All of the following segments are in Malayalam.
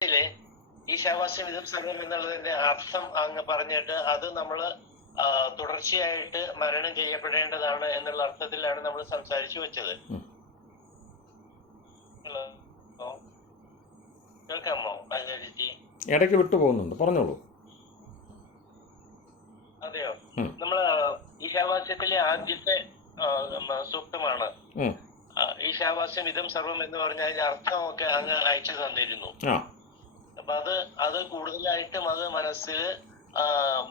ഇതിലെ ഈശാവാസ്യം ഇതും സർവം എന്നുള്ളതിന്റെ അർത്ഥം അങ്ങ് പറഞ്ഞിട്ട് അത് നമ്മൾ തുടർച്ചയായിട്ട് മരണം ചെയ്യപ്പെടേണ്ടതാണ് എന്നുള്ള അർത്ഥത്തിലാണ് നമ്മൾ സംസാരിച്ചു വെച്ചത്. കേൾക്കാമോ ആചാര്യജി? ഇടയ്ക്ക് വിട്ടു പോകുന്നുണ്ട്, പറഞ്ഞോളൂ. അതെയോ? നമ്മള് ഈശാവാസ്യത്തിലെ ആദ്യത്തെ സൂക്തമാണ് ഈശാവാസ്യം ഇതും സർവം എന്ന് പറഞ്ഞ അതിന്റെ അർത്ഥമൊക്കെ അങ്ങ് അയച്ചു തന്നിരുന്നു. അപ്പൊ അത് കൂടുതലായിട്ടും അത് മനസ്സിൽ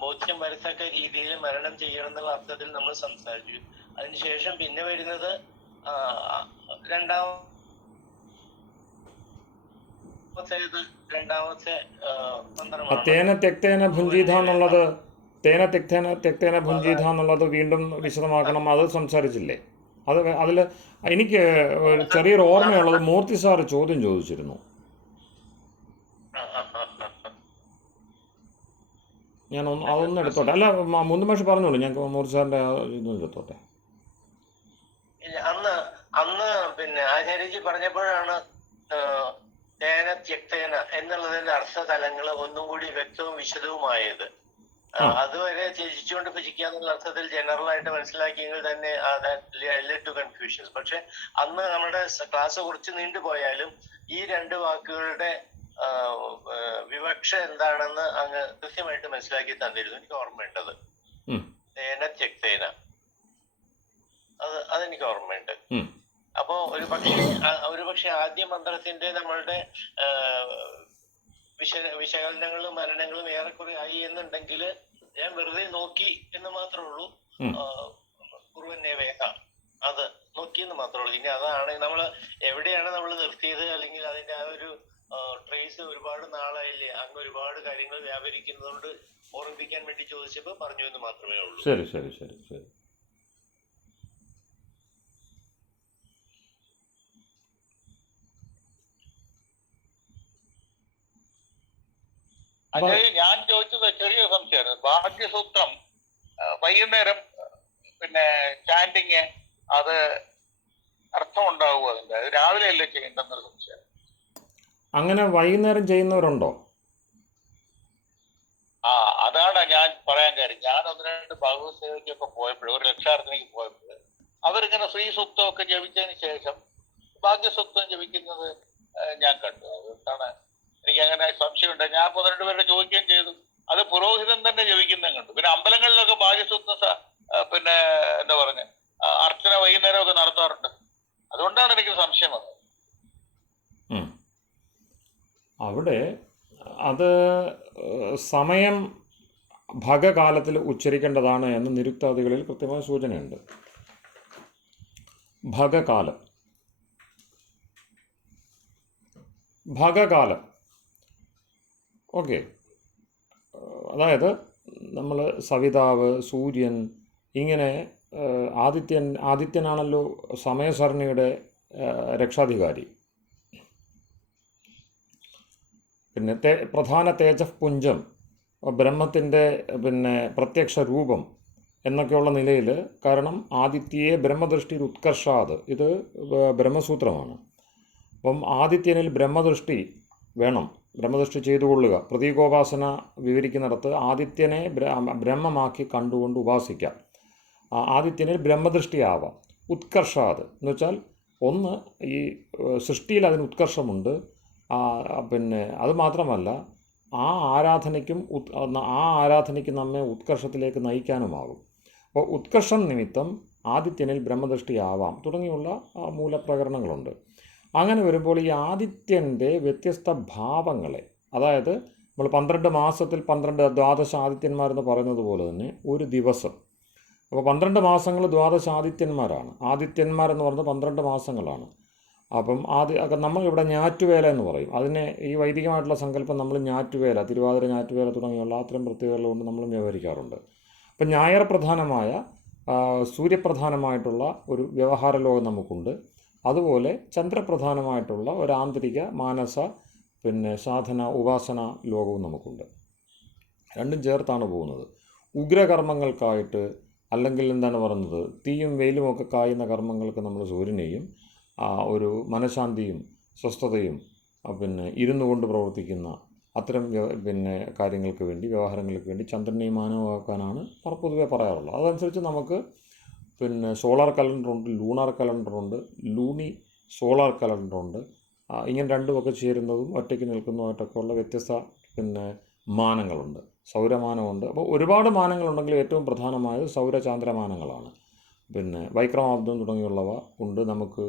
ബോധ്യം വരത്തക്ക രീതിയിൽ മരണം ചെയ്യണം എന്നുള്ള അർത്ഥത്തിൽ നമ്മൾ സംസാരിച്ചു. അതിനുശേഷം പിന്നെ വരുന്നത് രണ്ടാമത്തെ തേന തെക്തേന ഭുഞ്ചീത എന്നുള്ളത് വീണ്ടും വിശദമാക്കണം. അത് സംസാരിച്ചില്ലേ? അതിൽ എനിക്ക് ചെറിയൊരു ഓർമ്മയുള്ളത് മൂർത്തി സാറ് ചോദ്യം ചോദിച്ചിരുന്നു. ഞാൻ അതൊന്നും എടുത്തോട്ടെ. അല്ല, മുന്തുമാഷ് പറഞ്ഞോളൂ, ഞാൻ മൂർത്തി സാറിന്റെ ഇതൊന്നും എടുത്തോട്ടെ. അന്ന് പിന്നെ ആചാര്യജി പറഞ്ഞപ്പോഴാണ് തേന ത്യക്തേന എന്നുള്ളതിന്റെ അർത്ഥതലങ്ങൾ ഒന്നും കൂടി വ്യക്തവും വിശദവുമായത്. അതുവരെ ത്യജിച്ചുകൊണ്ട് ഭജിക്കാന്നുള്ള അർത്ഥത്തിൽ ജനറൽ ആയിട്ട് മനസ്സിലാക്കിയെങ്കിൽ തന്നെ ടു കൺഫ്യൂഷൻസ്. പക്ഷെ അന്ന് നമ്മുടെ ക്ലാസ് കുറച്ച് നീണ്ടുപോയാലും ഈ രണ്ട് വാക്കുകളുടെ വിവക്ഷ എന്താണെന്ന് അങ്ങ് കൃത്യമായിട്ട് മനസ്സിലാക്കി തന്നിരുന്നു. എനിക്ക് ഓർമ്മയുണ്ടത് തേന ത്യക്തേന, അതെനിക്ക് ഓർമ്മയുണ്ട്. അപ്പോ ഒരുപക്ഷെ ആദ്യ മന്ത്രത്തിന്റെ നമ്മളുടെ വിശകലനങ്ങളും മനനങ്ങളും ഏറെക്കുറെ ആയി എന്നുണ്ടെങ്കിൽ ഞാൻ വെറുതെ നോക്കി എന്ന് മാത്രമേ ഉള്ളൂ. കുറുവന്നേവേഹ അത് നോക്കിയെന്ന് മാത്രമേ ഉള്ളൂ. ഇനി അതാണ് നമ്മൾ എവിടെയാണ് നമ്മൾ നിർത്തിയത്, അല്ലെങ്കിൽ അതിന്റെ ആ ഒരു ട്രേസ് ഒരുപാട് നാളായില്ലേ, അങ്ങ് ഒരുപാട് കാര്യങ്ങൾ വ്യാപരിക്കുന്നതുകൊണ്ട് ഓർമ്മിപ്പിക്കാൻ വേണ്ടി ചോദിച്ചപ്പോ പറഞ്ഞു എന്ന് മാത്രമേ ഉള്ളൂ. ശരി ശരി ശരി ശരി. ഞാൻ ചോദിച്ചത് ചെറിയ സംശയമായിരുന്നു. ഭാഗ്യസൂത്രം വൈകുന്നേരം പിന്നെ ചാൻഡിങ് അത് അർത്ഥമുണ്ടാവുമോ? അതിന്റെ രാവിലെ അല്ലേ ചെയ്യേണ്ടെന്നൊരു സംശയം. അങ്ങനെ വൈകുന്നേരം ചെയ്യുന്നവരുണ്ടോ? അതാണ് ഞാൻ പറയാൻ കാര്യം. ഞാൻ 1-2 ഭാഗവത സേവയ്ക്കൊക്കെ പോയപ്പോഴും ഒരു രക്ഷാർത്ഥനയ്ക്ക് പോയപ്പോൾ അവരിങ്ങനെ ശ്രീ സൂക്തമൊക്കെ ജപിച്ചതിന് ശേഷം ഭാഗ്യസൂക്തം ജപിക്കുന്നത് ഞാൻ കണ്ടു. അതുകൊണ്ടാണ് എനിക്ക് അങ്ങനെ സംശയമുണ്ട്. ഞാൻ 1-2 പേരുടെ ചോദിക്കുകയും ചെയ്തു. അത് പുരോഹിതൻ തന്നെ ജപിക്കുന്ന കണ്ടു. പിന്നെ അമ്പലങ്ങളിലൊക്കെ ഭാഗ്യസൂക്തം പിന്നെ എന്താ പറഞ്ഞ അർച്ചന വൈകുന്നേരമൊക്കെ നടത്താറുണ്ട്. അതുകൊണ്ടാണ് എനിക്ക് സംശയം വന്നത്. അവിടെ അത് സമയം ഭഗകാലത്തിൽ ഉച്ചരിക്കേണ്ടതാണ് എന്ന് നിരുക്താദികളിൽ കൃത്യമായ സൂചനയുണ്ട്. ഭഗകാലം ഓക്കെ. അതായത് നമ്മൾ സവിതാവ്, സൂര്യൻ, ഇങ്ങനെ ആദിത്യനാണല്ലോ സമയസരണിയുടെ രക്ഷാധികാരി. പിന്നെ പ്രധാന തേജഃപുഞ്ചം, ബ്രഹ്മത്തിൻ്റെ പിന്നെ പ്രത്യക്ഷ രൂപം എന്നൊക്കെയുള്ള നിലയിൽ, കാരണം ആദിത്യയെ ബ്രഹ്മദൃഷ്ടി ഉത്കർഷാത്, ഇത് ബ്രഹ്മസൂത്രമാണ്. അപ്പം ആദിത്യനിൽ ബ്രഹ്മദൃഷ്ടി വേണം, ബ്രഹ്മദൃഷ്ടി ചെയ്തുകൊള്ളുക. പ്രതീകോപാസന വിവരിക്കുന്നിടത്ത് ആദിത്യനെ ബ്രഹ്മമാക്കി കണ്ടുകൊണ്ട് ഉപാസിക്കാം. ആദിത്യനിൽ ബ്രഹ്മദൃഷ്ടിയാവാം. ഉത്കർഷാത് എന്ന് വെച്ചാൽ ഒന്ന് ഈ സൃഷ്ടിയിൽ അതിന് ഉത്കർഷമുണ്ട്. പിന്നെ അതുമാത്രമല്ല ആ ആരാധനയ്ക്ക് നമ്മെ ഉത്കർഷത്തിലേക്ക് നയിക്കാനുമാകും. അപ്പോൾ ഉത്കർഷം നിമിത്തം ആദിത്യനിൽ ബ്രഹ്മദൃഷ്ടിയാവാം തുടങ്ങിയുള്ള മൂലപ്രകരണങ്ങളുണ്ട്. അങ്ങനെ വരുമ്പോൾ ഈ ആദിത്യൻ്റെ വ്യത്യസ്ത ഭാവങ്ങളെ, അതായത് നമ്മൾ 12 മാസത്തിൽ 12 ദ്വാദശ ആദിത്യന്മാരെന്ന് പറയുന്നത് പോലെ തന്നെ ഒരു ദിവസം, അപ്പോൾ 12 മാസങ്ങൾ ദ്വാദശ ആദിത്യന്മാരാണ്. ആദിത്യന്മാരെന്ന് പറയുന്നത് 12 മാസങ്ങളാണ്. അപ്പം നമ്മളിവിടെ ഞാറ്റുവേല എന്ന് പറയും. അതിനെ ഈ വൈദികമായിട്ടുള്ള സങ്കല്പം നമ്മൾ ഞാറ്റുവേല, തിരുവാതിര ഞാറ്റുവേല തുടങ്ങിയുള്ള അത്തരം പ്രത്യേകതകൾ കൊണ്ട് നമ്മൾ വ്യവഹരിക്കാറുണ്ട്. അപ്പം ഞായർ പ്രധാനമായ സൂര്യപ്രധാനമായിട്ടുള്ള ഒരു വ്യവഹാര ലോകം നമുക്കുണ്ട്. അതുപോലെ ചന്ദ്രപ്രധാനമായിട്ടുള്ള ഒരു ആന്തരിക മാനസ പിന്നെ സാധന ഉപാസന ലോകവും നമുക്കുണ്ട്. രണ്ടും ചേർത്താണ് പോകുന്നത്. ഉഗ്രകർമ്മങ്ങൾക്കായിട്ട്, അല്ലെങ്കിൽ എന്താണ് പറയുന്നത്, തീയും വെയിലുമൊക്കെ കായുന്ന കർമ്മങ്ങൾക്ക് നമ്മൾ സൂര്യനെയും ഒരു മനഃശാന്തിയും സ്വസ്ഥതയും പിന്നെ ഇരുന്നു കൊണ്ട് പ്രവർത്തിക്കുന്ന അത്തരം പിന്നെ കാര്യങ്ങൾക്ക് വേണ്ടി, വ്യവഹാരങ്ങൾക്ക് വേണ്ടി ചന്ദ്രനെയും മാനവമാക്കാനാണ് പൊതുവെ പറയാറുള്ളത്. അതനുസരിച്ച് നമുക്ക് പിന്നെ സോളാർ കലണ്ടറുണ്ട്, ലൂണാർ കലണ്ടറുണ്ട്, ലൂണി സോളാർ കലണ്ടറുണ്ട്. ഇങ്ങനെ രണ്ടുമൊക്കെ ചേരുന്നതും ഒറ്റയ്ക്ക് നിൽക്കുന്നതുമായിട്ടൊക്കെ ഉള്ള വ്യത്യസ്ത പിന്നെ മാനങ്ങളുണ്ട്. സൗരമാനമുണ്ട്. അപ്പോൾ ഒരുപാട് മാനങ്ങളുണ്ടെങ്കിൽ ഏറ്റവും പ്രധാനമായത് സൗരചാന്ദ്രമാനങ്ങളാണ്. പിന്നെ വൈക്രമാബ്ദം തുടങ്ങിയുള്ളവ ഉണ്ട് നമുക്ക്.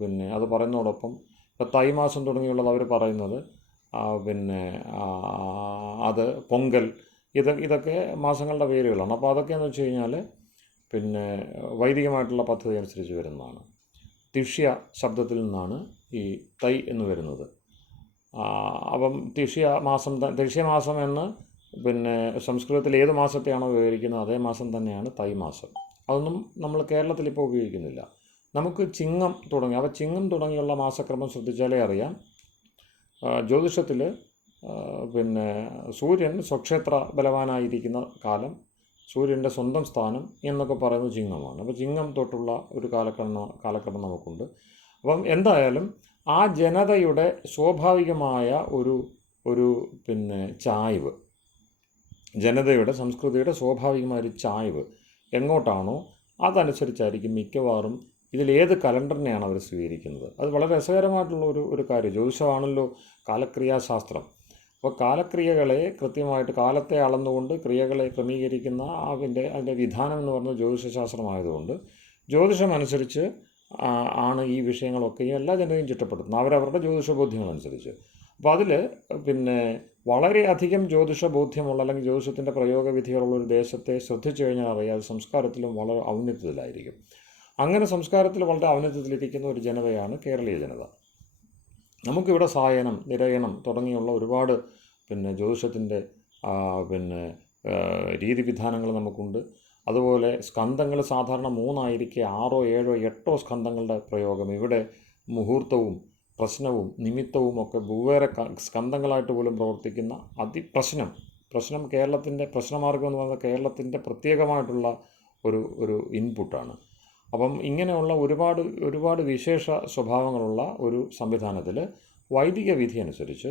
പിന്നെ അത് പറയുന്നതോടൊപ്പം ഇപ്പോൾ തൈമാസം തുടങ്ങിയുള്ളത് അവർ പറയുന്നത് പിന്നെ അത് പൊങ്കൽ, ഇതൊക്കെ മാസങ്ങളുടെ പേരുകളാണ്. അപ്പോൾ അതൊക്കെയെന്ന് വെച്ച് കഴിഞ്ഞാൽ പിന്നെ വൈദികമായിട്ടുള്ള പദ്ധതി അനുസരിച്ച് വരുന്നതാണ്. തിഷ്യ ശബ്ദത്തിൽ നിന്നാണ് ഈ തൈ എന്ന് വരുന്നത്. അപ്പം തിഷ്യമാസം എന്ന് പിന്നെ സംസ്കൃതത്തിൽ ഏത് മാസത്തെയാണോ വിവരിക്കുന്നത് അതേ മാസം തന്നെയാണ് തൈമാസം. അതൊന്നും നമ്മൾ കേരളത്തിൽ ഇപ്പോൾ ഉപയോഗിക്കുന്നില്ല. നമുക്ക് ചിങ്ങം അപ്പോൾ ചിങ്ങം തുടങ്ങിയുള്ള മാസക്രമം ശ്രദ്ധിച്ചാലേ അറിയാം. ജ്യോതിഷത്തിൽ പിന്നെ സൂര്യൻ സ്വക്ഷേത്ര ബലവാനായിരിക്കുന്ന കാലം, സൂര്യൻ്റെ സ്വന്തം സ്ഥാനം എന്നൊക്കെ പറയുന്നത് ചിങ്ങമാണ്. അപ്പോൾ ചിങ്ങം തൊട്ടുള്ള ഒരു കാലക്രമം നമുക്കുണ്ട്. അപ്പം എന്തായാലും ആ ജനതയുടെ സ്വാഭാവികമായ ഒരു പിന്നെ ചായ്വ്, ജനതയുടെ സംസ്കൃതിയുടെ സ്വാഭാവികമായ ഒരു ചായ്വ് എങ്ങോട്ടാണോ അതനുസരിച്ചായിരിക്കും മിക്കവാറും ഇതിലേത് കലണ്ടറിനെയാണ് അവർ സ്വീകരിക്കുന്നത്. അത് വളരെ രസകരമായിട്ടുള്ള ഒരു കാര്യം. ജ്യോതിഷമാണല്ലോ കാലക്രിയാശാസ്ത്രം. അപ്പോൾ കാലക്രിയകളെ കൃത്യമായിട്ട് കാലത്തെ അളന്നുകൊണ്ട് ക്രിയകളെ ക്രമീകരിക്കുന്ന അതിൻ്റെ വിധാനം എന്ന് പറയുന്നത് ജ്യോതിഷശാസ്ത്രമായതുകൊണ്ട് ജ്യോതിഷമനുസരിച്ച് ആണ് ഈ വിഷയങ്ങളൊക്കെയും എല്ലാ ജനതയും ചിട്ടപ്പെടുത്തുന്നത് അവരവരുടെ ജ്യോതിഷ ബോധ്യങ്ങളനുസരിച്ച്. അപ്പോൾ അതിൽ പിന്നെ വളരെയധികം ജ്യോതിഷ ബോധ്യമുള്ള അല്ലെങ്കിൽ ജ്യോതിഷത്തിൻ്റെ പ്രയോഗവിധികളുള്ള ഒരു ദേശത്തെ ശ്രദ്ധിച്ചു കഴിഞ്ഞാൽ അറിയാതെ സംസ്കാരത്തിലും വളരെ ഔന്നത്യത്തിലായിരിക്കും. അങ്ങനെ സംസ്കാരത്തിൽ വളരെ ഔന്നത്യത്തിലിരിക്കുന്ന ഒരു ജനതയാണ് കേരളീയ ജനത. നമുക്കിവിടെ സായനം, നിരയണം തുടങ്ങിയുള്ള ഒരുപാട് പിന്നെ ജ്യോതിഷത്തിൻ്റെ പിന്നെ രീതിവിധാനങ്ങൾ നമുക്കുണ്ട്. അതുപോലെ സ്കന്ധങ്ങൾ സാധാരണ 3 ആയിരിക്കെ 6, 7, 8 സ്കന്ധങ്ങളുടെ പ്രയോഗം. ഇവിടെ മുഹൂർത്തവും പ്രശ്നവും നിമിത്തവും ഒക്കെ വെവ്വേറെ സ്കന്ധങ്ങളായിട്ട് പോലും പ്രവർത്തിക്കുന്ന പ്രശ്നം കേരളത്തിൻ്റെ പ്രശ്നമാർഗം എന്ന് പറയുന്നത് കേരളത്തിൻ്റെ പ്രത്യേകമായിട്ടുള്ള ഒരു ഇൻപുട്ടാണ്. അപ്പം ഇങ്ങനെയുള്ള ഒരുപാട് വിശേഷ സ്വഭാവങ്ങളുള്ള ഒരു സംവിധാനത്തിൽ വൈദിക വിധി അനുസരിച്ച്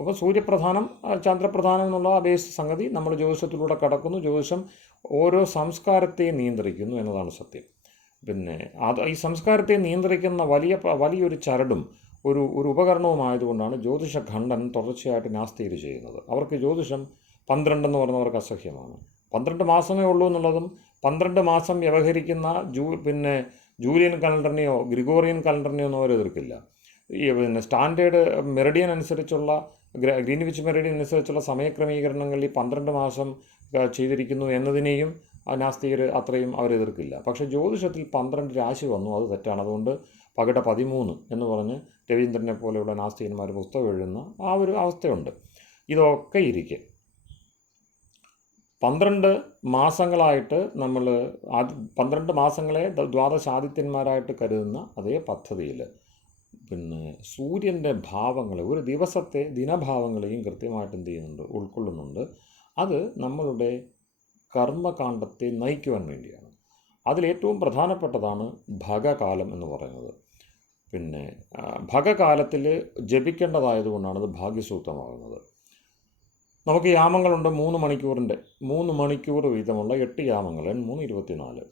അപ്പോൾ സൂര്യപ്രധാനം, ചന്ദ്രപ്രധാനം എന്നുള്ള ബേസ് സംഗതി നമ്മൾ ജ്യോതിഷത്തിലൂടെ കടക്കുന്നു. ജ്യോതിഷം ഓരോ സംസ്കാരത്തെയും നിയന്ത്രിക്കുന്നു എന്നതാണ് സത്യം. പിന്നെ ഈ സംസ്കാരത്തെ നിയന്ത്രിക്കുന്ന വലിയൊരു ചരടും ഒരു ഉപകരണവുമായതുകൊണ്ടാണ് ജ്യോതിഷ ഖണ്ഡൻ തുടർച്ചയായിട്ട് നാസ്തികർ ചെയ്യുന്നത്. അവർക്ക് ജ്യോതിഷം 12 എന്ന് പറയുന്നവർക്ക് അസഹ്യമാണ്. 12 മാസമേ ഉള്ളൂ എന്നുള്ളതും 12 മാസം വ്യവഹരിക്കുന്ന പിന്നെ ജൂലിയൻ കലണ്ടറിനെയോ ഗ്രിഗോറിയൻ കലണ്ടറിനെയോ ഒന്നും അവർ എതിർക്കില്ല. ഈ പിന്നെ സ്റ്റാൻഡേർഡ് മെറിഡിയൻ അനുസരിച്ചുള്ള ഗ്രീൻവിച്ച് മെറിഡിയൻ അനുസരിച്ചുള്ള സമയക്രമീകരണങ്ങളിൽ ഈ 12 മാസം ചെയ്തിരിക്കുന്നു എന്നതിനെയും നാസ്തികർ അത്രയും അവരെതിർക്കില്ല. പക്ഷേ ജ്യോതിഷത്തിൽ 12 രാശി വന്നു, അത് തെറ്റാണ്. അതുകൊണ്ട് പകിട 13 എന്ന് പറഞ്ഞ് രവീന്ദ്രനെ പോലെയുള്ള നാസ്തികന്മാർ പുസ്തകം എഴുതുന്ന ആ ഒരു അവസ്ഥയുണ്ട്. ഇതൊക്കെ ഇരിക്കെ 12 മാസങ്ങളായിട്ട് നമ്മൾ 12 മാസങ്ങളെ ദ്വാദശാദിത്യന്മാരായിട്ട് കരുതുന്ന അതേ പദ്ധതിയിൽ പിന്നെ സൂര്യൻ്റെ ഭാവങ്ങളെ, ഒരു ദിവസത്തെ ദിനഭാവങ്ങളെയും കൃത്യമായിട്ട് എന്ത് ചെയ്യുന്നുണ്ട്, ഉൾക്കൊള്ളുന്നുണ്ട്. അത് നമ്മളുടെ കർമ്മകാണ്ഡത്തെ നയിക്കുവാൻ വേണ്ടിയാണ്. അതിലേറ്റവും പ്രധാനപ്പെട്ടതാണ് ഭഗകാലം എന്ന് പറയുന്നത്. പിന്നെ ഭഗകാലത്തിൽ ജപിക്കേണ്ടതായതുകൊണ്ടാണ് അത് ഭാഗ്യസൂക്തമാകുന്നത്. നമുക്ക് യാമങ്ങളുണ്ട് 3 മണിക്കൂറിൻ്റെ 3 മണിക്കൂർ വീതമുള്ള 8 യാമങ്ങൾ, 3 24,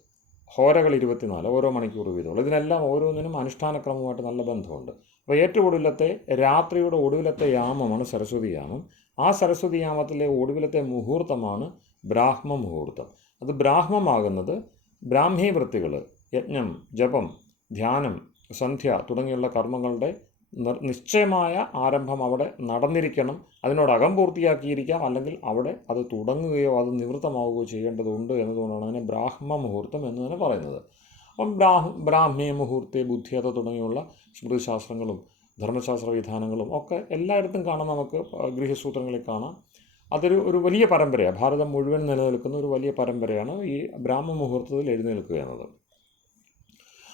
ഹോരകൾ 24, ഓരോ മണിക്കൂർ വീതമുള്ള. ഇതിനെല്ലാം ഓരോന്നിനും അനുഷ്ഠാനക്രമമായിട്ട് നല്ല ബന്ധമുണ്ട്. അപ്പോൾ ഏറ്റവും ഒടുവിലത്തെ രാത്രിയുടെ ഒടുവിലത്തെ യാമമാണ് സരസ്വതി യാമം. ആ സരസ്വതി യാമത്തിലെ ഒടുവിലത്തെ മുഹൂർത്തമാണ് ബ്രാഹ്മ മുഹൂർത്തം. അത് ബ്രാഹ്മമാകുന്നത് ബ്രാഹ്മീ വൃത്തികൾ, യജ്ഞം, ജപം, ധ്യാനം, സന്ധ്യ തുടങ്ങിയുള്ള കർമ്മങ്ങളുടെ നിശ്ചയമായ ആരംഭം അവിടെ നടന്നിരിക്കണം. അതിനോടകം പൂർത്തിയാക്കിയിരിക്കാം, അല്ലെങ്കിൽ അവിടെ അത് തുടങ്ങുകയോ അത് നിവൃത്തമാവുകയോ ചെയ്യേണ്ടതുണ്ട് എന്നതുകൊണ്ടാണ് അതിനെ ബ്രാഹ്മ മുഹൂർത്തം എന്ന് തന്നെ പറയുന്നത്. അപ്പം ബ്രാഹ്മേ മുഹൂർത്തെ ബുദ്ധിയത തുടങ്ങിയുള്ള സ്മൃതിശാസ്ത്രങ്ങളും ധർമ്മശാസ്ത്ര വിധാനങ്ങളും ഒക്കെ എല്ലായിടത്തും കാണാം. നമുക്ക് ഗൃഹസൂത്രങ്ങളിൽ കാണാം. അതൊരു വലിയ പരമ്പരയാണ്. ഭാരതം മുഴുവൻ നിലനിൽക്കുന്ന ഒരു വലിയ പരമ്പരയാണ് ഈ ബ്രാഹ്മ മുഹൂർത്തത്തിൽ എഴുന്നേൽക്കുക എന്നത്.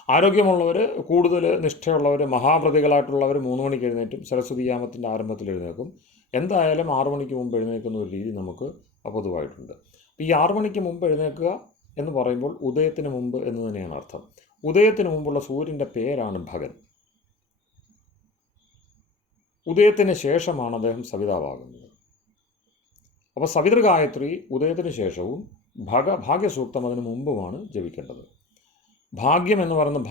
ആരോഗ്യമുള്ളവർ, കൂടുതൽ നിഷ്ഠയുള്ളവർ, മഹാവ്രതികളായിട്ടുള്ളവർ 3 മണിക്ക് എഴുന്നേറ്റും സരസ്വതി യാമത്തിൻ്റെ ആരംഭത്തിൽ എഴുന്നേൽക്കും. എന്തായാലും 6 മണിക്ക് മുമ്പ് എഴുന്നേൽക്കുന്ന ഒരു രീതി നമുക്ക് പൊതുവായിട്ടുണ്ട്. ഈ 6 മണിക്ക് മുമ്പ് എഴുന്നേൽക്കുക എന്ന് പറയുമ്പോൾ ഉദയത്തിന് മുമ്പ് എന്ന് തന്നെയാണ് അർത്ഥം. ഉദയത്തിന് മുമ്പുള്ള സൂര്യൻ്റെ പേരാണ് ഭഗൻ. ഉദയത്തിന് ശേഷമാണ് അദ്ദേഹം സവിതാവാകുന്നത്. അപ്പോൾ സവിതൃഗായത്രി ഉദയത്തിന് ശേഷവും ഭാഗ്യസൂക്തം അതിന് മുമ്പുമാണ് ജപിക്കേണ്ടത്. ഭാഗ്യം എന്ന് പറയുന്നത്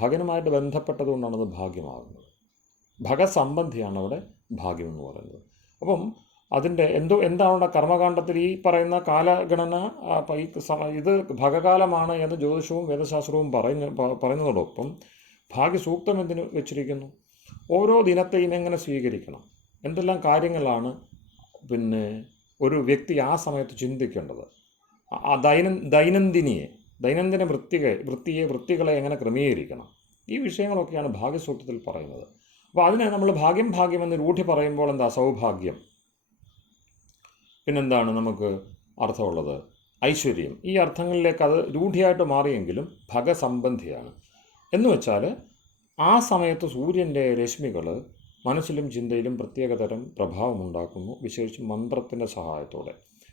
ഭഗനുമായിട്ട് ബന്ധപ്പെട്ടതുകൊണ്ടാണ് അത് ഭാഗ്യമാകുന്നത്. ഭഗസംബന്ധിയാണ് അവിടെ ഭാഗ്യം എന്ന് പറയുന്നത്. അപ്പം അതിൻ്റെ എന്താണ് കർമ്മകാണ്ഡത്തിൽ ഈ പറയുന്ന കാലഗണന ഇത് ഭഗകാലമാണ് എന്ന് ജ്യോതിഷവും വേദശാസ്ത്രവും പറയുന്നതോടൊപ്പം ഭാഗ്യസൂക്തം എന്തിനു വെച്ചിരിക്കുന്നു? ഓരോ ദിനത്തെയും എങ്ങനെ സ്വീകരിക്കണം, എന്തെല്ലാം കാര്യങ്ങളാണ് ഒരു വ്യക്തി ആ സമയത്ത് ചിന്തിക്കേണ്ടത്, ആ ദൈനംദിന വൃത്തികളെ എങ്ങനെ ക്രമീകരിക്കണം, ഈ വിഷയങ്ങളൊക്കെയാണ് ഭാഗ്യസൂക്തത്തിൽ പറയുന്നത്. അപ്പോൾ അതിനെ നമ്മൾ ഭാഗ്യം എന്ന് രൂഢി പറയുമ്പോൾ എന്താ? സൗഭാഗ്യം. പിന്നെന്താണ് നമുക്ക് അർത്ഥമുള്ളത്? ഐശ്വര്യം. ഈ അർത്ഥങ്ങളിലേക്ക് അത് രൂഢിയായിട്ട് മാറിയെങ്കിലും ഭഗസംബന്ധിയാണ്. എന്ന് വെച്ചാൽ ആ സമയത്ത് സൂര്യൻ്റെ രശ്മികൾ മനസ്സിലും ചിന്തയിലും പ്രത്യേകതരം പ്രഭാവമുണ്ടാക്കുന്നു, വിശേഷിച്ച് മന്ത്രത്തിൻ്റെ സഹായത്തോടെ.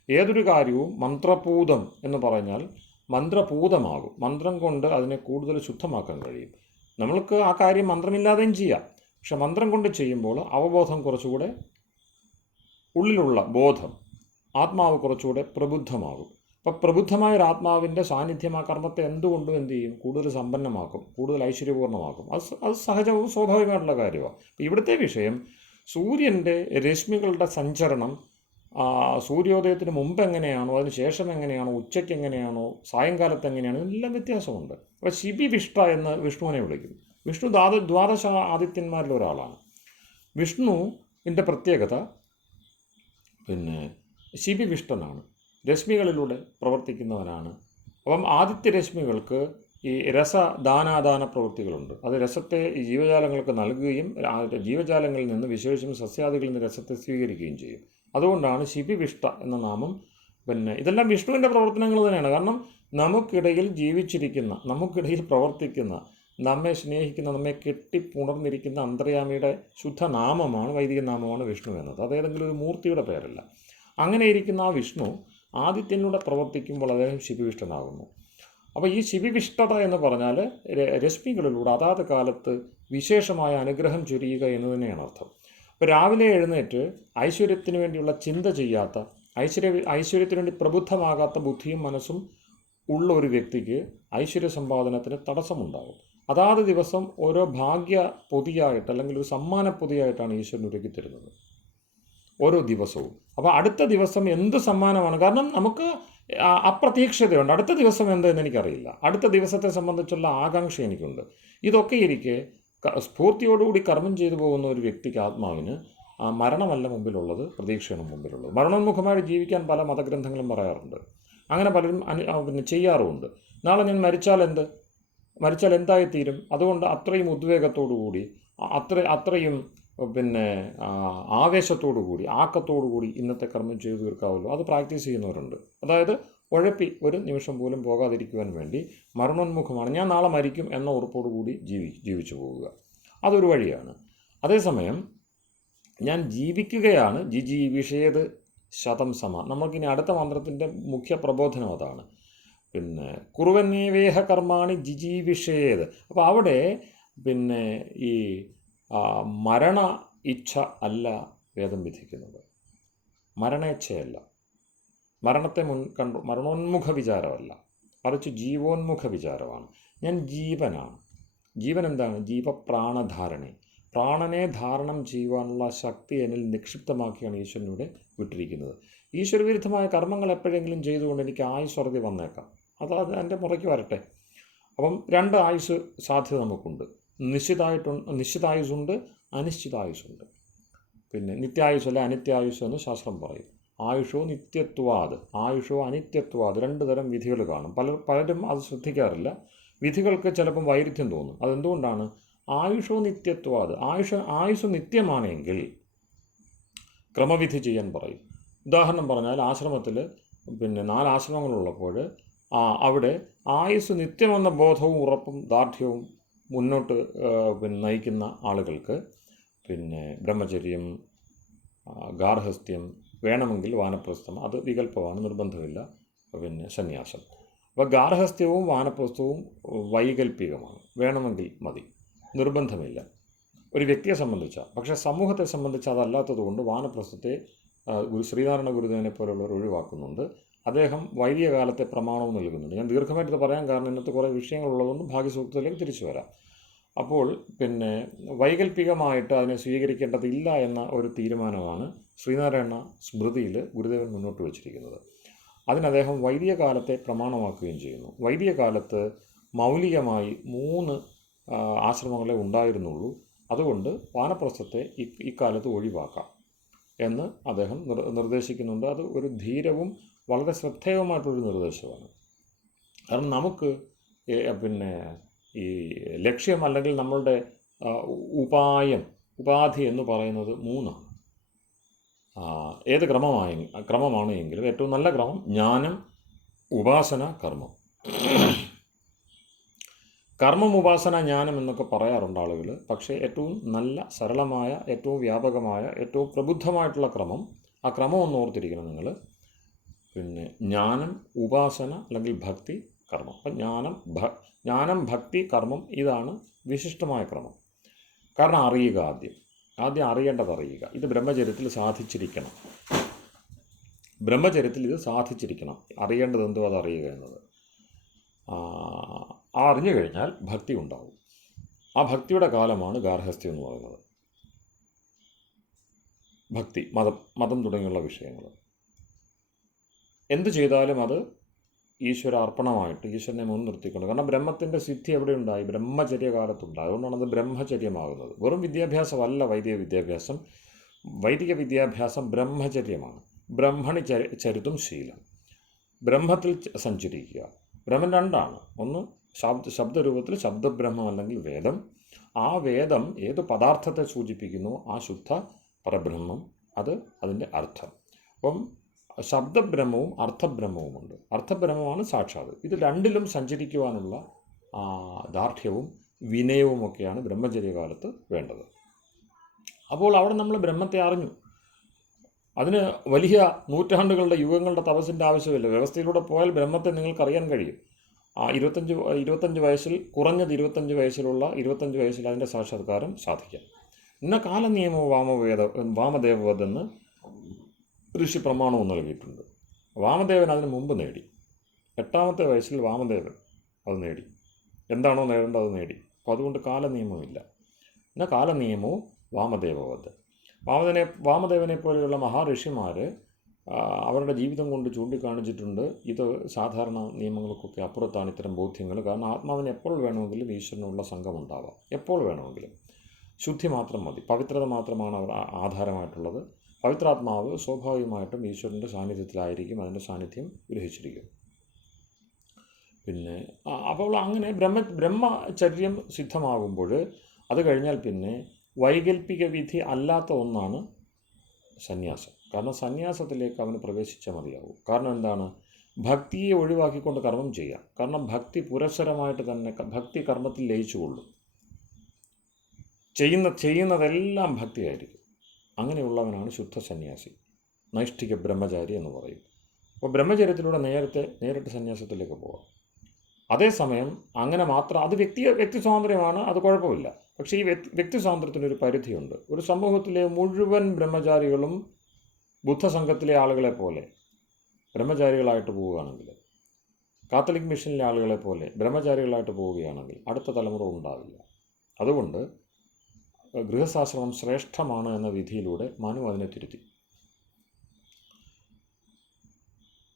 ഏതൊരു കാര്യവും മന്ത്രപൂതം എന്ന് പറഞ്ഞാൽ മന്ത്രപൂതമാകും. മന്ത്രം കൊണ്ട് അതിനെ കൂടുതൽ ശുദ്ധമാക്കാൻ കഴിയും. നമ്മൾക്ക് ആ കാര്യം മന്ത്രമില്ലാതെയും ചെയ്യാം, പക്ഷെ മന്ത്രം കൊണ്ട് ചെയ്യുമ്പോൾ അവബോധം കുറച്ചുകൂടെ, ഉള്ളിലുള്ള ബോധം, ആത്മാവ് കുറച്ചുകൂടെ പ്രബുദ്ധമാകും. അപ്പോൾ പ്രബുദ്ധമായ ഒരു ആത്മാവിൻ്റെ സാന്നിധ്യം ആ കർമ്മത്തെ എന്തുകൊണ്ടും എന്ത് ചെയ്യും? കൂടുതൽ സമ്പന്നമാക്കും, കൂടുതൽ ഐശ്വര്യപൂർണ്ണമാക്കും. അത് സഹജവും സ്വാഭാവികമായിട്ടുള്ള കാര്യമാണ്. ഇവിടുത്തെ വിഷയം സൂര്യൻ്റെ രശ്മികളുടെ സഞ്ചരണം സൂര്യോദയത്തിന് മുമ്പ് എങ്ങനെയാണോ, അതിന് ശേഷം എങ്ങനെയാണോ, ഉച്ചയ്ക്ക് എങ്ങനെയാണോ, സായങ്കാലത്ത് എങ്ങനെയാണോ, എല്ലാം വ്യത്യാസമുണ്ട്. അപ്പോൾ ശിബിവിഷ്ട എന്ന് വിഷ്ണുവിനെ വിളിക്കും. വിഷ്ണു ദ്വാദശ ആദിത്യന്മാരിൽ ഒരാളാണ്. വിഷ്ണുവിൻ്റെ പ്രത്യേകത ശിബിവിഷ്ടനാണ്, രശ്മികളിലൂടെ പ്രവർത്തിക്കുന്നവനാണ്. അപ്പം ആദിത്യരശ്മികൾക്ക് ഈ രസദാനാദാന പ്രവൃത്തികളുണ്ട്. അത് രസത്തെ ഈ ജീവജാലങ്ങൾക്ക് നൽകുകയും ജീവജാലങ്ങളിൽ നിന്ന്, വിശേഷിച്ചും സസ്യാദികളിൽ നിന്ന് രസത്തെ സ്വീകരിക്കുകയും ചെയ്യും. അതുകൊണ്ടാണ് ശിബിവിഷ്ട എന്ന നാമം. ഇതെല്ലാം വിഷ്ണുവിൻ്റെ പ്രവർത്തനങ്ങൾ തന്നെയാണ്. കാരണം നമുക്കിടയിൽ ജീവിച്ചിരിക്കുന്ന, നമുക്കിടയിൽ പ്രവർത്തിക്കുന്ന, നമ്മെ സ്നേഹിക്കുന്ന, നമ്മെ കെട്ടിപ്പുണർന്നിരിക്കുന്ന അന്തര്യാമിയുടെ ശുദ്ധനാമമാണ്, വൈദിക നാമമാണ് വിഷ്ണു എന്നത്. അത് ഏതെങ്കിലും ഒരു മൂർത്തിയുടെ പേരല്ല. അങ്ങനെ ഇരിക്കുന്ന ആ വിഷ്ണു ആദിത്യനിലൂടെ പ്രവർത്തിക്കുമ്പോൾ അദ്ദേഹം ശിബിവിഷ്ടനാകുന്നു. അപ്പോൾ ഈ ശിബിവിഷ്ടത എന്ന് പറഞ്ഞാൽ രശ്മികളിലൂടെ അതാത് കാലത്ത് വിശേഷമായ അനുഗ്രഹം ചൊരിയുക എന്ന് തന്നെയാണ് അർത്ഥം. അപ്പോൾ രാവിലെ എഴുന്നേറ്റ് ഐശ്വര്യത്തിന് വേണ്ടിയുള്ള ചിന്ത ചെയ്യാത്ത, ഐശ്വര്യത്തിന് വേണ്ടി പ്രബുദ്ധമാകാത്ത ബുദ്ധിയും മനസ്സും ഉള്ള ഒരു വ്യക്തിക്ക് ഐശ്വര്യ സമ്പാദനത്തിന് തടസ്സമുണ്ടാകും. അതാത് ദിവസം ഓരോ ഭാഗ്യ പൊതിയായിട്ട്, അല്ലെങ്കിൽ ഒരു സമ്മാന പൊതിയായിട്ടാണ് ഈശ്വരൻ ഒരുക്കി തരുന്നത് ഓരോ ദിവസവും. അപ്പോൾ അടുത്ത ദിവസം എന്ത് സമ്മാനമാണ്? കാരണം നമുക്ക് അപ്രതീക്ഷിതയുണ്ട്. അടുത്ത ദിവസം എന്തെന്ന് എനിക്കറിയില്ല, അടുത്ത ദിവസത്തെ സംബന്ധിച്ചുള്ള ആകാംക്ഷ എനിക്കുണ്ട്. ഇതൊക്കെ ഇരിക്കെ സ്ഫൂർത്തിയോടുകൂടി കർമ്മം ചെയ്തു പോകുന്ന ഒരു വ്യക്തിക്ക്, ആത്മാവിന്, മരണമല്ല മുമ്പിലുള്ളത്, പ്രതീക്ഷയാണ് മുമ്പിലുള്ളത്. മരണോന്മുഖമായി ജീവിക്കാൻ പല മതഗ്രന്ഥങ്ങളും പറയാറുണ്ട്. അങ്ങനെ പലരും ചെയ്യാറുമുണ്ട്. നാളെ ഞാൻ മരിച്ചാൽ എന്തായിത്തീരും? അതുകൊണ്ട് അത്രയും ഉദ്വേഗത്തോടുകൂടി, അത്രയും ആവേശത്തോടു കൂടി, ആക്കത്തോടു കൂടി ഇന്നത്തെ കർമ്മം ചെയ്തു തീർക്കാമല്ലോ, അത് പ്രാക്ടീസ് ചെയ്യുന്നവരുണ്ട്. അതായത് ഉഴപ്പി ഒരു നിമിഷം പോലും പോകാതിരിക്കുവാൻ വേണ്ടി മരണോന്മുഖമാണ്, ഞാൻ നാളെ മരിക്കും എന്ന ഉറപ്പോടുകൂടി ജീവിച്ചു പോവുക. അതൊരു വഴിയാണ്. അതേസമയം ഞാൻ ജീവിക്കുകയാണ്, ജിജീവിഷേത് ശതം സമ. നമുക്കിനി അടുത്ത മന്ത്രത്തിൻ്റെ മുഖ്യ പ്രബോധനം അതാണ്. കുറുവന്നേവേഹ കർമാണി ജിജീവിഷേത്. അപ്പോൾ അവിടെ ഈ മരണ ഇച്ഛ അല്ല വേദം വിധിക്കുന്നത്, മരണേച്ഛയല്ല, മരണത്തെ കണ്ടു മരണോന്മുഖ വിചാരമല്ല, മറിച്ച് ജീവോന്മുഖ വിചാരമാണ്. ഞാൻ ജീവനാണ്. ജീവൻ എന്താണ്? ജീവപ്രാണധാരണി. പ്രാണനെ ധാരണം ചെയ്യുവാനുള്ള ശക്തി എന്നിൽ നിക്ഷിപ്തമാക്കിയാണ് ഈശ്വരനൂടെ വിട്ടിരിക്കുന്നത്. ഈശ്വരവിരുദ്ധമായ കർമ്മങ്ങൾ എപ്പോഴെങ്കിലും ചെയ്തുകൊണ്ട് എനിക്ക് ആയുസ്വറുതി വന്നേക്കാം, അത് എൻ്റെ മുറയ്ക്ക് വരട്ടെ. അപ്പം 2 ആയുസ് സാധ്യത നമുക്കുണ്ട്. നിശ്ചിതായുസുണ്ട്, അനിശ്ചിതായുസുണ്ട്. നിത്യായുസല്ല അനിത്യായുസ് എന്ന് ശാസ്ത്രം പറയും. ആയുഷോ നിത്യത്വാത്, ആയുഷോ അനിത്യത്വാത്, 2 തരം വിധികൾ കാണും. പലരും അത് ശ്രദ്ധിക്കാറില്ല. വിധികൾക്ക് ചിലപ്പം വൈരുദ്ധ്യം തോന്നും. അതെന്തുകൊണ്ടാണ്? ആയുഷോ നിത്യത്വാത്, ആയുഷ് നിത്യമാണെങ്കിൽ ക്രമവിധി ചെയ്യാൻ പറയും. ഉദാഹരണം പറഞ്ഞാൽ, ആശ്രമത്തിൽ 4 ആശ്രമങ്ങളുള്ളപ്പോൾ അവിടെ ആയുസ് നിത്യമെന്ന ബോധവും ഉറപ്പും ദാർഢ്യവും മുന്നോട്ട് നയിക്കുന്ന ആളുകൾക്ക് ബ്രഹ്മചര്യം, ഗാർഹസ്ഥ്യം, വേണമെങ്കിൽ വാനപ്രസ്ഥം, അത് വികല്പമാണ്, നിർബന്ധമില്ല, സന്യാസം. അപ്പോൾ ഗാർഹസ്ഥ്യവും വാനപ്രസ്ഥവും വൈകല്പികമാണ്, വേണമെങ്കിൽ മതി, നിർബന്ധമില്ല. ഒരു വ്യക്തിയെ സംബന്ധിച്ചാണ്. പക്ഷേ സമൂഹത്തെ സംബന്ധിച്ച് അതല്ലാത്തത് കൊണ്ട് വാനപ്രസ്ഥത്തെ ശ്രീനാരായണ ഗുരുദേവനെ പോലുള്ളവർ ഒഴിവാക്കുന്നുണ്ട്. അദ്ദേഹം വൈദിക കാലത്തെ പ്രമാണവും നൽകുന്നുണ്ട്. ഞാൻ ദീർഘമായിട്ട് പറയാൻ കാരണം ഇന്നത്തെ കുറേ വിഷയങ്ങളുള്ളതുകൊണ്ട് ഭാഗ്യസൂക്തത്തിലേക്ക് തിരിച്ചു വരാം. അപ്പോൾ വൈകല്പികമായിട്ട് അതിനെ സ്വീകരിക്കേണ്ടതില്ല എന്ന ഒരു തീരുമാനമാണ് ശ്രീനാരായണ സ്മൃതിയിൽ ഗുരുദേവൻ മുന്നോട്ട് വച്ചിരിക്കുന്നത്. അതിന് അദ്ദേഹം വൈദിക കാലത്തെ പ്രമാണമാക്കുകയും ചെയ്യുന്നു. വൈദിക കാലത്ത് മൗലികമായി 3 ആശ്രമങ്ങളെ ഉണ്ടായിരുന്നുള്ളൂ. അതുകൊണ്ട് വാനപ്രസ്ഥത്തെ ഇക്കാലത്ത് ഒഴിവാക്കാം എന്ന് അദ്ദേഹം നിർദ്ദേശിക്കുന്നുണ്ട്. അത് ഒരു ധീരവും വളരെ ശ്രദ്ധേയവുമായിട്ടൊരു നിർദ്ദേശമാണ്. കാരണം നമുക്ക് ഈ ലക്ഷ്യം അല്ലെങ്കിൽ നമ്മളുടെ ഉപാധി എന്ന് പറയുന്നത് 3ആണ്. ഏത് ക്രമമാണ് എങ്കിലും ഏറ്റവും നല്ല ക്രമം ജ്ഞാനം, ഉപാസന, കർമ്മം. കർമ്മം, ഉപാസന, ജ്ഞാനം എന്നൊക്കെ പറയാറുണ്ട് ആളുകൾ. പക്ഷേ ഏറ്റവും നല്ല സരളമായ, ഏറ്റവും വ്യാപകമായ, ഏറ്റവും പ്രബുദ്ധമായിട്ടുള്ള ക്രമം, ആ ക്രമം ഒന്ന് ഓർത്തിരിക്കണം നിങ്ങൾ. ജ്ഞാനം, ഉപാസന അല്ലെങ്കിൽ ഭക്തി, കർമ്മം. അപ്പം ജ്ഞാനം, ഭക്തി, കർമ്മം ഇതാണ് വിശിഷ്ടമായ ക്രമം. കാരണം അറിയുക, ആദ്യം അറിയേണ്ടത് അറിയുക. ഇത് ബ്രഹ്മചര്യത്തിൽ സാധിച്ചിരിക്കണം. ഇത് സാധിച്ചിരിക്കണം. അറിയേണ്ടത് എന്തോ അത് അറിയുക എന്നത്. അറിഞ്ഞു കഴിഞ്ഞാൽ ഭക്തി ഉണ്ടാവും. ആ ഭക്തിയുടെ കാലമാണ് ഗാർഹസ്ഥ്യം എന്ന് പറയുന്നത്. ഭക്തി, മതം തുടങ്ങിയുള്ള വിഷയങ്ങൾ എന്ത് ചെയ്താലും അത് ഈശ്വര അർപ്പണമായിട്ട് ഈശ്വരനെ മുൻനിർത്തിക്കൊണ്ട്. കാരണം ബ്രഹ്മത്തിൻ്റെ സിദ്ധി എവിടെ ഉണ്ടായി? ബ്രഹ്മചര്യകാലത്തുണ്ടായി. അതുകൊണ്ടാണ് അത് ബ്രഹ്മചര്യമാകുന്നത്. വെറും വിദ്യാഭ്യാസമല്ല വൈദിക വിദ്യാഭ്യാസം. വൈദിക വിദ്യാഭ്യാസം ബ്രഹ്മചര്യമാണ്. ബ്രഹ്മണി ചരിതും ശീലം. ബ്രഹ്മത്തിൽ സഞ്ചരിക്കുക. ബ്രഹ്മം 2ആണ്. ഒന്ന് ശബ്ദരൂപത്തിൽ ശബ്ദബ്രഹ്മം അല്ലെങ്കിൽ വേദം. ആ വേദം ഏത് പദാർത്ഥത്തെ സൂചിപ്പിക്കുന്നു? ആ ശുദ്ധ പരബ്രഹ്മം, അതിൻ്റെ അർത്ഥം. അപ്പം ശബ്ദബ്രഹ്മവും അർത്ഥബ്രഹ്മവുമുണ്ട്. അർത്ഥബ്രഹ്മമാണ് സാക്ഷാത്. ഇത് രണ്ടിലും സഞ്ചരിക്കുവാനുള്ള ദാർഢ്യവും വിനയവുമൊക്കെയാണ് ബ്രഹ്മചര്യകാലത്ത് വേണ്ടത്. അപ്പോൾ അവിടെ നമ്മൾ ബ്രഹ്മത്തെ അറിഞ്ഞു. അതിന് വലിയ നൂറ്റാണ്ടുകളുടെ യുഗങ്ങളുടെ തപസ്സിൻ്റെ ആവശ്യമില്ല. വ്യവസ്ഥയിലൂടെ പോയാൽ ബ്രഹ്മത്തെ നിങ്ങൾക്കറിയാൻ കഴിയും. 25 വയസ്സിൽ, കുറഞ്ഞത് 25 വയസ്സിൽ അതിൻ്റെ സാക്ഷാത്കാരം സാധിക്കാം. ഇന്ന കാലനിയമോ വാമദേവവതെന്ന് ഋഷി പ്രമാണവും നൽകിയിട്ടുണ്ട്. വാമദേവൻ അതിന് മുമ്പ് നേടി. 8ാമത്തെ വയസ്സിൽ വാമദേവൻ അത് നേടി. എന്താണോ നേടേണ്ടത് അത് നേടി. അപ്പോൾ അതുകൊണ്ട് കാലനിയമമില്ല. എന്നാൽ കാലനിയമവും വാമദേവവത്. വാമദേവനെ പോലെയുള്ള മഹാഋഷിമാർ അവരുടെ ജീവിതം കൊണ്ട് ചൂണ്ടിക്കാണിച്ചിട്ടുണ്ട്. ഇത് സാധാരണ നിയമങ്ങൾക്കൊക്കെ അപ്പുറത്താണ് ഇത്തരം ബോധ്യങ്ങൾ. കാരണം ആത്മാവിന് എപ്പോൾ വേണമെങ്കിലും ഈശ്വരനുള്ള സംഘമുണ്ടാവാം. എപ്പോൾ വേണമെങ്കിലും. ശുദ്ധി മാത്രം മതി. പവിത്രത മാത്രമാണ് അവർ ആധാരമായിട്ടുള്ളത്. പവിത്രാത്മാവ് സ്വാഭാവികമായിട്ടും ഈശ്വരൻ്റെ സാന്നിധ്യത്തിലായിരിക്കും. അതിൻ്റെ സാന്നിധ്യം ഗ്രഹിച്ചിരിക്കും. അപ്പോൾ അങ്ങനെ ബ്രഹ്മചര്യം സിദ്ധമാകുമ്പോൾ അത് കഴിഞ്ഞാൽ വൈകല്പിക വിധി അല്ലാത്ത ഒന്നാണ് സന്യാസം. കാരണം സന്യാസത്തിലേക്ക് അവന് പ്രവേശിച്ചാൽ മതിയാവും. കാരണം എന്താണ്? ഭക്തിയെ ഒഴിവാക്കിക്കൊണ്ട് കർമ്മം ചെയ്യാം. കാരണം ഭക്തി പുരസ്സരമായിട്ട് തന്നെ ഭക്തി കർമ്മത്തിൽ ലയിച്ചുകൊള്ളും. ചെയ്യുന്നതെല്ലാം ഭക്തിയായിരിക്കും. അങ്ങനെയുള്ളവനാണ് ശുദ്ധ സന്യാസി, നൈഷ്ഠിക ബ്രഹ്മചാരി എന്ന് പറയും. അപ്പോൾ ബ്രഹ്മചര്യത്തിലൂടെ നേരിട്ട് സന്യാസത്തിലേക്ക് പോകാം. അതേസമയം അങ്ങനെ മാത്രം അത് വ്യക്തി സ്വാതന്ത്ര്യമാണ്, അത് കുഴപ്പമില്ല. പക്ഷേ ഈ വ്യക്തി സ്വാതന്ത്ര്യത്തിനൊരു പരിധിയുണ്ട്. ഒരു സമൂഹത്തിലെ മുഴുവൻ ബ്രഹ്മചാരികളും ബുദ്ധസംഘത്തിലെ ആളുകളെ പോലെ ബ്രഹ്മചാരികളായിട്ട് പോവുകയാണെങ്കിൽ, കാത്തലിക് മിഷനിലെ ആളുകളെ പോലെ ബ്രഹ്മചാരികളായിട്ട് പോവുകയാണെങ്കിൽ അടുത്ത തലമുറ ഉണ്ടാവില്ല. അതുകൊണ്ട് ഗൃഹസ്ഥാശ്രമം ശ്രേഷ്ഠമാണ് എന്ന വിധിയിലൂടെ മനു അതിനെ തിരുത്തി.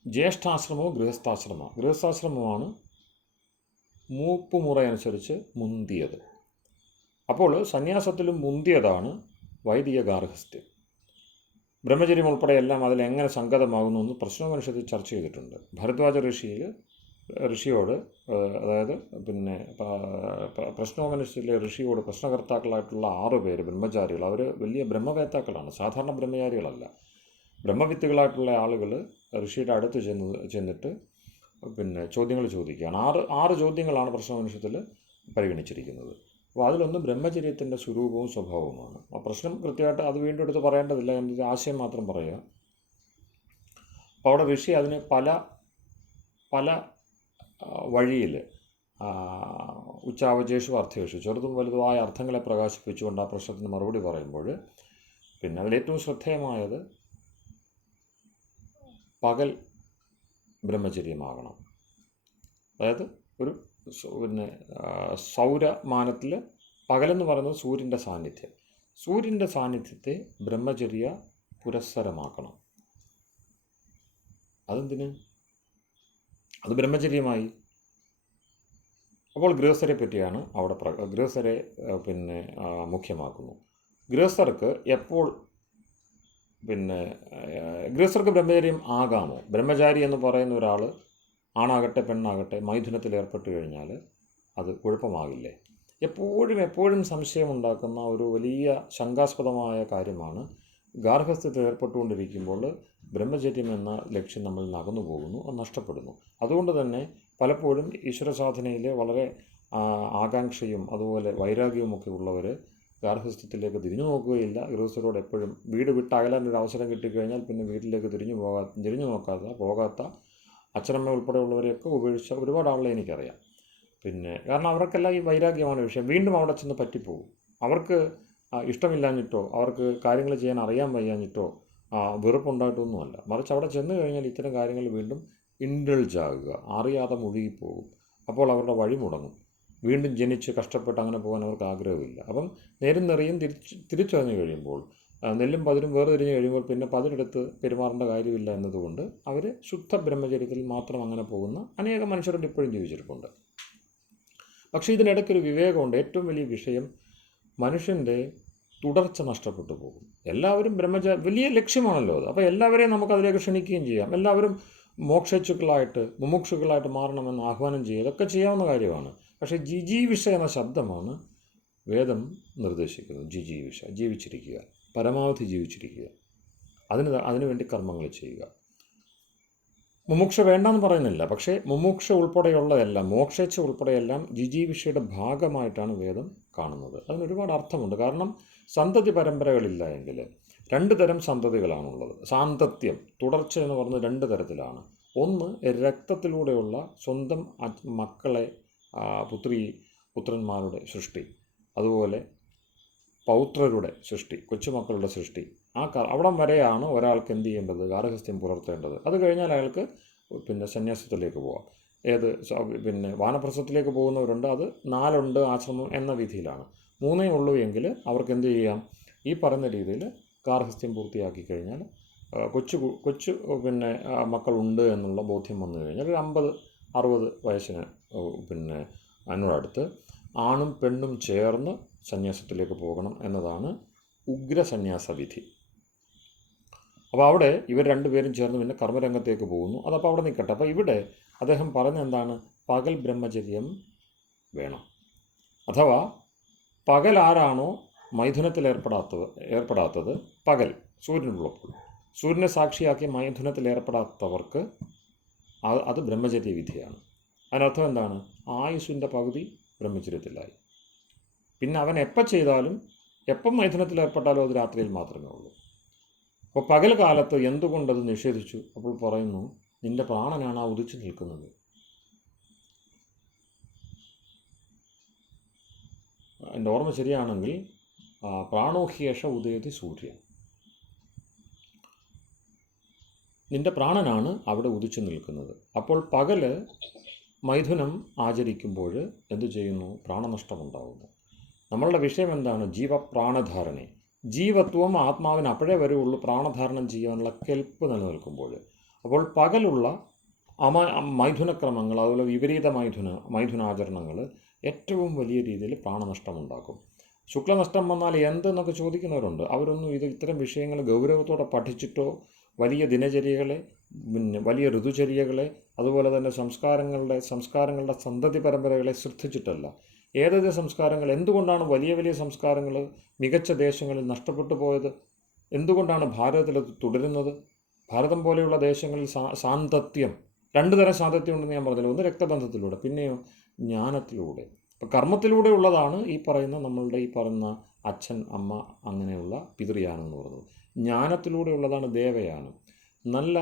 ജ്യേഷ്ഠാശ്രമവും ഗൃഹസ്ഥാശ്രമമാണ് മൂപ്പുമുറയനുസരിച്ച് മുന്തിയത്. അപ്പോൾ സന്യാസത്തിലും മുന്തിയതാണ് വൈദിക ഗാർഹസ്ഥ്യം. ബ്രഹ്മചര്യം ഉൾപ്പെടെ എല്ലാം അതിലെങ്ങനെ സംഗതമാകുന്നു എന്ന് പ്രശ്നോപനിഷത്തിൽ ചർച്ച ചെയ്തിട്ടുണ്ട്. ഭരദ്വാജ ഋഷിയോട് അതായത് പ്രശ്നോപനിഷത്തിലെ ഋഷിയോട് പ്രശ്നകർത്താക്കളായിട്ടുള്ള 6 പേര് ബ്രഹ്മചാരികൾ. അവർ വലിയ ബ്രഹ്മവേത്താക്കളാണ്, സാധാരണ ബ്രഹ്മചാരികളല്ല. ബ്രഹ്മവിത്തുകളായിട്ടുള്ള ആളുകൾ ഋഷിയുടെ അടുത്ത് ചെന്നിട്ട് ചോദ്യങ്ങൾ ചോദിക്കുകയാണ്. 6 ചോദ്യങ്ങളാണ് പ്രശ്നോപനിഷത്തിൽ പരിഗണിച്ചിരിക്കുന്നത്. അപ്പോൾ അതിലൊന്ന് ബ്രഹ്മചര്യത്തിൻ്റെ സ്വരൂപവും സ്വഭാവവുമാണ്. ആ പ്രശ്നം കൃത്യമായിട്ട് അത് വീണ്ടും എടുത്ത് പറയേണ്ടതില്ല, എൻ്റെ ആശയം മാത്രം പറയുക. അപ്പോൾ അവിടെ ഋഷി അതിന് പല വഴിയിൽ ഉച്ചാവചേഷു അർത്ഥേഷു ചെറുതും വലുതുമായ അർത്ഥങ്ങളെ പ്രകാശിപ്പിച്ചുകൊണ്ട് ആ പ്രശ്നത്തിന് മറുപടി പറയുമ്പോൾ പിന്നെ അതിലേറ്റവും ശ്രദ്ധേയമായത് പകൽ ബ്രഹ്മചര്യമാകണം. അതായത് ഒരു പിന്നെ സൗരമാനത്തിൽ പകലെന്ന് പറയുന്നത് സൂര്യൻ്റെ സാന്നിധ്യം. സൂര്യൻ്റെ സാന്നിധ്യത്തെ ബ്രഹ്മചര്യ പുരസ്സരമാക്കണം. അതെന്തിന്? അത് ബ്രഹ്മചര്യമായി. അപ്പോൾ ഗൃഹസ്ഥരെ പറ്റിയാണ് അവിടെ ഗൃഹസ്ഥരെ പിന്നെ മുഖ്യമാക്കുന്നു. ഗൃഹസ്ഥർക്ക് എപ്പോൾ പിന്നെ ഗൃഹസ്ഥർക്ക് ബ്രഹ്മചര്യം ആകാമോ? ബ്രഹ്മചാരി എന്ന് പറയുന്ന ഒരാൾ ആണാകട്ടെ പെണ്ണാകട്ടെ മൈഥുനത്തിൽ ഏർപ്പെട്ട് കഴിഞ്ഞാൽ അത് കുഴപ്പമാകില്ലേ? എപ്പോഴും സംശയമുണ്ടാക്കുന്ന ഒരു വലിയ ശങ്കാസ്പദമായ കാര്യമാണ് ഗാർഹസ്ഥ്യത്തിൽ ഏർപ്പെട്ടുകൊണ്ടിരിക്കുമ്പോൾ ബ്രഹ്മചര്യം എന്ന ലക്ഷ്യം നമ്മളിൽ നിന്ന് അകന്നു പോകുന്നു, അത് നഷ്ടപ്പെടുന്നു. അതുകൊണ്ട് തന്നെ പലപ്പോഴും ഈശ്വര സാധനയിൽ വളരെ ആകാംക്ഷയും അതുപോലെ വൈരാഗ്യവുമൊക്കെ ഉള്ളവർ ഗാർഹസ്ഥ്യത്തിലേക്ക് തിരിഞ്ഞു നോക്കുകയില്ല. ഗൃഹസ്ഥരോട് എപ്പോഴും വീട് വിട്ടകലാൻ ഒരു അവസരം കിട്ടിക്കഴിഞ്ഞാൽ പിന്നെ വീട്ടിലേക്ക് തിരിഞ്ഞു പോകാത്ത അച്ഛനമ്മ ഉൾപ്പെടെയുള്ളവരെയൊക്കെ ഉപേക്ഷിച്ച ഒരുപാട് ആളുകളെ എനിക്കറിയാം. പിന്നെ കാരണം അവർക്കെല്ലാം ഈ വൈരാഗ്യമാണ് വിഷയം. വീണ്ടും അവിടെ ചെന്ന് പറ്റിപ്പോകും. അവർക്ക് ഇഷ്ടമില്ലാഞ്ഞിട്ടോ അവർക്ക് കാര്യങ്ങൾ ചെയ്യാൻ അറിയാൻ വയ്യാഞ്ഞിട്ടോ വെറുപ്പുണ്ടായിട്ടൊന്നുമല്ല. മറിച്ച് അവിടെ ചെന്ന് കഴിഞ്ഞാൽ ഇത്തരം കാര്യങ്ങൾ വീണ്ടും ഇൻഡൾജ് ആകുക, അറിയാതെ മുഴുകിപ്പോകും. അപ്പോൾ അവരുടെ വഴി മുടങ്ങും. വീണ്ടും ജനിച്ച് കഷ്ടപ്പെട്ട് അങ്ങനെ പോകാൻ അവർക്ക് ആഗ്രഹമില്ല. അപ്പം നേരും നിറയും തിരിച്ചറിഞ്ഞു കഴിയുമ്പോൾ നെല്ലും പതിരും വേർതിരിഞ്ഞ് കഴിയുമ്പോൾ പിന്നെ പതിരെടുത്ത് പെരുമാറേണ്ട കാര്യമില്ല എന്നതുകൊണ്ട് അവർ ശുദ്ധ ബ്രഹ്മചര്യത്തിൽ മാത്രം അങ്ങനെ പോകുന്ന അനേകം മനുഷ്യരുടെ ഇപ്പോഴും ജീവിച്ചിരിപ്പുണ്ട്. പക്ഷേ ഇതിനിടയ്ക്കൊരു വിവേകമുണ്ട്. ഏറ്റവും വലിയ വിഷയം മനുഷ്യൻ്റെ തുടർച്ച നഷ്ടപ്പെട്ടു പോകും. എല്ലാവരും വലിയ ലക്ഷ്യമാണല്ലോ അത്. അപ്പോൾ എല്ലാവരെയും നമുക്ക് അതിലേക്ക് ക്ഷണിക്കുകയും ചെയ്യാം. എല്ലാവരും മുമുക്ഷുക്കളായിട്ട് മാറണമെന്ന് ആഹ്വാനം ചെയ്യുക, ഇതൊക്കെ ചെയ്യാവുന്ന കാര്യമാണ്. പക്ഷേ ജിജീവിഷ എന്ന ശബ്ദമാണ് വേദം നിർദ്ദേശിക്കുന്നത്. ജിജീവിഷ, ജീവിച്ചിരിക്കുക, പരമാവധി ജീവിച്ചിരിക്കുക, അതിനുവേണ്ടി കർമ്മങ്ങൾ ചെയ്യുക. മുമുക്ഷ വേണ്ടെന്ന് പറയുന്നില്ല. പക്ഷേ മുമുക്ഷ ഉൾപ്പെടെയുള്ളതെല്ലാം, മോക്ഷേച്ഛ ഉൾപ്പെടെയെല്ലാം ജിജീവിഷയുടെ ഭാഗമായിട്ടാണ് വേദം കാണുന്നത്. അതിനൊരുപാട് അർത്ഥമുണ്ട്. കാരണം സന്തതി പരമ്പരകളില്ല എങ്കിൽ 2 തരം സന്തതികളാണുള്ളത്. സാന്തത്യം, തുടർച്ച എന്ന് പറയുന്നത് 2 തരത്തിലാണ്. ഒന്ന് രക്തത്തിലൂടെയുള്ള സ്വന്തം മക്കളെ പുത്രന്മാരുടെ സൃഷ്ടി, അതുപോലെ പൗത്രരുടെ സൃഷ്ടി, കൊച്ചുമക്കളുടെ സൃഷ്ടി. അവിടം വരെയാണ് ഒരാൾക്ക് എന്ത് ചെയ്യേണ്ടത്? ഗാർഹസ്ഥ്യം പുലർത്തേണ്ടത്. അത് കഴിഞ്ഞാൽ അയാൾക്ക് പിന്നെ സന്യാസത്തിലേക്ക് പോകാം. പിന്നെ വാനപ്രസ്ഥത്തിലേക്ക് പോകുന്നവരുണ്ട്. അത് 4 ഉണ്ട് ആശ്രമം എന്ന വിധിയിലാണ്. 3 ഉള്ളൂ എങ്കിൽ അവർക്ക് എന്ത് ചെയ്യാം? ഈ പറയുന്ന രീതിയിൽ ഗാർഹസ്ഥ്യം പൂർത്തിയാക്കി കഴിഞ്ഞാൽ കൊച്ചു പിന്നെ മക്കളുണ്ട് എന്നുള്ള ബോധ്യം വന്നു കഴിഞ്ഞാൽ ഒരു 50-60 വയസ്സിന് പിന്നെ അതിനോടടുത്ത് ആണും പെണ്ണും ചേർന്ന് സന്യാസത്തിലേക്ക് പോകണം എന്നതാണ് ഉഗ്രസന്യാസ വിധി. അപ്പോൾ അവിടെ ഇവർ 2 പേരും ചേർന്ന് പിന്നെ കർമ്മരംഗത്തേക്ക് പോകുന്നു. അതപ്പോൾ അവിടെ നിൽക്കട്ടെ. അപ്പോൾ ഇവിടെ അദ്ദേഹം പറഞ്ഞ എന്താണ്? പകൽ ബ്രഹ്മചര്യം വേണം. അഥവാ പകൽ ആരാണോ മൈഥുനത്തിൽ ഏർപ്പെടാത്തത് പകൽ സൂര്യനുള്ളപ്പോൾ, സൂര്യനെ സാക്ഷിയാക്കി മൈഥുനത്തിൽ ഏർപ്പെടാത്തവർക്ക് അത് ബ്രഹ്മചര്യ വിധിയാണ്. അതിനർത്ഥം എന്താണ്? ആയുസ്സിൻ്റെ പകുതി ബ്രഹ്മചര്യത്തിലായി. പിന്നെ അവൻ എപ്പം ചെയ്താലും എപ്പം മൈഥുനത്തിൽ ഏർപ്പെട്ടാലും അത് രാത്രിയിൽ മാത്രമേ ഉള്ളൂ. അപ്പോൾ പകൽ കാലത്ത് എന്തുകൊണ്ടത് നിഷേധിച്ചു? അപ്പോൾ പറയുന്നു, നിന്റെ പ്രാണനാണ് ആ ഉദിച്ചു നിൽക്കുന്നത്. എൻ്റെ ഓർമ്മ ശരിയാണെങ്കിൽ പ്രാണോഹ്യേഷ ഉദയതി സൂര്യ, നിന്റെ പ്രാണനാണ് അവിടെ ഉദിച്ചു നിൽക്കുന്നത്. അപ്പോൾ പകല് മൈഥുനം ആചരിക്കുമ്പോൾ എന്തു ചെയ്യുന്നു? പ്രാണനഷ്ടമുണ്ടാകുന്നു. നമ്മളുടെ വിഷയം എന്താണ്? ജീവപ്രാണധാരണെ. ജീവത്വം ആത്മാവിന് അപ്പോഴേ വരെയുള്ളൂ പ്രാണധാരണം ചെയ്യാനുള്ള കെൽപ്പ് നിലനിൽക്കുമ്പോൾ. അപ്പോൾ പകലുള്ള മൈഥുനക്രമങ്ങൾ, അതുപോലെ വിപരീത മൈഥുനാചരണങ്ങൾ ഏറ്റവും വലിയ രീതിയിൽ പ്രാണനഷ്ടമുണ്ടാക്കും. ശുക്ലനഷ്ടം വന്നാൽ എന്തെന്നൊക്കെ ചോദിക്കുന്നവരുണ്ട്. അവരൊന്നും ഇത്തരം വിഷയങ്ങൾ ഗൗരവത്തോടെ പഠിച്ചിട്ടോ വലിയ ദിനചര്യകളെ, പിന്നെ വലിയ ഋതുചര്യകളെ, അതുപോലെ തന്നെ സംസ്കാരങ്ങളുടെ സന്തതി പരമ്പരകളെ ശ്രദ്ധിച്ചിട്ടല്ല. ഏതൊക്കെ സംസ്കാരങ്ങൾ, എന്തുകൊണ്ടാണ് വലിയ സംസ്കാരങ്ങൾ മികച്ച ദേശങ്ങളിൽ നഷ്ടപ്പെട്ടു പോയത്? എന്തുകൊണ്ടാണ് ഭാരതത്തിൽ അത് തുടരുന്നത്? ഭാരതം പോലെയുള്ള ദേശങ്ങളിൽ സാന്തത്യം, 2 തരം സാന്തത്യം ഉണ്ടെന്ന് ഞാൻ പറഞ്ഞില്ല. ഒന്ന് രക്തബന്ധത്തിലൂടെ, പിന്നെയോ ജ്ഞാനത്തിലൂടെ. അപ്പോൾ കർമ്മത്തിലൂടെ ഉള്ളതാണ് ഈ പറയുന്ന അച്ഛൻ, അമ്മ, അങ്ങനെയുള്ള പിതൃയാനം എന്ന് പറയുന്നത്. ജ്ഞാനത്തിലൂടെ ഉള്ളതാണ് ദേവയാനം. നല്ല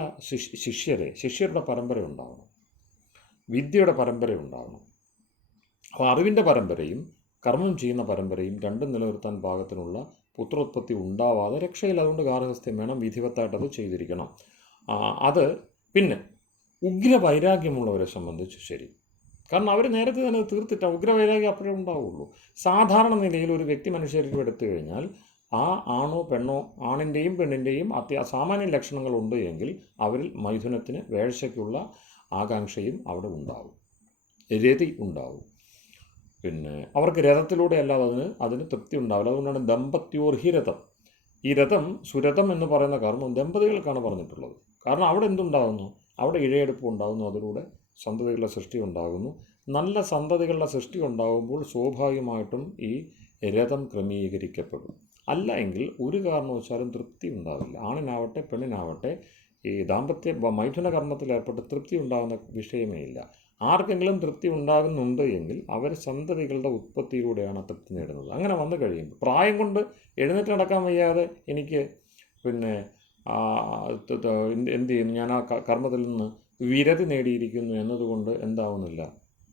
ശിഷ്യരുടെ പരമ്പര ഉണ്ടാവണം, വിദ്യയുടെ പരമ്പര ഉണ്ടാവണം. അപ്പോൾ അറിവിൻ്റെ പരമ്പരയും കർമ്മം ചെയ്യുന്ന പരമ്പരയും രണ്ടും നിലനിർത്താൻ പാകത്തിനുള്ള പുത്രോത്പത്തി ഉണ്ടാവാതെ രക്ഷയില്ല. അതുകൊണ്ട് ഗാർഹസ്ഥ്യം വേണം, വിധിവത്തായിട്ട് അത് ചെയ്തിരിക്കണം. അത് പിന്നെ ഉഗ്രവൈരാഗ്യമുള്ളവരെ സംബന്ധിച്ച് ശരി, കാരണം അവർ നേരത്തെ തന്നെ തീർത്തിട്ട് ഉഗ്രവൈരാഗ്യം അപ്പോഴേ ഉണ്ടാവുള്ളൂ. സാധാരണ നിലയിൽ ഒരു വ്യക്തി മനുഷ്യരിൽ എടുത്തു കഴിഞ്ഞാൽ ആ ആണോ പെണ്ണോ, ആണിൻ്റെയും പെണ്ണിൻ്റെയും സാമാന്യ ലക്ഷണങ്ങളുണ്ട് എങ്കിൽ അവരിൽ മൈഥുനത്തിന് വേഴ്ചയ്ക്കുള്ള ആകാംക്ഷയും അവിടെ ഉണ്ടാവും, രതി ഉണ്ടാവും. പിന്നെ അവർക്ക് രഥത്തിലൂടെ അല്ലാതെ അതിന് തൃപ്തി ഉണ്ടാവില്ല. അതുകൊണ്ടാണ് ദമ്പത്യോർഹിരഥം. ഈ രഥം, സുരഥം എന്ന് പറയുന്ന കർമ്മം ദമ്പതികൾക്കാണ് പറഞ്ഞിട്ടുള്ളത്. കാരണം അവിടെ എന്തുണ്ടാകുന്നു? അവിടെ ഇഴയെടുപ്പ് ഉണ്ടാകുന്നു, അതിലൂടെ സന്തതികളുടെ സൃഷ്ടി ഉണ്ടാകുന്നു. നല്ല സന്തതികളുടെ സൃഷ്ടി ഉണ്ടാകുമ്പോൾ സ്വാഭാവികമായിട്ടും ഈ രഥം ക്രമീകരിക്കപ്പെടും. അല്ല എങ്കിൽ ഒരു കാരണവശാലും തൃപ്തി ഉണ്ടാവില്ല. ആണിനാവട്ടെ പെണ്ണിനാവട്ടെ ഈ മൈഥുന കർമ്മത്തിൽ ഏർപ്പെട്ട് തൃപ്തി ഉണ്ടാകുന്ന വിഷയമേ ഇല്ല. ആർക്കെങ്കിലും തൃപ്തി ഉണ്ടാകുന്നുണ്ട് എങ്കിൽ അവർ സന്തതികളുടെ ഉത്പത്തിയിലൂടെയാണ് തൃപ്തി നേടുന്നത്. അങ്ങനെ വന്നു കഴിയുമ്പോൾ പ്രായം കൊണ്ട് എഴുന്നേറ്റ് നടക്കാൻ വയ്യാതെ എനിക്ക് പിന്നെ എന്ത് ചെയ്യുന്നു, ഞാൻ ആ കർമ്മത്തിൽ നിന്ന് വിരതി നേടിയിരിക്കുന്നു എന്നതുകൊണ്ട് എന്താവുന്നില്ല,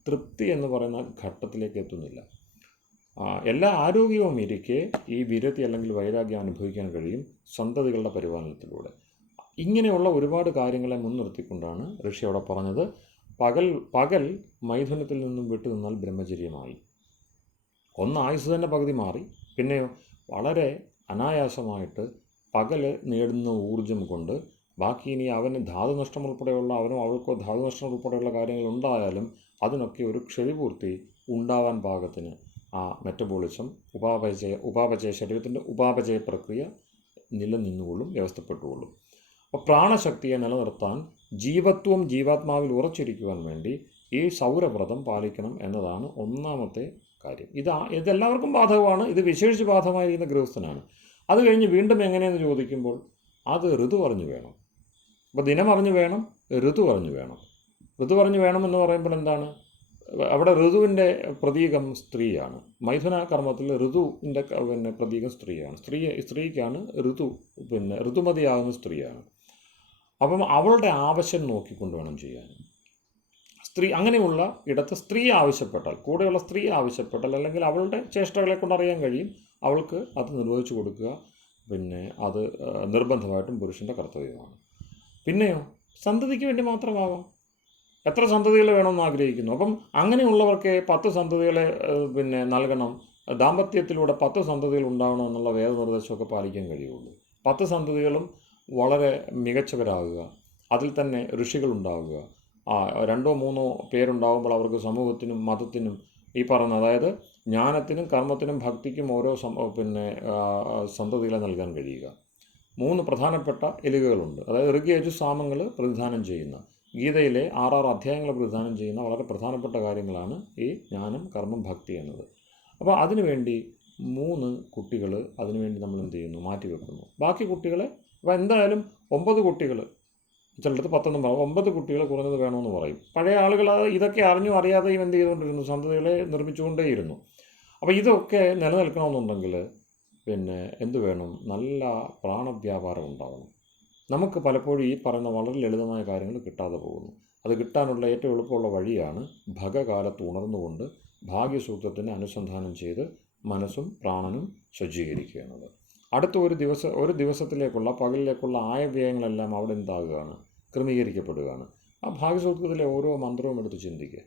തൃപ്തി എന്ന് പറയുന്ന ഘട്ടത്തിലേക്ക് എത്തുന്നില്ല. എല്ലാ ആരോഗ്യവും ഇരിക്കെ ഈ വിരതി അല്ലെങ്കിൽ വൈരാഗ്യം അനുഭവിക്കാൻ കഴിയും സന്തതികളുടെ പരിപാലനത്തിലൂടെ. ഇങ്ങനെയുള്ള ഒരുപാട് കാര്യങ്ങളെ മുൻനിർത്തിക്കൊണ്ടാണ് ഋഷി അവിടെ പറഞ്ഞത്, പകൽ മൈഥുനത്തിൽ നിന്നും വിട്ടു നിന്നാൽ ബ്രഹ്മചര്യമായി. ആയുസ് തന്നെ പകുതി മാറി. പിന്നെയോ വളരെ അനായാസമായിട്ട് പകൽ നേടുന്ന ഊർജം കൊണ്ട് ബാക്കി ഇനി അവന് ധാതുനഷ്ടം ഉൾപ്പെടെയുള്ള അവൾക്കോ ധാതുനഷ്ടം ഉൾപ്പെടെയുള്ള കാര്യങ്ങൾ ഉണ്ടായാലും അതിനൊക്കെ ഒരു ക്ഷതിപൂർത്തി ഉണ്ടാവാൻ പാകത്തിന് ആ മെറ്റബോളിസം ഉപാപചയ ശരീരത്തിൻ്റെ ഉപാപചയ പ്രക്രിയ നിലനിന്നുകൊള്ളും, വ്യവസ്ഥപ്പെട്ടുകൊള്ളും. അപ്പോൾ പ്രാണശക്തിയെ നിലനിർത്താൻ ജീവത്വം ജീവാത്മാവിൽ ഉറച്ചിരിക്കുവാൻ വേണ്ടി ഈ സൗരവ്രതം പാലിക്കണം എന്നതാണ് ഒന്നാമത്തെ കാര്യം. ഇതെല്ലാവർക്കും ബാധകമാണ്. ഇത് വിശേഷിച്ച് ബാധകമായിരിക്കുന്ന ഗൃഹസ്ഥനാണ്. അത് കഴിഞ്ഞ് വീണ്ടും എങ്ങനെയെന്ന് ചോദിക്കുമ്പോൾ അത് ഋതു അറിഞ്ഞു വേണം. അപ്പോൾ ദിനം അറിഞ്ഞു വേണം, ഋതു അറിഞ്ഞു വേണം. ഋതു അറിഞ്ഞു വേണമെന്ന് പറയുമ്പോൾ എന്താണ്? അവിടെ ഋതുവിൻ്റെ പ്രതീകം സ്ത്രീയാണ്. മൈഥുന കർമ്മത്തിൽ ഋതുവിൻ്റെ പ്രതീകം സ്ത്രീയാണ്. സ്ത്രീക്കാണ് ഋതുമതിയാകുന്ന സ്ത്രീയാണ്. അപ്പം അവളുടെ ആവശ്യം നോക്കിക്കൊണ്ട് വേണം ചെയ്യാൻ. അങ്ങനെയുള്ള ഇടത്ത് സ്ത്രീ ആവശ്യപ്പെട്ടാൽ, കൂടെയുള്ള സ്ത്രീ ആവശ്യപ്പെട്ടാൽ, അല്ലെങ്കിൽ അവളുടെ ചേഷ്ടകളെ കൊണ്ട് അറിയാൻ കഴിയും, അവൾക്ക് അത് നിർവഹിച്ചു കൊടുക്കുക. അത് നിർബന്ധമായിട്ടും പുരുഷൻ്റെ കർത്തവ്യമാണ്. പിന്നെയോ സന്തതിക്ക് വേണ്ടി മാത്രമാവാം. എത്ര സന്തതികൾ വേണമെന്ന് ആഗ്രഹിക്കുന്നു. അപ്പം അങ്ങനെയുള്ളവർക്ക് 10 സന്തതികളെ നൽകണം, ദാമ്പത്യത്തിലൂടെ 10 സന്തതികൾ ഉണ്ടാവണം എന്നുള്ള വേദനിർദ്ദേശമൊക്കെ പാലിക്കാൻ കഴിയുള്ളൂ. 10 സന്തതികളും വളരെ മികച്ചവരാകുക, അതിൽ തന്നെ ഋഷികളുണ്ടാവുക. 2 or 3 പേരുണ്ടാകുമ്പോൾ അവർക്ക് സമൂഹത്തിനും മതത്തിനും ഈ പറഞ്ഞ, അതായത് ജ്ഞാനത്തിനും കർമ്മത്തിനും ഭക്തിക്കും ഓരോ സന്തതികളെ നൽകാൻ കഴിയുക. 3 പ്രധാനപ്പെട്ട എലികകളുണ്ട്. അതായത് ഋഗ്യജു സാമങ്ങൾ പ്രതിദാനം ചെയ്യുന്ന, ഗീതയിലെ 6 അധ്യായങ്ങൾ പ്രതിദാനം ചെയ്യുന്ന വളരെ പ്രധാനപ്പെട്ട കാര്യങ്ങളാണ് ഈ ജ്ഞാനം, കർമ്മം, ഭക്തി എന്നത്. അപ്പോൾ അതിനുവേണ്ടി 3 കുട്ടികൾ അതിനുവേണ്ടി നമ്മൾ എന്ത് ചെയ്യുന്നു, മാറ്റിവെക്കുന്നു. ബാക്കി കുട്ടികളെ അപ്പോൾ എന്തായാലും 9 കുട്ടികൾ, ചിലടത്ത് 10 പറയും, 9 കുട്ടികൾ കുറഞ്ഞത് വേണമെന്ന് പറയും. പഴയ ആളുകൾ ഇതൊക്കെ അറിയാതെയും എന്ത് ചെയ്തുകൊണ്ടിരുന്നു, സന്തതികളെ നിർമ്മിച്ചുകൊണ്ടേയിരുന്നു. അപ്പോൾ ഇതൊക്കെ നിലനിൽക്കണമെന്നുണ്ടെങ്കിൽ എന്ത് വേണം, നല്ല പ്രാണവ്യാപാരം ഉണ്ടാവണം. നമുക്ക് പലപ്പോഴും ഈ പറയുന്ന വളരെ ലളിതമായ കാര്യങ്ങൾ കിട്ടാതെ പോകുന്നു. അത് കിട്ടാനുള്ള ഏറ്റവും എളുപ്പമുള്ള വഴിയാണ് ഭഗകാലത്ത് ഉണർന്നുകൊണ്ട് ഭാഗ്യസൂത്രത്തിനെ അനുസന്ധാനം ചെയ്ത് മനസ്സും പ്രാണനും സജ്ജീകരിക്കുക എന്നത്. അടുത്ത ഒരു ദിവസത്തിലേക്കുള്ള പകലിലേക്കുള്ള ആയവ്യയങ്ങളെല്ലാം അവിടെ എന്താകുകയാണ്, ക്രമീകരിക്കപ്പെടുകയാണ്. ആ ഭാഗ്യസൂത്രത്തിലെ ഓരോ മന്ത്രവും എടുത്ത് ചിന്തിക്കുക.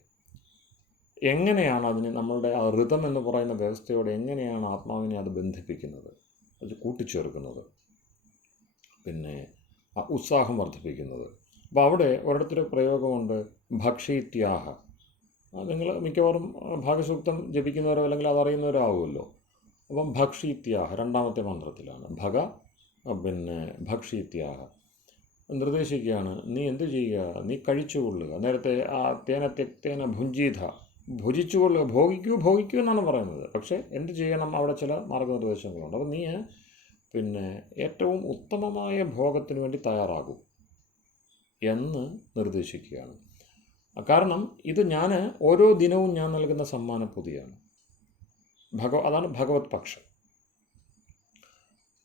എങ്ങനെയാണ് അതിന് നമ്മളുടെ ആ ഋതം എന്ന് പറയുന്ന വ്യവസ്ഥയോടെ എങ്ങനെയാണ് ആത്മാവിനെ അത് ബന്ധിപ്പിക്കുന്നത്, അത് കൂട്ടിച്ചേർക്കുന്നത്, ഉത്സാഹം വർദ്ധിപ്പിക്കുന്നത്. അപ്പോൾ അവിടെ ഒരിടത്തൊരു പ്രയോഗമുണ്ട്, ഭക്ഷീത്യാഹ. നിങ്ങൾ മിക്കവാറും ഭാഗ്യസൂക്തം ജപിക്കുന്നവരോ അല്ലെങ്കിൽ അതറിയുന്നവരോ ആവുമല്ലോ. അപ്പം ഭക്ഷീത്യാഹ 2ാമത്തെ മന്ത്രത്തിലാണ്. ഭക്ഷീത്യാഹ നിർദ്ദേശിക്കുകയാണ്, നീ എന്ത് ചെയ്യുക, നീ കഴിച്ചുകൊള്ളുക. നേരത്തെ ആ തേന ഭുഞ്ചീത, ഭുജിച്ചുകൊള്ളുക, ഭോഗിക്കൂ എന്നാണ് പറയുന്നത്. പക്ഷേ എന്ത് ചെയ്യണം, അവിടെ ചില മാർഗനിർദ്ദേശങ്ങളുണ്ട്. അപ്പം നീ ഏറ്റവും ഉത്തമമായ ഭോഗത്തിന് വേണ്ടി തയ്യാറാകൂ എന്ന് നിർദ്ദേശിക്കുകയാണ്. കാരണം ഇത് ഓരോ ദിനവും ഞാൻ നൽകുന്ന സമ്മാനപ്പൊതിയാണ്. അതാണ് ഭഗവത് പക്ഷം.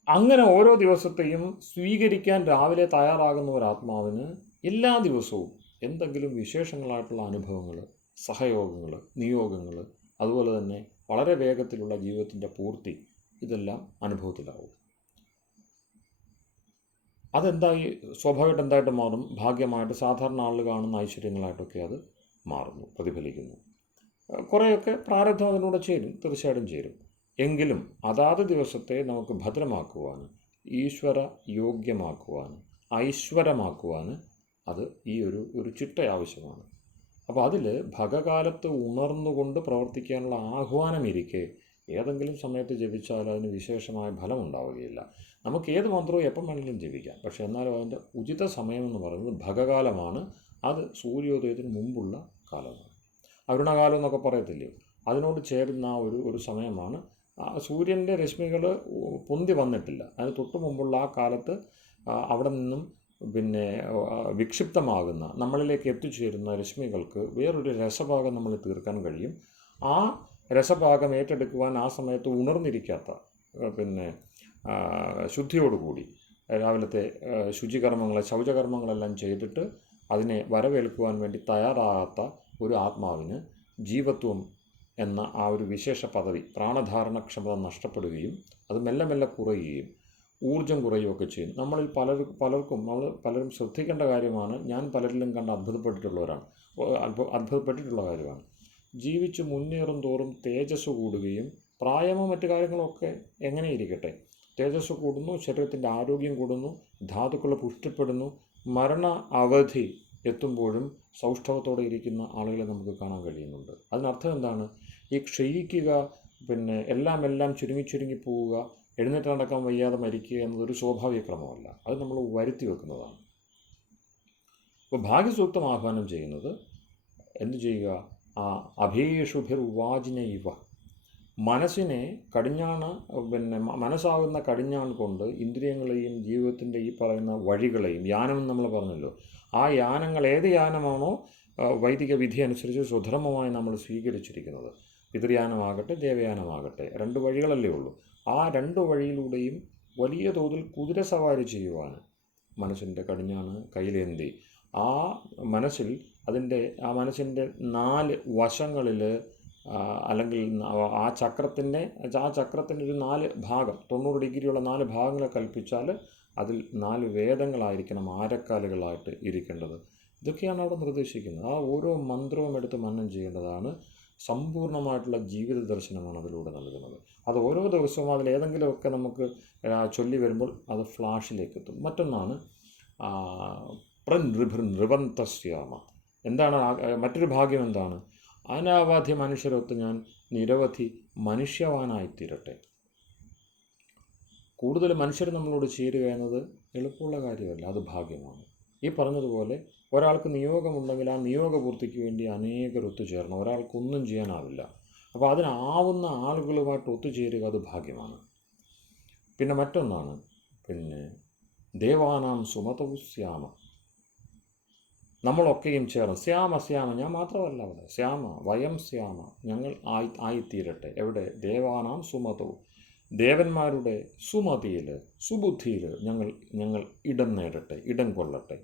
അങ്ങനെ ഓരോ ദിവസത്തെയും സ്വീകരിക്കാൻ രാവിലെ തയ്യാറാകുന്ന ഒരാത്മാവിന് എല്ലാ ദിവസവും എന്തെങ്കിലും വിശേഷങ്ങളായിട്ടുള്ള അനുഭവങ്ങൾ, സഹയോഗങ്ങൾ, നിയോഗങ്ങൾ അതുപോലെ തന്നെ വളരെ വേഗത്തിലുള്ള ജീവിതത്തിൻ്റെ പൂർത്തി, ഇതെല്ലാം അനുഭവത്തിലാവും. അതെന്തായി സ്വാഭാവികമായിട്ട് എന്തായിട്ട് മാറും? ഭാഗ്യമായിട്ട് സാധാരണ ആളുകൾ കാണുന്ന ഐശ്വര്യങ്ങളായിട്ടൊക്കെ അത് മാറുന്നു, പ്രതിഫലിക്കുന്നു. കുറേയൊക്കെ പ്രാരബ്ധം അതിലൂടെ ചേരും, തീർച്ചയായിട്ടും ചേരും. എങ്കിലും അതാത് ദിവസത്തെ നമുക്ക് ഭദ്രമാക്കുവാൻ, ഈശ്വര യോഗ്യമാക്കുവാൻ, ഐശ്വര്യമാക്കുവാൻ അത് ഈ ഒരു ചിട്ട ആവശ്യമാണ്. അപ്പോൾ അതിൽ ഭഗകാലത്ത് ഉണർന്നുകൊണ്ട് പ്രവർത്തിക്കാനുള്ള ആഹ്വാനമിരിക്കെ ഏതെങ്കിലും സമയത്ത് ജപിച്ചാൽ അതിന് വിശേഷമായ ഫലം ഉണ്ടാവുകയില്ല. നമുക്ക് ഏത് മന്ത്രവും എപ്പം വേണമെങ്കിലും ജപിക്കാം. പക്ഷേ എന്നാലും അതിൻ്റെ ഉചിത സമയമെന്ന് പറയുന്നത് ഭഗകാലമാണ്. അത് സൂര്യോദയത്തിന് മുമ്പുള്ള കാലമാണ്. അരുണകാലം എന്നൊക്കെ പറയത്തില്ലേ, അതിനോട് ചേരുന്ന ഒരു സമയമാണ്. സൂര്യൻ്റെ രശ്മികൾ പൊന്തി വന്നിട്ടില്ല, അതിന് തൊട്ട് മുമ്പുള്ള ആ കാലത്ത് അവിടെ നിന്നും പിന്നെ വിക്ഷിപ്തമാകുന്ന, നമ്മളിലേക്ക് എത്തിച്ചേരുന്ന രശ്മികൾക്ക് വേറൊരു രസഭാഗം നമ്മൾ തീർക്കാൻ കഴിയും. ആ രസഭാഗം ഏറ്റെടുക്കുവാൻ ആ സമയത്ത് ഉണർന്നിരിക്കാത്ത, പിന്നെ ശുദ്ധിയോടുകൂടി രാവിലത്തെ ശുചികർമ്മങ്ങളെ, ശൗചകർമ്മങ്ങളെല്ലാം ചെയ്തിട്ട് അതിനെ വരവേൽക്കുവാൻ വേണ്ടി തയ്യാറാകാത്ത ഒരു ആത്മാവിന് ജീവത്വം എന്ന ആ ഒരു വിശേഷ പദവി, പ്രാണധാരണക്ഷമത നഷ്ടപ്പെടുകയും അത് മെല്ലെ മെല്ലെ കുറയുകയും ഊർജം കുറയുകയൊക്കെ ചെയ്യും. നമ്മളിൽ പലരും ശ്രദ്ധിക്കേണ്ട കാര്യമാണ്. ഞാൻ പലരിലും കണ്ട് അത്ഭുതപ്പെട്ടിട്ടുള്ള കാര്യമാണ്. ജീവിച്ച് മുന്നേറും തോറും തേജസ് കൂടുകയും, പ്രായമോ മറ്റു കാര്യങ്ങളൊക്കെ എങ്ങനെ ഇരിക്കട്ടെ, തേജസ് കൂടുന്നു, ശരീരത്തിൻ്റെ ആരോഗ്യം കൂടുന്നു, ധാതുക്കൾ പുഷ്ടിപ്പെടുന്നു, മരണ അവധി എത്തുമ്പോഴും സൗഷ്ഠവത്തോടെ ഇരിക്കുന്ന ആളുകളെ നമുക്ക് കാണാൻ കഴിയുന്നുണ്ട്. അതിനർത്ഥം എന്താണ്? ഈ ക്ഷയിക്കുക, പിന്നെ എല്ലാം ചുരുങ്ങി പോവുക, എഴുന്നേറ്റ് നടക്കാൻ വയ്യാതെ മരിക്കുക എന്നതൊരു സ്വാഭാവിക ക്രമമല്ല. അത് നമ്മൾ വരുത്തി വെക്കുന്നതാണ്. അപ്പോൾ ഭാഗ്യസൂക്തം ആഹ്വാനം ചെയ്യുന്നത് എന്തു ചെയ്യുക? ആ അഭീഷുഭിർവാജിന ഇവ, മനസ്സിനെ മനസ്സാകുന്ന കടിഞ്ഞാൺ കൊണ്ട് ഇന്ദ്രിയങ്ങളെയും ജീവിതത്തിൻ്റെ ഈ പറയുന്ന വഴികളെയും, യാനം നമ്മൾ പറഞ്ഞല്ലോ, ആ യാനങ്ങൾ ഏത് യാനമാണോ വൈദിക വിധി അനുസരിച്ച് സുധർമ്മമായി നമ്മൾ സ്വീകരിച്ചിരിക്കുന്നത്, പിതൃയാനമാകട്ടെ ദേവയാനമാകട്ടെ, 2 വഴികളല്ലേ ഉള്ളൂ. ആ 2 വഴിയിലൂടെയും വലിയ തോതിൽ കുതിര സവാരി ചെയ്യുവാൻ മനസ്സിൻ്റെ കടിഞ്ഞാണ് കയ്യിലേന്തി ആ മനസ്സിൻ്റെ 4 വശങ്ങളിൽ, അല്ലെങ്കിൽ ആ ചക്രത്തിൻ്റെ ഒരു 4 ഭാഗം, 90 ഡിഗ്രിയുള്ള 4 ഭാഗങ്ങളെ കൽപ്പിച്ചാൽ അതിൽ 4 വേദങ്ങളായിരിക്കണം ആരക്കാലുകളായിട്ട് ഇരിക്കേണ്ടത്. ഇതൊക്കെയാണ് അവിടെ നിർദ്ദേശിക്കുന്നത്. ആ ഓരോ മന്ത്രവും എടുത്ത് മനനം ചെയ്യേണ്ടതാണ്. സമ്പൂർണ്ണമായിട്ടുള്ള ജീവിത ദർശനമാണ് അതിലൂടെ നൽകുന്നത്. അത് ഓരോ ദിവസവും അതിലേതെങ്കിലുമൊക്കെ നമുക്ക് ചൊല്ലി വരുമ്പോൾ അത് ഫ്ലാഷിലേക്ക് എത്തും. മറ്റൊന്നാണ് നൃപന്തസ്യാമ. എന്താണ് മറ്റൊരു ഭാഗ്യം? എന്താണ്? അനാവാധ്യ മനുഷ്യരൊത്ത് ഞാൻ നിരവധി മനുഷ്യവാനായിത്തീരട്ടെ. കൂടുതൽ മനുഷ്യർ നമ്മളോട് ചേരുക എന്നത് എളുപ്പമുള്ള കാര്യമല്ല, അത് ഭാഗ്യമാണ്. ഈ പറഞ്ഞതുപോലെ ഒരാൾക്ക് നിയോഗമുണ്ടെങ്കിൽ ആ നിയോഗപൂർത്തിക്ക് വേണ്ടി അനേകർ ഒത്തുചേരണം. ഒരാൾക്കൊന്നും ചെയ്യാനാവില്ല. അപ്പോൾ അതിനാവുന്ന ആളുകളുമായിട്ട് ഒത്തുചേരുക, അത് ഭാഗ്യമാണ്. പിന്നെ മറ്റൊന്നാണ്, ദേവാനാം സുമതൗ ശ്യാമ, നമ്മളൊക്കെയും ചേർന്ന് ശ്യാമ, ഞാൻ മാത്രമല്ല അവിടെ, ശ്യാമ വയം ശ്യാമ, ഞങ്ങൾ ആയിത്തീരട്ടെ. എവിടെ? ദേവാനാം സുമതൗ, ദേവന്മാരുടെ സുമതിയിൽ, സുബുദ്ധിയിൽ ഞങ്ങൾ ഇടം നേടട്ടെ, ഇടം കൊള്ളട്ടെ.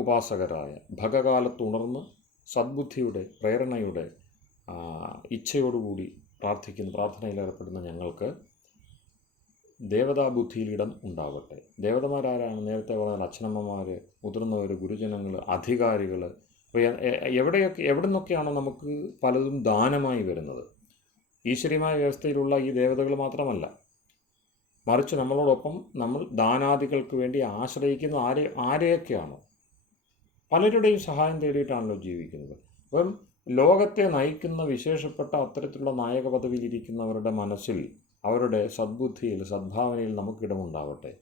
ഉപാസകരായ ഭഗകാലത്തുണർന്ന് സദ്ബുദ്ധിയുടെ, പ്രേരണയുടെ, ഇച്ഛയോടുകൂടി പ്രാർത്ഥനയിൽ ഏർപ്പെടുന്ന ഞങ്ങൾക്ക് ദേവതാബുദ്ധിയിൽ ഇടം ഉണ്ടാവട്ടെ. ദേവതമാരാരാണ്? നേരത്തെ പറഞ്ഞാൽ അച്ഛനമ്മമാർ, മുതിർന്നവർ, ഗുരുജനങ്ങൾ, അധികാരികൾ. അപ്പോൾ എവിടെ നിന്നൊക്കെയാണോ നമുക്ക് പലതും ദാനമായി വരുന്നത്? ഈശ്വരീയമായ വ്യവസ്ഥയിലുള്ള ഈ ദേവതകൾ മാത്രമല്ല, മറിച്ച് നമ്മളോടൊപ്പം നമ്മൾ ദാനാദികൾക്ക് വേണ്ടി ആശ്രയിക്കുന്ന ആരെയൊക്കെയാണോ, പലരുടെയും സഹായം തേടിയിട്ടാണല്ലോ ജീവിക്കുന്നത്. അപ്പം ലോകത്തെ നയിക്കുന്ന വിശേഷപ്പെട്ട അത്തരത്തിലുള്ള നായക പദവിയിലിരിക്കുന്നവരുടെ മനസ്സിൽ, അവരുടെ സദ്ബുദ്ധിയിൽ, സദ്ഭാവനയിൽ നമുക്കിടമുണ്ടാവട്ടെ.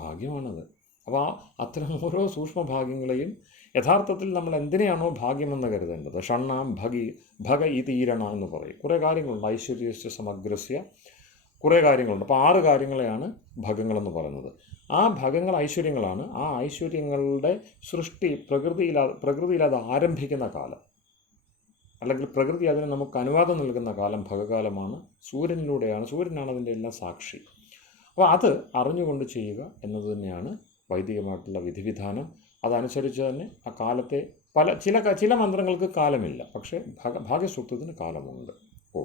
ഭാഗ്യമാണത്. അപ്പോൾ അത്തരം ഓരോ സൂക്ഷ്മഭാഗ്യങ്ങളെയും യഥാർത്ഥത്തിൽ നമ്മൾ എന്തിനെയാണോ ഭാഗ്യമെന്ന് കരുതേണ്ടത്, ഷണ്ണാം ഭഗ ഇതീരണ എന്ന് പറയും. കുറേ കാര്യങ്ങളുണ്ട്. ഐശ്വര്യസ്യ സമഗ്രസ്യ കുറേ കാര്യങ്ങളുണ്ട്. അപ്പോൾ 6 കാര്യങ്ങളെയാണ് ഭഗങ്ങളെന്ന് പറയുന്നത്. ആ ഭഗങ്ങൾ ഐശ്വര്യങ്ങളാണ്. ആ ഐശ്വര്യങ്ങളുടെ സൃഷ്ടി പ്രകൃതിയിൽ അത് ആരംഭിക്കുന്ന കാലം, അല്ലെങ്കിൽ പ്രകൃതി അതിന് നമുക്ക് അനുവാദം നൽകുന്ന കാലം ഭഗകാലമാണ്. സൂര്യനാണ് അതിൻ്റെ എല്ലാം സാക്ഷി. അപ്പോൾ അത് അറിഞ്ഞുകൊണ്ട് ചെയ്യുക എന്നത് തന്നെയാണ് വൈദികമായിട്ടുള്ള വിധിവിധാനം. അതനുസരിച്ച് തന്നെ ആ കാലത്തെ ചില മന്ത്രങ്ങൾക്ക് കാലമില്ല, പക്ഷേ ഭാഗ്യസൂക്തത്തിന് കാലമുണ്ട്. ഓ,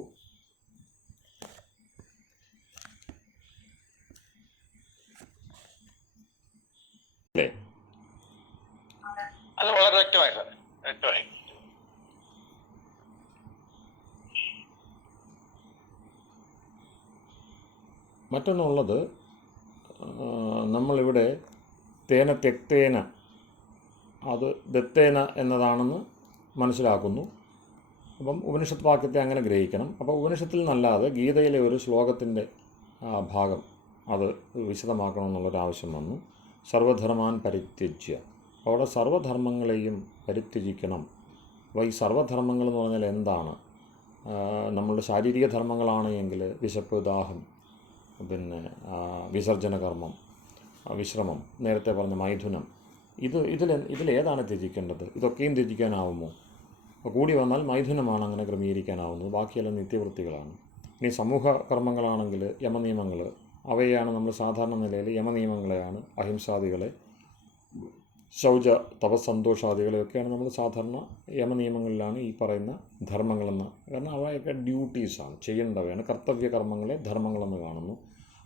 അല്ലേ? അത് വളരെ വ്യക്തമായി സാർ, വ്യക്തമായി. മറ്റൊന്നുള്ളത്, നമ്മളിവിടെ തേന തെക്തേന അത് ദത്തേന എന്നതാണെന്ന് മനസ്സിലാക്കുന്നു. അപ്പം ഉപനിഷത്ത് വാക്യത്തെ അങ്ങനെ ഗ്രഹിക്കണം. അപ്പോൾ ഉപനിഷത്തിൽ നിന്നല്ലാതെ ഗീതയിലെ ഒരു ശ്ലോകത്തിൻ്റെ ഭാഗം അത് വിശദമാക്കണമെന്നുള്ളൊരാവശ്യം വന്നു. സർവധർമാൻ പരിത്യജ്യ, അവിടെ സർവധർമ്മങ്ങളെയും പരിത്യജിക്കണം. അപ്പോൾ ഈ സർവധർമ്മങ്ങൾ എന്ന് പറഞ്ഞാൽ എന്താണ്? നമ്മളുടെ ശാരീരിക ധർമ്മങ്ങളാണ് എങ്കിൽ വിശപ്പ്, ദാഹം, പിന്നെ വിസർജന കർമ്മം, വിശ്രമം, നേരത്തെ പറഞ്ഞ മൈഥുനം, ഇതിലേതാണ് ത്യജിക്കേണ്ടത്? ഇതൊക്കെയും ത്യജിക്കാനാവുമോ? കൂടി വന്നാൽ മൈഥുനമാണ് അങ്ങനെ ക്രമീകരിക്കാനാവുന്നത്, ബാക്കിയെല്ലാം നിത്യവൃത്തികളാണ്. ഇനി സമൂഹ കർമ്മങ്ങളാണെങ്കിൽ യമനിയമങ്ങൾ, അവയെയാണ് നമ്മൾ സാധാരണ നിലയിൽ യമനിയമങ്ങളെയാണ്, അഹിംസാദികളെ, ശൗച തപസ്സന്തോഷാദികളെയൊക്കെയാണ് നമ്മൾ സാധാരണ യമനിയമങ്ങളിലാണ് ഈ പറയുന്ന ധർമ്മങ്ങളെന്ന്. കാരണം അവയൊക്കെ ഡ്യൂട്ടീസാണ്, ചെയ്യേണ്ടവയാണ്, കർത്തവ്യ കർമ്മങ്ങളെ ധർമ്മങ്ങളെന്ന് കാണുന്നു.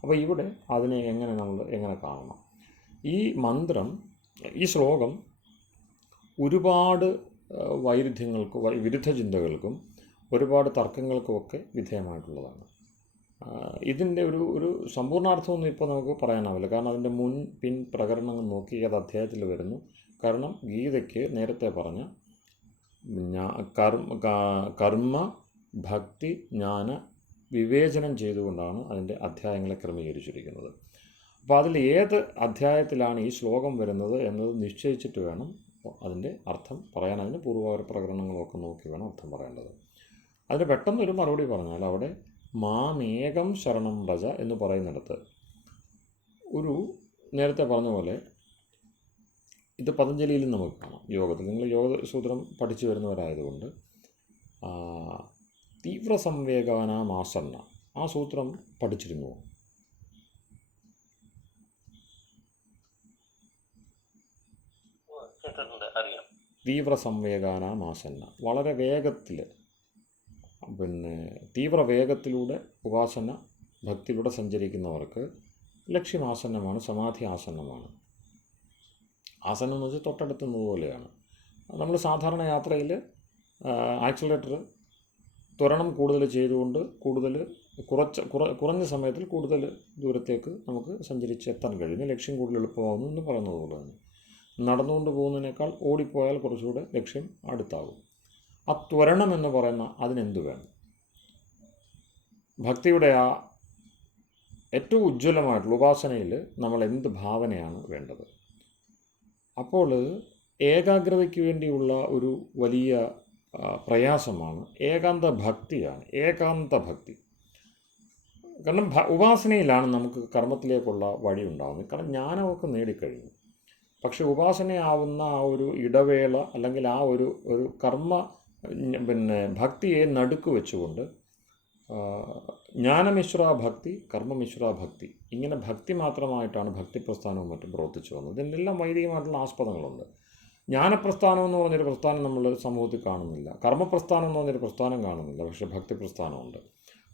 അപ്പോൾ ഇവിടെ അതിനെ എങ്ങനെ കാണണം? ഈ മന്ത്രം, ഈ ശ്ലോകം ഒരുപാട് വൈരുദ്ധ്യങ്ങൾക്കും വിരുദ്ധ ചിന്തകൾക്കും ഒരുപാട് തർക്കങ്ങൾക്കുമൊക്കെ വിധേയമായിട്ടുള്ളതാണ്. ഇതിൻ്റെ ഒരു സമ്പൂർണ്ണാർത്ഥമൊന്നും ഇപ്പോൾ നമുക്ക് പറയാനാവില്ല, കാരണം അതിൻ്റെ മുൻ പിൻ പ്രകരണങ്ങൾ നോക്കി ഏത് അധ്യായത്തിൽ വരുന്നു. കാരണം ഗീതയ്ക്ക് നേരത്തെ പറഞ്ഞ കർമ്മ ഭക്തി ജ്ഞാന വിവേചനം ചെയ്തുകൊണ്ടാണ് അതിൻ്റെ അധ്യായങ്ങളെ ക്രമീകരിച്ചിരിക്കുന്നത്. അപ്പോൾ അതിൽ ഏത് അധ്യായത്തിലാണ് ഈ ശ്ലോകം വരുന്നത് എന്നത് നിശ്ചയിച്ചിട്ട് വേണം അതിൻ്റെ അർത്ഥം പറയാൻ. അതിന് പൂർവ്വ പ്രകരണങ്ങളൊക്കെ നോക്കി വേണം അർത്ഥം പറയേണ്ടത്. അതിന് പെട്ടെന്നൊരു മറുപടി പറഞ്ഞാൽ അവിടെ മാമേകം ശരണം വ്രജ എന്ന് പറയുന്നിടത്ത് നേരത്തെ പറഞ്ഞ പോലെ ഇത് പതഞ്ജലിയിലും നമുക്ക് കാണാം. യോഗത്തിൽ നിങ്ങൾ യോഗസൂത്രം പഠിച്ചു വരുന്നവരായതുകൊണ്ട് തീവ്ര സംവേഗാനാമാസന്ന ആ സൂത്രം പഠിച്ചിരുന്നു. തീവ്ര സംവേഗാനാമാസന്ന, വളരെ വേഗത്തിൽ, തീവ്ര വേഗത്തിലൂടെ ഉപാസന ഭക്തിയിലൂടെ സഞ്ചരിക്കുന്നവർക്ക് ലക്ഷ്യമാസന്നമാണ്, സമാധി ആസന്നമാണ്. ആസനം എന്ന് വെച്ചാൽ തൊട്ടടുത്തുന്നത് പോലെയാണ്. നമ്മൾ സാധാരണ യാത്രയിൽ ആക്സിലറേറ്റർ ത്വരണം കൂടുതൽ ചെയ്തുകൊണ്ട് കുറഞ്ഞ സമയത്തിൽ കൂടുതൽ ദൂരത്തേക്ക് നമുക്ക് സഞ്ചരിച്ചെത്താൻ കഴിയുന്നു, ലക്ഷ്യം കൂടുതൽ എളുപ്പമാകുന്നു എന്ന് പറയുന്നത് പോലെ തന്നെ നടന്നുകൊണ്ട് പോകുന്നതിനേക്കാൾ ഓടിപ്പോയാൽ കുറച്ചുകൂടെ ലക്ഷ്യം അടുത്താകും. ആ ത്വരണം എന്ന് പറയുന്ന അതിനെന്ത് വേണം? ഭക്തിയുടെ ആ ഏറ്റവും ഉജ്ജ്വലമായിട്ടുള്ള ഉപാസനയിൽ നമ്മൾ എന്ത് ഭാവനയാണ് വേണ്ടത്? അപ്പോൾ ഏകാഗ്രതയ്ക്ക് വേണ്ടിയുള്ള ഒരു വലിയ പ്രയാസമാണ് ഏകാന്ത ഭക്തിയാണ്. ഏകാന്ത ഭക്തി, കാരണം ഉപാസനയിലാണ് നമുക്ക് കർമ്മത്തിലേക്കുള്ള വഴി ഉണ്ടാകുന്നത്. കാരണം ജ്ഞാനമൊക്കെ നേടിക്കഴിഞ്ഞു, പക്ഷെ ഉപാസനയാവുന്ന ആ ഒരു ഇടവേള അല്ലെങ്കിൽ ആ ഒരു കർമ്മ ഭക്തിയെ നടുക്ക് വെച്ചുകൊണ്ട് ജ്ഞാനമിശ്ര ഭക്തി, കർമ്മമിശ്ര ഭക്തി, ഇങ്ങനെ ഭക്തി മാത്രമായിട്ടാണ് ഭക്തിപ്രസ്ഥാനവും മറ്റും പ്രവർത്തിച്ചു വന്നത്. ഇതിനെല്ലാം വൈദികമായിട്ടുള്ള ആസ്പദങ്ങളുണ്ട്. ജ്ഞാനപ്രസ്ഥാനം എന്ന് പറഞ്ഞൊരു പ്രസ്ഥാനം നമ്മൾ സമൂഹത്തിൽ കാണുന്നില്ല, കർമ്മപ്രസ്ഥാനം എന്ന് പറഞ്ഞൊരു പ്രസ്ഥാനം കാണുന്നില്ല, പക്ഷേ ഭക്തിപ്രസ്ഥാനമുണ്ട്.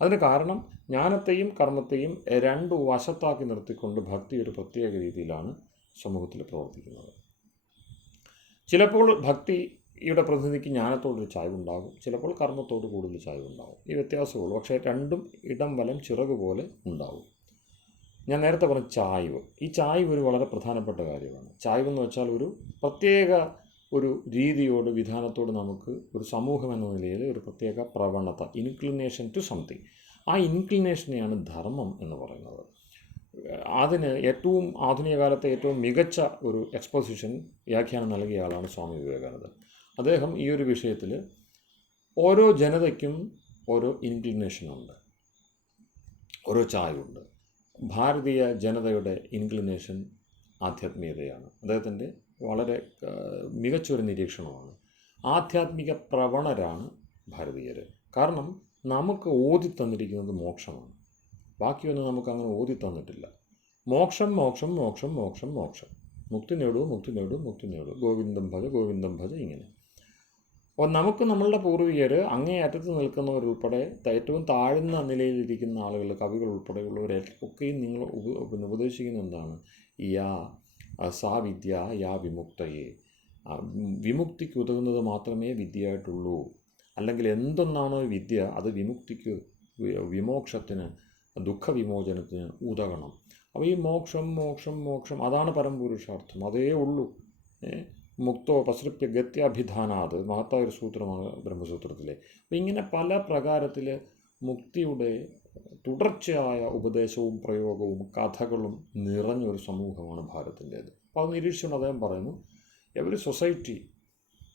അതിന് കാരണം ജ്ഞാനത്തെയും കർമ്മത്തെയും രണ്ടു വശത്താക്കി നിർത്തിക്കൊണ്ട് ഭക്തി ഒരു പ്രത്യേക രീതിയിലാണ് സമൂഹത്തിൽ പ്രവർത്തിക്കുന്നത്. ചിലപ്പോൾ ഭക്തിയുടെ പ്രതിനിധിക്ക് ജ്ഞാനത്തോടൊരു ചായ്വുണ്ടാകും, ചിലപ്പോൾ കർമ്മത്തോട് കൂടുതൽ ചായ്വുണ്ടാകും. ഈ വ്യത്യാസമുള്ളൂ, പക്ഷേ രണ്ടും ഇടം വലം ചിറക് പോലെ ഉണ്ടാവും. ഞാൻ നേരത്തെ പറഞ്ഞ ചായ്വ്, ഈ ചായ്വ് ഒരു വളരെ പ്രധാനപ്പെട്ട കാര്യമാണ്. ചായ്വ് എന്ന് വെച്ചാൽ ഒരു പ്രത്യേക ഒരു രീതിയോട്, വിധാനത്തോട് നമുക്ക് ഒരു സമൂഹം എന്ന നിലയിൽ ഒരു പ്രത്യേക പ്രവണത, ഇൻക്ലിനേഷൻ ടു സംതിങ്, ആ ഇൻക്ലിനേഷനെയാണ് ധർമ്മം എന്ന് പറയുന്നത്. അതിന് ഏറ്റവും ആധുനിക കാലത്തെ ഏറ്റവും മികച്ച ഒരു എക്സ്പോസിഷൻ, വ്യാഖ്യാനം നൽകിയ ആളാണ് സ്വാമി വിവേകാനന്ദൻ. അദ്ദേഹം ഈ ഒരു വിഷയത്തിൽ ഓരോ ജനതയ്ക്കും ഓരോ ഇൻക്ലിനേഷനുണ്ട്, ഓരോ ചായ്വുണ്ട്. ഭാരതീയ ജനതയുടെ ഇൻക്ലിനേഷൻ ആധ്യാത്മികതയാണ്. അദ്ദേഹത്തിൻ്റെ വളരെ മികച്ചൊരു നിരീക്ഷണമാണ്. ആധ്യാത്മിക പ്രവണരാണ് ഭാരതീയർ. കാരണം നമുക്ക് ഓതി തന്നിരിക്കുന്നത് മോക്ഷമാണ്, ബാക്കിയൊന്നും നമുക്ക് അങ്ങനെ ഓതി തന്നിട്ടില്ല. മോക്ഷം മോക്ഷം മോക്ഷം മോക്ഷം മോക്ഷം, മുക്തി നേടൂ മുക്തി നേടൂ മുക്തി നേടൂ, ഗോവിന്ദം ഭജ ഗോവിന്ദം ഭജ, ഇങ്ങനെ. അപ്പോൾ നമുക്ക് നമ്മളുടെ പൂർവികർ അങ്ങേയറ്റത്ത് നിൽക്കുന്നവരുൾപ്പെടെ ഏറ്റവും താഴ്ന്ന നിലയിലിരിക്കുന്ന ആളുകൾ, കവികൾ ഉൾപ്പെടെയുള്ളവരെ ഒക്കെയും നിങ്ങൾ പിന്നെ ഉപദേശിക്കുന്നത് എന്താണ്? യാ സാ വിദ്യ യാ വിമുക്തയെ, വിമുക്തിക്ക് ഉതകുന്നത് മാത്രമേ വിദ്യയായിട്ടുള്ളൂ. അല്ലെങ്കിൽ എന്തൊന്നാണോ വിദ്യ അത് വിമുക്തിക്ക്, വിമോക്ഷത്തിന്, ദുഃഖവിമോചനത്തിന് ഉതകണം. അപ്പോൾ ഈ മോക്ഷം മോക്ഷം മോക്ഷം അതാണ് പരമപുരുഷാർത്ഥം, അതേ ഉള്ളൂ. മുക്തോ പസൃപ്യ ഗത്യാഭിധാനാത് മഹത്തായൊരു സൂത്രമാണ് ബ്രഹ്മസൂത്രത്തിലെ. അപ്പോൾ ഇങ്ങനെ പല പ്രകാരത്തിൽ മുക്തിയുടെ തുടർച്ചയായ ഉപദേശവും പ്രയോഗവും കഥകളും നിറഞ്ഞൊരു സമൂഹമാണ് ഭാരതത്തിൻ്റേത്. അപ്പോൾ അത് നിരീക്ഷിച്ചുകൊണ്ട് അദ്ദേഹം പറയുന്നു, every society,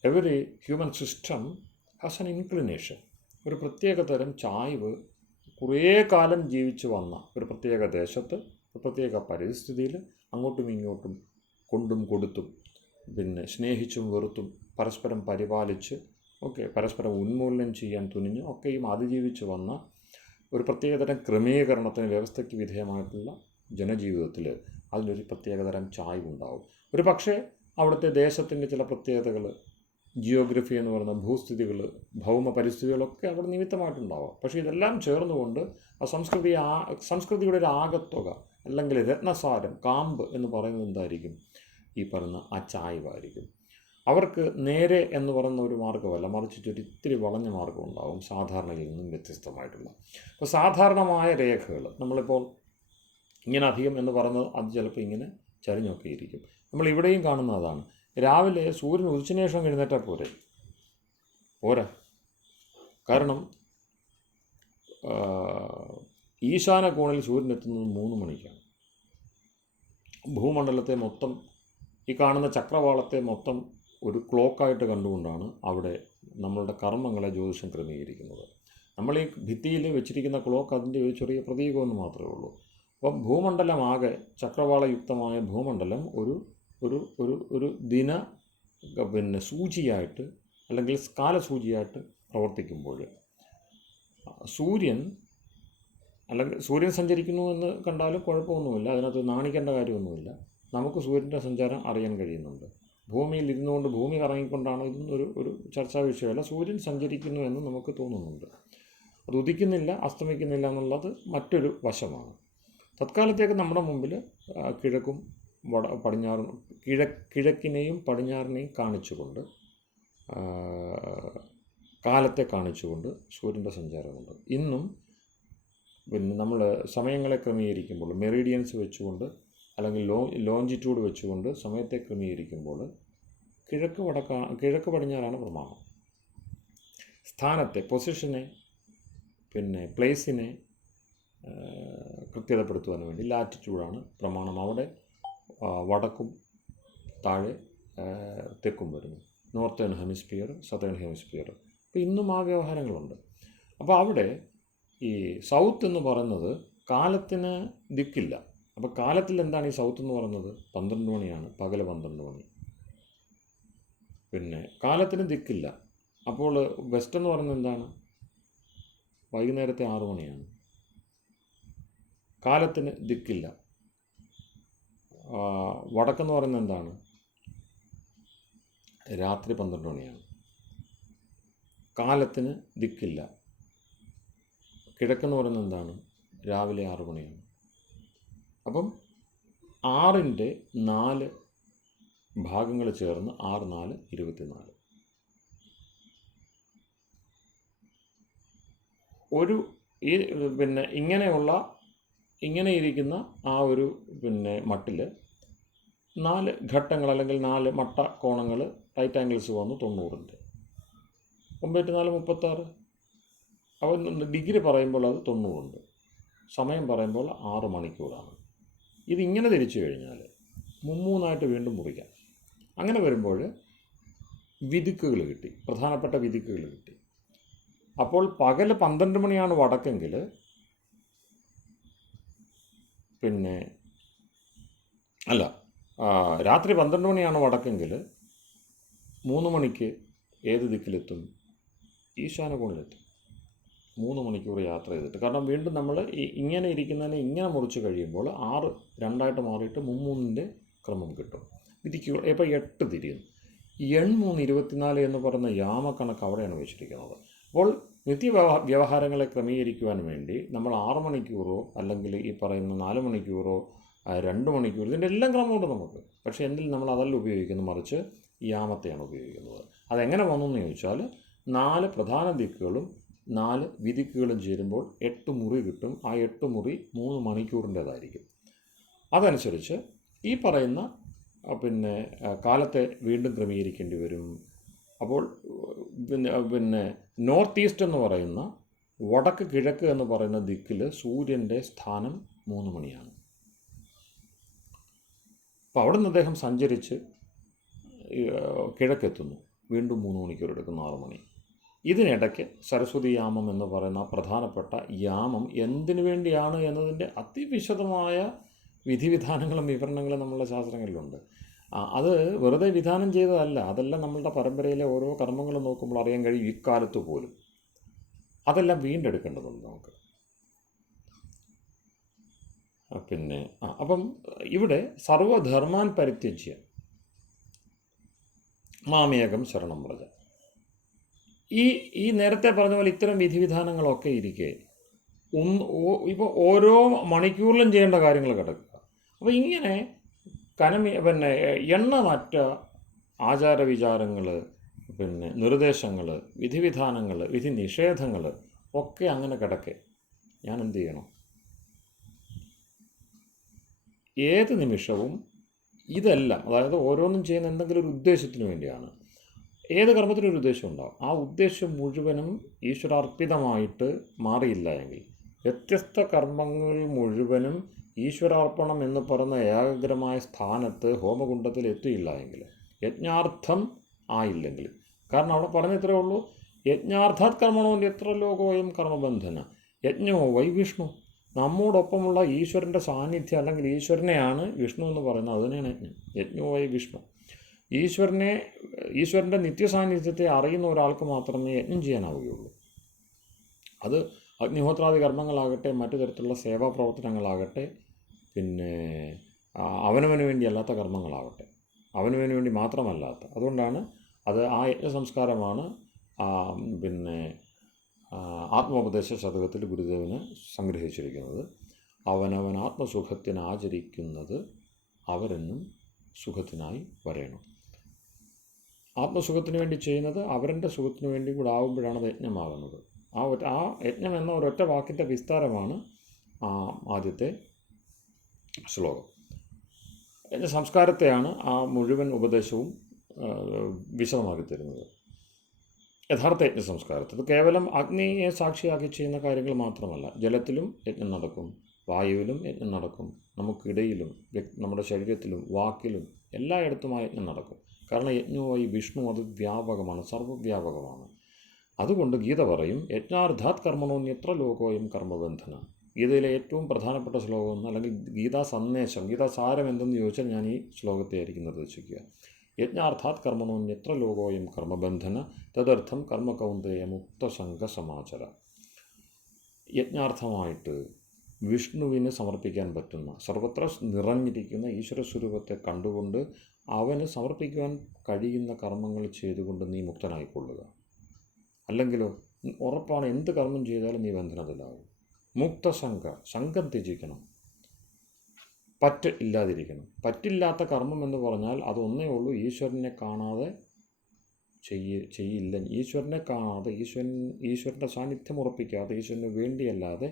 every human system has an inclination. ഒരു പ്രത്യേക തരം ചായ്വ് കുറേ കാലം ജീവിച്ചു വന്ന ഒരു പ്രത്യേക ദേശത്ത്, ഒരു പ്രത്യേക പരിസ്ഥിതിയിൽ അങ്ങോട്ടും ഇങ്ങോട്ടും കൊണ്ടും കൊടുത്തും, പിന്നെ സ്നേഹിച്ചും വെറുത്തും പരസ്പരം പരിപാലിച്ച് പരസ്പരം ഉന്മൂലനം ചെയ്യാൻ തുനിഞ്ഞ് ഒക്കെയും അതിജീവിച്ച് വന്ന ഒരു പ്രത്യേകതരം ക്രമീകരണത്തിന്, വ്യവസ്ഥയ്ക്ക് വിധേയമായിട്ടുള്ള ജനജീവിതത്തിൽ അതിനൊരു പ്രത്യേകതരം ചായ്വുണ്ടാവും. ഒരു പക്ഷേ അവിടുത്തെ ദേശത്തിൻ്റെ ചില പ്രത്യേകതകൾ, ജിയോഗ്രഫി എന്ന് പറയുന്ന ഭൂസ്ഥിതികൾ, ഭൗമ പരിസ്ഥിതികളൊക്കെ അവിടെ നിമിത്തമായിട്ടുണ്ടാവാം. പക്ഷേ ഇതെല്ലാം ചേർന്നുകൊണ്ട് ആ സംസ്കൃതിയുടെ ഒരു ആകത്തുക അല്ലെങ്കിൽ രത്നസാരം, കാമ്പ് എന്ന് പറയുന്നത് എന്തായിരിക്കും? ഈ പറയുന്ന ആ ചായ്വായിരിക്കും. അവർക്ക് നേരെ എന്ന് പറയുന്ന ഒരു മാർഗ്ഗമല്ല, മറിച്ച് ഒരിത്തിരി വളഞ്ഞ മാർഗ്ഗം ഉണ്ടാവും, സാധാരണയിൽ നിന്നും വ്യത്യസ്തമായിട്ടുള്ള. അപ്പോൾ സാധാരണമായ രേഖകൾ നമ്മളിപ്പോൾ ഇങ്ങനെ അധികം എന്ന് പറയുന്നത് അത് ചിലപ്പോൾ ഇങ്ങനെ ചരിഞ്ഞൊക്കെ ഇരിക്കും. നമ്മൾ ഇവിടെയും കാണുന്ന അതാണ്. രാവിലെ സൂര്യൻ ഉദിച്ചതിന് ശേഷം എഴുന്നേറ്റാൽ പോരാ. കാരണം ഈശാന കോണിൽ സൂര്യൻ എത്തുന്നത് 3 മണിക്കാണ്. ഭൂമണ്ഡലത്തെ മൊത്തം, ഈ കാണുന്ന ചക്രവാളത്തെ മൊത്തം ഒരു ക്ലോക്കായിട്ട് കണ്ടുകൊണ്ടാണ് അവിടെ നമ്മളുടെ കർമ്മങ്ങളെ ജ്യോതിഷം ക്രമീകരിക്കുന്നത്. നമ്മൾ ഈ ഭിത്തിയിൽ വെച്ചിരിക്കുന്ന ക്ലോക്ക് അതിൻ്റെ ഒരു ചെറിയ പ്രതീകമെന്ന് മാത്രമേ ഉള്ളൂ. അപ്പം ഭൂമണ്ഡലമാകെ, ചക്രവാളയുക്തമായ ഭൂമണ്ഡലം ഒരു ഒരു ഒരു ഒരു ദിന പിന്നെ സൂചിയായിട്ട് അല്ലെങ്കിൽ കാലസൂചിയായിട്ട് പ്രവർത്തിക്കുമ്പോൾ സൂര്യൻ സഞ്ചരിക്കുന്നു എന്ന് കണ്ടാലും കുഴപ്പമൊന്നുമില്ല, അതിനകത്ത് നാണിക്കേണ്ട കാര്യമൊന്നുമില്ല. നമുക്ക് സൂര്യൻ്റെ സഞ്ചാരം അറിയാൻ കഴിയുന്നുണ്ട്. ഭൂമിയിൽ ഇരുന്നുകൊണ്ട്, ഭൂമി കറങ്ങിക്കൊണ്ടാണ് ഇതൊന്നും ഒരു ചർച്ചാ വിഷയമല്ല. സൂര്യൻ സഞ്ചരിക്കുന്നു എന്ന് നമുക്ക് തോന്നുന്നുണ്ട്. അത് ഉദിക്കുന്നില്ല, അസ്തമിക്കുന്നില്ല എന്നുള്ളത് മറ്റൊരു വശമാണ്. തത്കാലത്തേക്ക് നമ്മുടെ മുമ്പിൽ കിഴക്കും പടിഞ്ഞാറും, കിഴക്കിനെയും പടിഞ്ഞാറിനെയും കാണിച്ചുകൊണ്ട്, കാലത്തെ കാണിച്ചുകൊണ്ട് സൂര്യൻ്റെ സഞ്ചാരമുണ്ട്. ഇന്നും പിന്നെ നമ്മൾ സമയങ്ങളെ ക്രമീകരിക്കുമ്പോൾ, മെറീഡിയൻസ് വെച്ചുകൊണ്ട് അല്ലെങ്കിൽ ലോഞ്ചിറ്റ്യൂഡ് വെച്ചുകൊണ്ട് സമയത്തെ ക്രമീകരിക്കുമ്പോൾ കിഴക്ക് പടിഞ്ഞാറാണ് പ്രമാണം. സ്ഥാനത്തെ, പൊസിഷനെ, പിന്നെ പ്ലേസിനെ കൃത്യതപ്പെടുത്തുവാൻ വേണ്ടി ലാറ്റിറ്റ്യൂഡാണ് പ്രമാണം. അവിടെ വടക്കും താഴെ തെക്കും വരുന്നു. Northern hemisphere, southern hemisphere. അപ്പോൾ ഇന്നും ആ വ്യവഹാരങ്ങളുണ്ട്. അപ്പോൾ അവിടെ ഈ സൗത്ത് എന്ന് പറയുന്നത് കാലത്തിന് ദിക്കില്ല. അപ്പോൾ കാലത്തിൽ എന്താണ് ഈ സൗത്ത് എന്ന് പറയുന്നത്? 12 മണിയാണ്, പകൽ 12 മണി. പിന്നെ കാലത്തിന് ദിക്കില്ല. അപ്പോൾ വെസ്റ്റ് എന്ന് പറയുന്നത് എന്താണ്? വൈകുന്നേരത്തെ 6 മണിയാണ്. കാലത്തിന് ദിക്കില്ല. വടക്കെന്ന് പറയുന്നത് എന്താണ്? രാത്രി 12 മണിയാണ്. കാലത്തിന് ദിക്കില്ല. കിഴക്കെന്ന് പറയുന്നത് എന്താണ്? രാവിലെ 6 മണിയാണ്. അപ്പം 6ൻ്റെ 4 ഭാഗങ്ങൾ ചേർന്ന് 6 4 24. ഈ പിന്നെ ഇങ്ങനെ ഇരിക്കുന്ന ആ ഒരു പിന്നെ മട്ടിൽ 4 ഘട്ടങ്ങൾ അല്ലെങ്കിൽ 4 മട്ട കോണങ്ങൾ, റൈറ്റ് ആംഗിൾസ് വന്നു 90ൻ്റെ. 9 4 36. അപ്പോൾ ഡിഗ്രി പറയുമ്പോൾ അത് 90 ഉണ്ട്. സമയം പറയുമ്പോൾ 6 മണിക്കൂറാണ്. ഇതിങ്ങനെ തിരിച്ചു കഴിഞ്ഞാൽ 3 വീണ്ടും മുറിക്കാം. അങ്ങനെ വരുമ്പോൾ വിദിക്കുകൾ കിട്ടി, പ്രധാനപ്പെട്ട വിദിക്കുകൾ കിട്ടി. അപ്പോൾ പകൽ 12 മണിയാണ് വടക്കെങ്കിൽ, പിന്നെ അല്ല, രാത്രി 12 മണിയാണ് വടക്കെങ്കിൽ 3 മണിക്ക് ഏത് ദിക്കിലെത്തും? ഈശാനകോണിലെത്തും. 3 മണിക്കൂർ യാത്ര ചെയ്തിട്ട്. കാരണം വീണ്ടും നമ്മൾ ഇങ്ങനെ ഇരിക്കുന്നതിനെ ഇങ്ങനെ മുറിച്ച് കഴിയുമ്പോൾ 6 2 മാറിയിട്ട് 3ൻ്റെ ക്രമം കിട്ടും. വിധിക്കുക ഇപ്പോൾ 8 തിരിയുന്നു. 8×3 = 24 എന്ന് പറയുന്ന യാമക്കണക്ക് അവിടെയാണ് വെച്ചിരിക്കുന്നത്. അപ്പോൾ വ്യവഹാരങ്ങളെ ക്രമീകരിക്കുവാൻ വേണ്ടി നമ്മൾ 6 മണിക്കൂറോ അല്ലെങ്കിൽ ഈ പറയുന്ന 4 മണിക്കൂറോ 2 മണിക്കൂർ ഇതിൻ്റെ എല്ലാം ക്രമമുണ്ട് നമുക്ക്. പക്ഷേ എന്തിൽ നമ്മൾ അതല്ല ഉപയോഗിക്കുന്നത്, മറിച്ച് യാമത്തെയാണ് ഉപയോഗിക്കുന്നത്. അതെങ്ങനെ വന്നു എന്ന് ചോദിച്ചാൽ 4 പ്രധാന ദിക്കുകളും 4 വിദിക്കുകളും ചേരുമ്പോൾ 8 മുറി കിട്ടും. ആ 8 മുറി 3 മണിക്കൂറിൻ്റേതായിരിക്കും. അതനുസരിച്ച് ഈ പറയുന്ന കാലത്തെ വീണ്ടും ക്രമീകരിക്കേണ്ടി വരും. അപ്പോൾ പിന്നെ നോർത്ത് ഈസ്റ്റ് എന്ന് പറയുന്ന വടക്ക് കിഴക്ക് എന്ന് പറയുന്ന ദിക്കിൽ സൂര്യൻ്റെ സ്ഥാനം 3 മണിയാണ്. അപ്പോൾ അവിടെ നിന്ന് അദ്ദേഹം സഞ്ചരിച്ച് കിഴക്കെത്തുന്നു, വീണ്ടും 3 മണിക്കൂർ എടുക്കുന്നു, 6 മണി. ഇതിനിടയ്ക്ക് സരസ്വതി യാമം എന്ന് പറയുന്ന പ്രധാനപ്പെട്ട യാമം എന്തിനു വേണ്ടിയാണ് എന്നതിൻ്റെ അതിവിശദമായ വിധിവിധാനങ്ങളും വിവരണങ്ങളും നമ്മളുടെ ശാസ്ത്രങ്ങളിലുണ്ട്. അത് വെറുതെ വിധാനം ചെയ്തതല്ല, അതെല്ലാം നമ്മളുടെ പരമ്പരയിലെ ഓരോ കർമ്മങ്ങളും നോക്കുമ്പോൾ അറിയാൻ കഴിയും. ഇക്കാലത്ത് പോലും അതെല്ലാം വീണ്ടെടുക്കേണ്ടതുണ്ട് നമുക്ക്. അപ്പം ഇവിടെ സർവധർമാൻ പരിത്യജ്യ മാമേകം ശരണം വ്രജ, ഈ നേരത്തെ പറഞ്ഞ പോലെ ഇത്തരം വിധിവിധാനങ്ങളൊക്കെ ഇരിക്കെ ഇപ്പോൾ ഓരോ മണിക്കൂറിലും ചെയ്യേണ്ട കാര്യങ്ങൾ കിടക്കുക. അപ്പോൾ ഇങ്ങനെ എണ്ണമറ്റ ആചാരവിചാരങ്ങൾ, നിർദ്ദേശങ്ങൾ, വിധിവിധാനങ്ങൾ, വിധി നിഷേധങ്ങൾ ഒക്കെ അങ്ങനെ കിടക്കെ ഞാൻ എന്ത് ചെയ്യണം? ഏത് നിമിഷവും ഇതെല്ലാം, അതായത് ഓരോന്നും ചെയ്യുന്ന എന്തെങ്കിലും ഒരു ഉദ്ദേശത്തിന് വേണ്ടിയാണ്. ഏത് കർമ്മത്തിനും ഒരു ഉദ്ദേശം ഉണ്ടാവും. ആ ഉദ്ദേശം മുഴുവനും ഈശ്വരാർപ്പിതമായിട്ട് മാറിയില്ല എങ്കിൽ, വ്യത്യസ്ത കർമ്മങ്ങൾ മുഴുവനും ഈശ്വരാർപ്പണം എന്ന് പറയുന്ന ഏകാഗ്രമായ സ്ഥാനത്ത് ഹോമകുണ്ഡത്തിൽ എത്തിയില്ല എങ്കിൽ, യജ്ഞാർത്ഥം ആയില്ലെങ്കിൽ, കാരണം അവിടെ പറഞ്ഞിത്രേ ഉള്ളൂ, യജ്ഞാർത്ഥാത് കർമ്മണോ എത്ര ലോകോയം കർമ്മബന്ധന യജ്ഞോ വൈ വിഷ്ണു. നമ്മോടൊപ്പമുള്ള ഈശ്വരൻ്റെ സാന്നിധ്യം അല്ലെങ്കിൽ ഈശ്വരനെയാണ് വിഷ്ണു എന്ന് പറയുന്നത്. അതിനാണ് യജ്ഞം. യജ്ഞോ വൈ വിഷ്ണു. ഈശ്വരൻ്റെ നിത്യസാന്നിധ്യത്തെ അറിയുന്ന ഒരാൾക്ക് മാത്രമേ യജ്ഞം ചെയ്യാനാവുകയുള്ളൂ. അത് അഗ്നിഹോത്രാദി കർമ്മങ്ങളാകട്ടെ, മറ്റു തരത്തിലുള്ള സേവാ പ്രവർത്തനങ്ങളാകട്ടെ, അവനവന് വേണ്ടിയല്ലാത്ത കർമ്മങ്ങളാവട്ടെ, അവനവന് വേണ്ടി മാത്രമല്ലാത്ത. അതുകൊണ്ടാണ് അത് ആ യജ്ഞ സംസ്കാരമാണ് ആത്മോപദേശ ശതകത്തിൽ ഗുരുദേവന് സംഗ്രഹിച്ചിരിക്കുന്നത്. അവനവൻ ആത്മസുഖത്തിന് ആചരിക്കുന്നത് അവരെന്നും സുഖത്തിനായി വരേണം. ആത്മസുഖത്തിന് വേണ്ടി ചെയ്യുന്നത് അവരുടെ സുഖത്തിന് വേണ്ടി കൂടെ ആകുമ്പോഴാണ് അത് യജ്ഞമാകുന്നത്. ആ യജ്ഞം എന്ന ഒരൊറ്റ വാക്കിൻ്റെ വിസ്താരമാണ് ആദ്യത്തെ ശ്ലോകം. യജ്ഞ സംസ്കാരത്തെയാണ് ആ മുഴുവൻ ഉപദേശവും വിശദമാക്കി തരുന്നത്. യഥാർത്ഥ യജ്ഞ സംസ്കാരത്തിൽ ഇത് കേവലം അഗ്നിയെ സാക്ഷിയാക്കി ചെയ്യുന്ന കാര്യങ്ങൾ മാത്രമല്ല, ജലത്തിലും യജ്ഞം നടക്കും, വായുവിലും യജ്ഞം നടക്കും, നമുക്കിടയിലും നമ്മുടെ ശരീരത്തിലും വാക്കിലും എല്ലായിടത്തും ആ യജ്ഞം നടക്കും. കാരണം യജ്ഞവുമായി വിഷ്ണു അത് വ്യാപകമാണ്, സർവ്വവ്യാപകമാണ്. അതുകൊണ്ട് ഗീത പറയും, യജ്ഞാർത്ഥാത് കർമ്മണോന്യത്ര ലോകോയം കർമ്മബന്ധന. ഗീതയിലെ ഏറ്റവും പ്രധാനപ്പെട്ട ശ്ലോകം അല്ലെങ്കിൽ ഗീതാ സന്ദേശം, ഗീതാ സാരം എന്തെന്ന് ചോദിച്ചാൽ ഞാൻ ഈ ശ്ലോകത്തെ ആയിരിക്കും നിർദ്ദേശിക്കുക. യജ്ഞാർത്ഥാത് കർമ്മണോന്യത്ര ലോകോയം കർമ്മബന്ധന തദർത്ഥം കർമ്മകൗന്ദേയ മുക്തസംഗ സമാചര. യജ്ഞാർത്ഥമായിട്ട് വിഷ്ണുവിന് സമർപ്പിക്കാൻ പറ്റുന്ന, സർവത്ര നിറഞ്ഞിരിക്കുന്ന ഈശ്വരസ്വരൂപത്തെ കണ്ടുകൊണ്ട് അവന് സമർപ്പിക്കുവാൻ കഴിയുന്ന കർമ്മങ്ങൾ ചെയ്തുകൊണ്ട് നീ മുക്തനായിക്കൊള്ളുക. അല്ലെങ്കിലോ ഉറപ്പാണ്, എന്ത് കർമ്മം ചെയ്താലും നീ ബന്ധനത്തിലാവും. മുക്തസംഗ, സംഘം ത്യജിക്കണം, പറ്റ് ഇല്ലാതിരിക്കണം. പറ്റില്ലാത്ത കർമ്മം എന്ന് പറഞ്ഞാൽ അതൊന്നേ ഉള്ളൂ, ഈശ്വരനെ കാണാതെ ചെയ്യില്ല. ഈശ്വരനെ കാണാതെ, ഈശ്വരൻ്റെ സാന്നിധ്യം ഉറപ്പിക്കാതെ, ഈശ്വരന് വേണ്ടിയല്ലാതെ,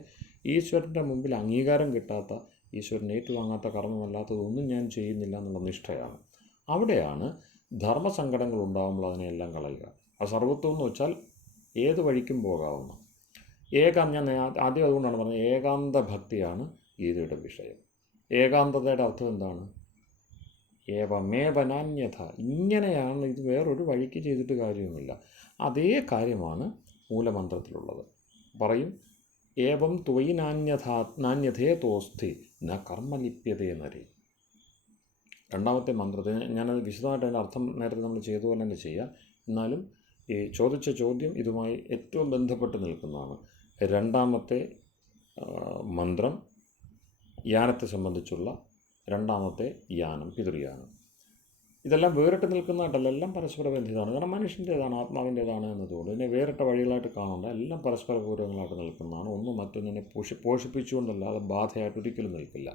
ഈശ്വരൻ്റെ മുമ്പിൽ അംഗീകാരം കിട്ടാത്ത, ഈശ്വരൻ ഏറ്റുവാങ്ങാത്ത കർമ്മമല്ലാത്തതൊന്നും ഞാൻ ചെയ്യുന്നില്ല എന്നുള്ള നിഷ്ഠയാണ്. അവിടെയാണ് ധർമ്മസങ്കടങ്ങൾ ഉണ്ടാകുമ്പോൾ അതിനെല്ലാം കളയുക. ആ സർവത്വം എന്ന് വെച്ചാൽ ഏത് വഴിക്കും പോകാവുന്ന ഞാൻ ആദ്യം അതുകൊണ്ടാണ് പറഞ്ഞത്, ഏകാന്ത ഭക്തിയാണ് ഗീതയുടെ വിഷയം. ഏകാന്തതയുടെ അർത്ഥം എന്താണ്? ഏവമേവനാന്യഥ, ഇങ്ങനെയാണ്, ഇത് വേറൊരു വഴിക്ക് ചെയ്തിട്ട് കാര്യവുമില്ല. അതേ കാര്യമാണ് മൂലമന്ത്രത്തിലുള്ളത്. പറയും, ഏവം ത്വയി നാന്യഥേ തോസ്ഥി ന കർമ്മലിപ്യതയെന്നറി. രണ്ടാമത്തെ മന്ത്രത്തിൽ ഞാനത് വിശദമായിട്ട് അതിൻ്റെ അർത്ഥം നേരത്തെ നമ്മൾ ചെയ്തുപോലെ തന്നെ ചെയ്യാം. എന്നാലും ഈ ചോദിച്ച ചോദ്യം ഇതുമായി ഏറ്റവും ബന്ധപ്പെട്ട് നിൽക്കുന്നതാണ്. രണ്ടാമത്തെ മന്ത്രം യാനത്തെ സംബന്ധിച്ചുള്ള രണ്ടാമത്തെ യാനം, പിതൃയാനം. ഇതെല്ലാം വേറിട്ട് നിൽക്കുന്നതായിട്ടല്ല, എല്ലാം പരസ്പര ബന്ധിതമാണ്. കാരണം മനുഷ്യൻ്റേതാണ്, ആത്മാവിൻ്റേതാണ് എന്നതുകൊണ്ട് ഇതിനെ വേറിട്ട വഴികളായിട്ട് കാണേണ്ട, എല്ലാം പരസ്പര പൂരകങ്ങളായിട്ട് നിൽക്കുന്നതാണ്. ഒന്നും മറ്റൊന്നിനെ പോഷിപ്പിച്ചുകൊണ്ടല്ലാതെ ബാധയായിട്ട് ഒരിക്കലും നിൽക്കില്ല.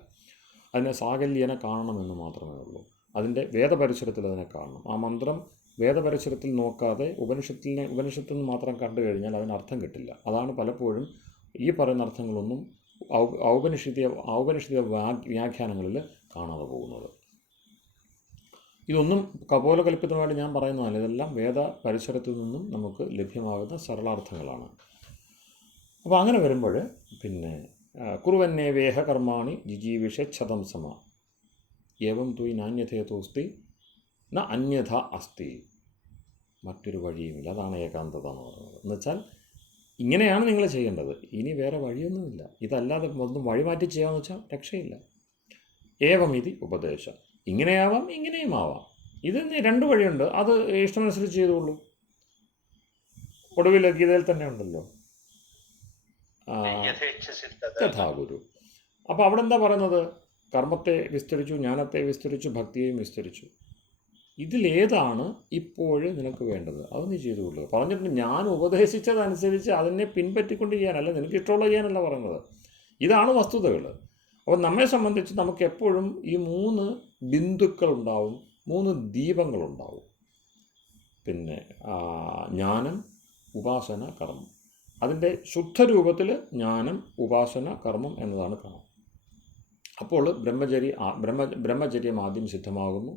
അതിനെ സാകല്യേന കാണണമെന്ന് മാത്രമേ ഉള്ളൂ. അതിൻ്റെ വേദപരിസരത്തിൽ അതിനെ കാണണം. ആ മന്ത്രം വേദപരിസരത്തിൽ നോക്കാതെ ഉപനിഷത്തിൽ നിന്ന് മാത്രം കണ്ടു കഴിഞ്ഞാൽ അതിനർത്ഥം കിട്ടില്ല. അതാണ് പലപ്പോഴും ഈ പറയുന്ന അർത്ഥങ്ങളൊന്നും ഔപനിഷിക വ്യാഖ്യാനങ്ങളിൽ കാണാതെ പോകുന്നത്. ഇതൊന്നും കപോലകൽപ്പിതമായിട്ട് ഞാൻ പറയുന്നതല്ല, ഇതെല്ലാം വേദ പരിസരത്തിൽ നിന്നും നമുക്ക് ലഭ്യമാകുന്ന സരളാർത്ഥങ്ങളാണ്. അപ്പോൾ അങ്ങനെ വരുമ്പോൾ പിന്നെ കുറുവന്നേവേഹ കർമാണി ജിജീവിഷച്ഛതം സമ ഏവം തുയി നാന്യഥേതോസ്തി ന അന്യഥ അസ്തി, മറ്റൊരു വഴിയുമില്ല. അതാണ് ഏകാന്തത എന്ന് പറയുന്നത്. എന്നുവെച്ചാൽ ഇങ്ങനെയാണ് നിങ്ങൾ ചെയ്യേണ്ടത്, ഇനി വേറെ വഴിയൊന്നുമില്ല. ഇതല്ലാതെ ഒന്നും വഴിമാറ്റി ചെയ്യാമെന്ന് വെച്ചാൽ രക്ഷയില്ല. ഏവം ഇതി ഉപദേശം, ഇങ്ങനെയാവാം ഇങ്ങനെയും ആവാം. ഇതിന് രണ്ട് വഴിയുണ്ട്, അത് ഇഷ്ടമനുസരിച്ച് ചെയ്തോളൂ. ഒടുവിൽ ഗീതയിൽ തന്നെ ഉണ്ടല്ലോ യഥാഗുരു. അപ്പോൾ അവിടെ എന്താ പറയുന്നത്? കർമ്മത്തെ വിസ്തരിച്ചു, ജ്ഞാനത്തെ വിസ്തരിച്ചു, ഭക്തിയെയും വിസ്തരിച്ചു. ഇതിലേതാണ് ഇപ്പോഴും നിനക്ക് വേണ്ടത് അത് നീ ചെയ്തുകൊള്ളുക. പറഞ്ഞിട്ടുണ്ട് ഞാൻ ഉപദേശിച്ചതനുസരിച്ച് അതിനെ പിൻപറ്റിക്കൊണ്ട് ചെയ്യാനല്ല, നിനക്ക് ഇഷ്ടമുള്ള ചെയ്യാനല്ല പറയുന്നത്. ഇതാണ് വസ്തുതകൾ. അപ്പോൾ നമ്മെ സംബന്ധിച്ച് നമുക്ക് എപ്പോഴും ഈ 3 ബിന്ദുക്കളുണ്ടാവും, 3 ദീപങ്ങളുണ്ടാവും. പിന്നെ ജ്ഞാനം, ഉപാസന, കർമ്മം. അതിൻ്റെ ശുദ്ധരൂപത്തിൽ ജ്ഞാനം, ഉപാസന, കർമ്മം എന്നതാണ് ക്രമം. അപ്പോൾ ബ്രഹ്മചര്യം ആദ്യം സിദ്ധമാകുന്നു,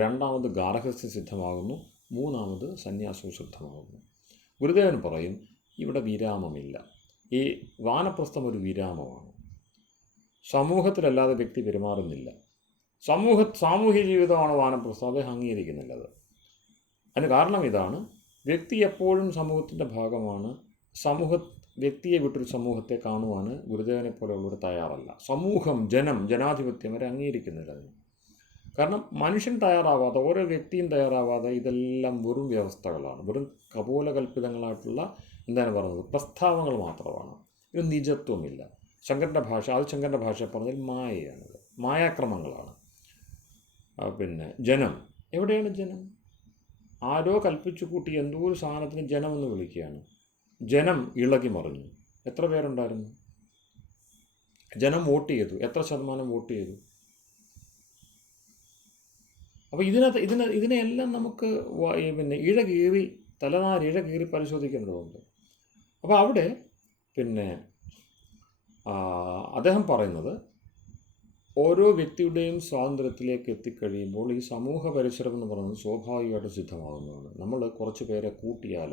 രണ്ടാമത് ഗാർഹസ്ഥ്യം സിദ്ധമാകുന്നു, മൂന്നാമത് സന്യാസവും സിദ്ധമാകുന്നു. ഗുരുദേവൻ പറയും ഇവിടെ വിരാമമില്ല. ഈ വാനപ്രസ്ഥം ഒരു വിരാമമാണ്. സമൂഹത്തിലല്ലാതെ വ്യക്തി പെരുമാറുന്നില്ല. സാമൂഹ്യ ജീവിതമാണ് വാനപ്രസ്ഥം, അദ്ദേഹം അംഗീകരിക്കുന്നില്ല അത്. അതിന് കാരണം ഇതാണ്, വ്യക്തി എപ്പോഴും സമൂഹത്തിൻ്റെ ഭാഗമാണ്. വ്യക്തിയെ വിട്ടൊരു സമൂഹത്തെ കാണുവാൻ ഗുരുദേവനെ പോലെയുള്ളവർ തയ്യാറല്ല. സമൂഹം, ജനാധിപത്യം വരെ അംഗീകരിക്കുന്നില്ല അതിന്. കാരണം മനുഷ്യൻ തയ്യാറാവാതെ, ഓരോ വ്യക്തിയും തയ്യാറാവാതെ ഇതെല്ലാം വെറും വ്യവസ്ഥകളാണ്, വെറും കപോലകൽപ്പിതങ്ങളായിട്ടുള്ള എന്താണ് പറയുന്നത് പ്രസ്താവങ്ങൾ മാത്രമാണ്. ഒരു നിജത്വമില്ല. ശങ്കരൻ്റെ ഭാഷ പറഞ്ഞാൽ മായയാണിത്, മായാക്രമങ്ങളാണ്. പിന്നെ ജനം, എവിടെയാണ് ജനം? ആരോ കൽപ്പിച്ചു കൂട്ടി എന്തോ ഒരു സാധനത്തിന് ജനമെന്ന് വിളിക്കുകയാണ്. ജനം ഇളകി മറിഞ്ഞു. എത്ര പേരുണ്ടായിരുന്നു? ജനം വോട്ട് ചെയ്തു. എത്ര ശതമാനം വോട്ട് ചെയ്തു? അപ്പോൾ ഇതിനെയെല്ലാം നമുക്ക് പിന്നെ തലനാരിഴ കീറി പരിശോധിക്കേണ്ടതുണ്ട്. അപ്പോൾ അവിടെ പിന്നെ അദ്ദേഹം പറയുന്നത് ഓരോ വ്യക്തിയുടെയും സ്വാതന്ത്ര്യത്തിലേക്ക് എത്തിക്കഴിയുമ്പോൾ ഈ സമൂഹ പരിസരം എന്ന് പറയുന്നത് സ്വാഭാവികമായിട്ട് സിദ്ധമാകുന്നതാണ്. നമ്മൾ കുറച്ച് പേരെ കൂട്ടിയാൽ,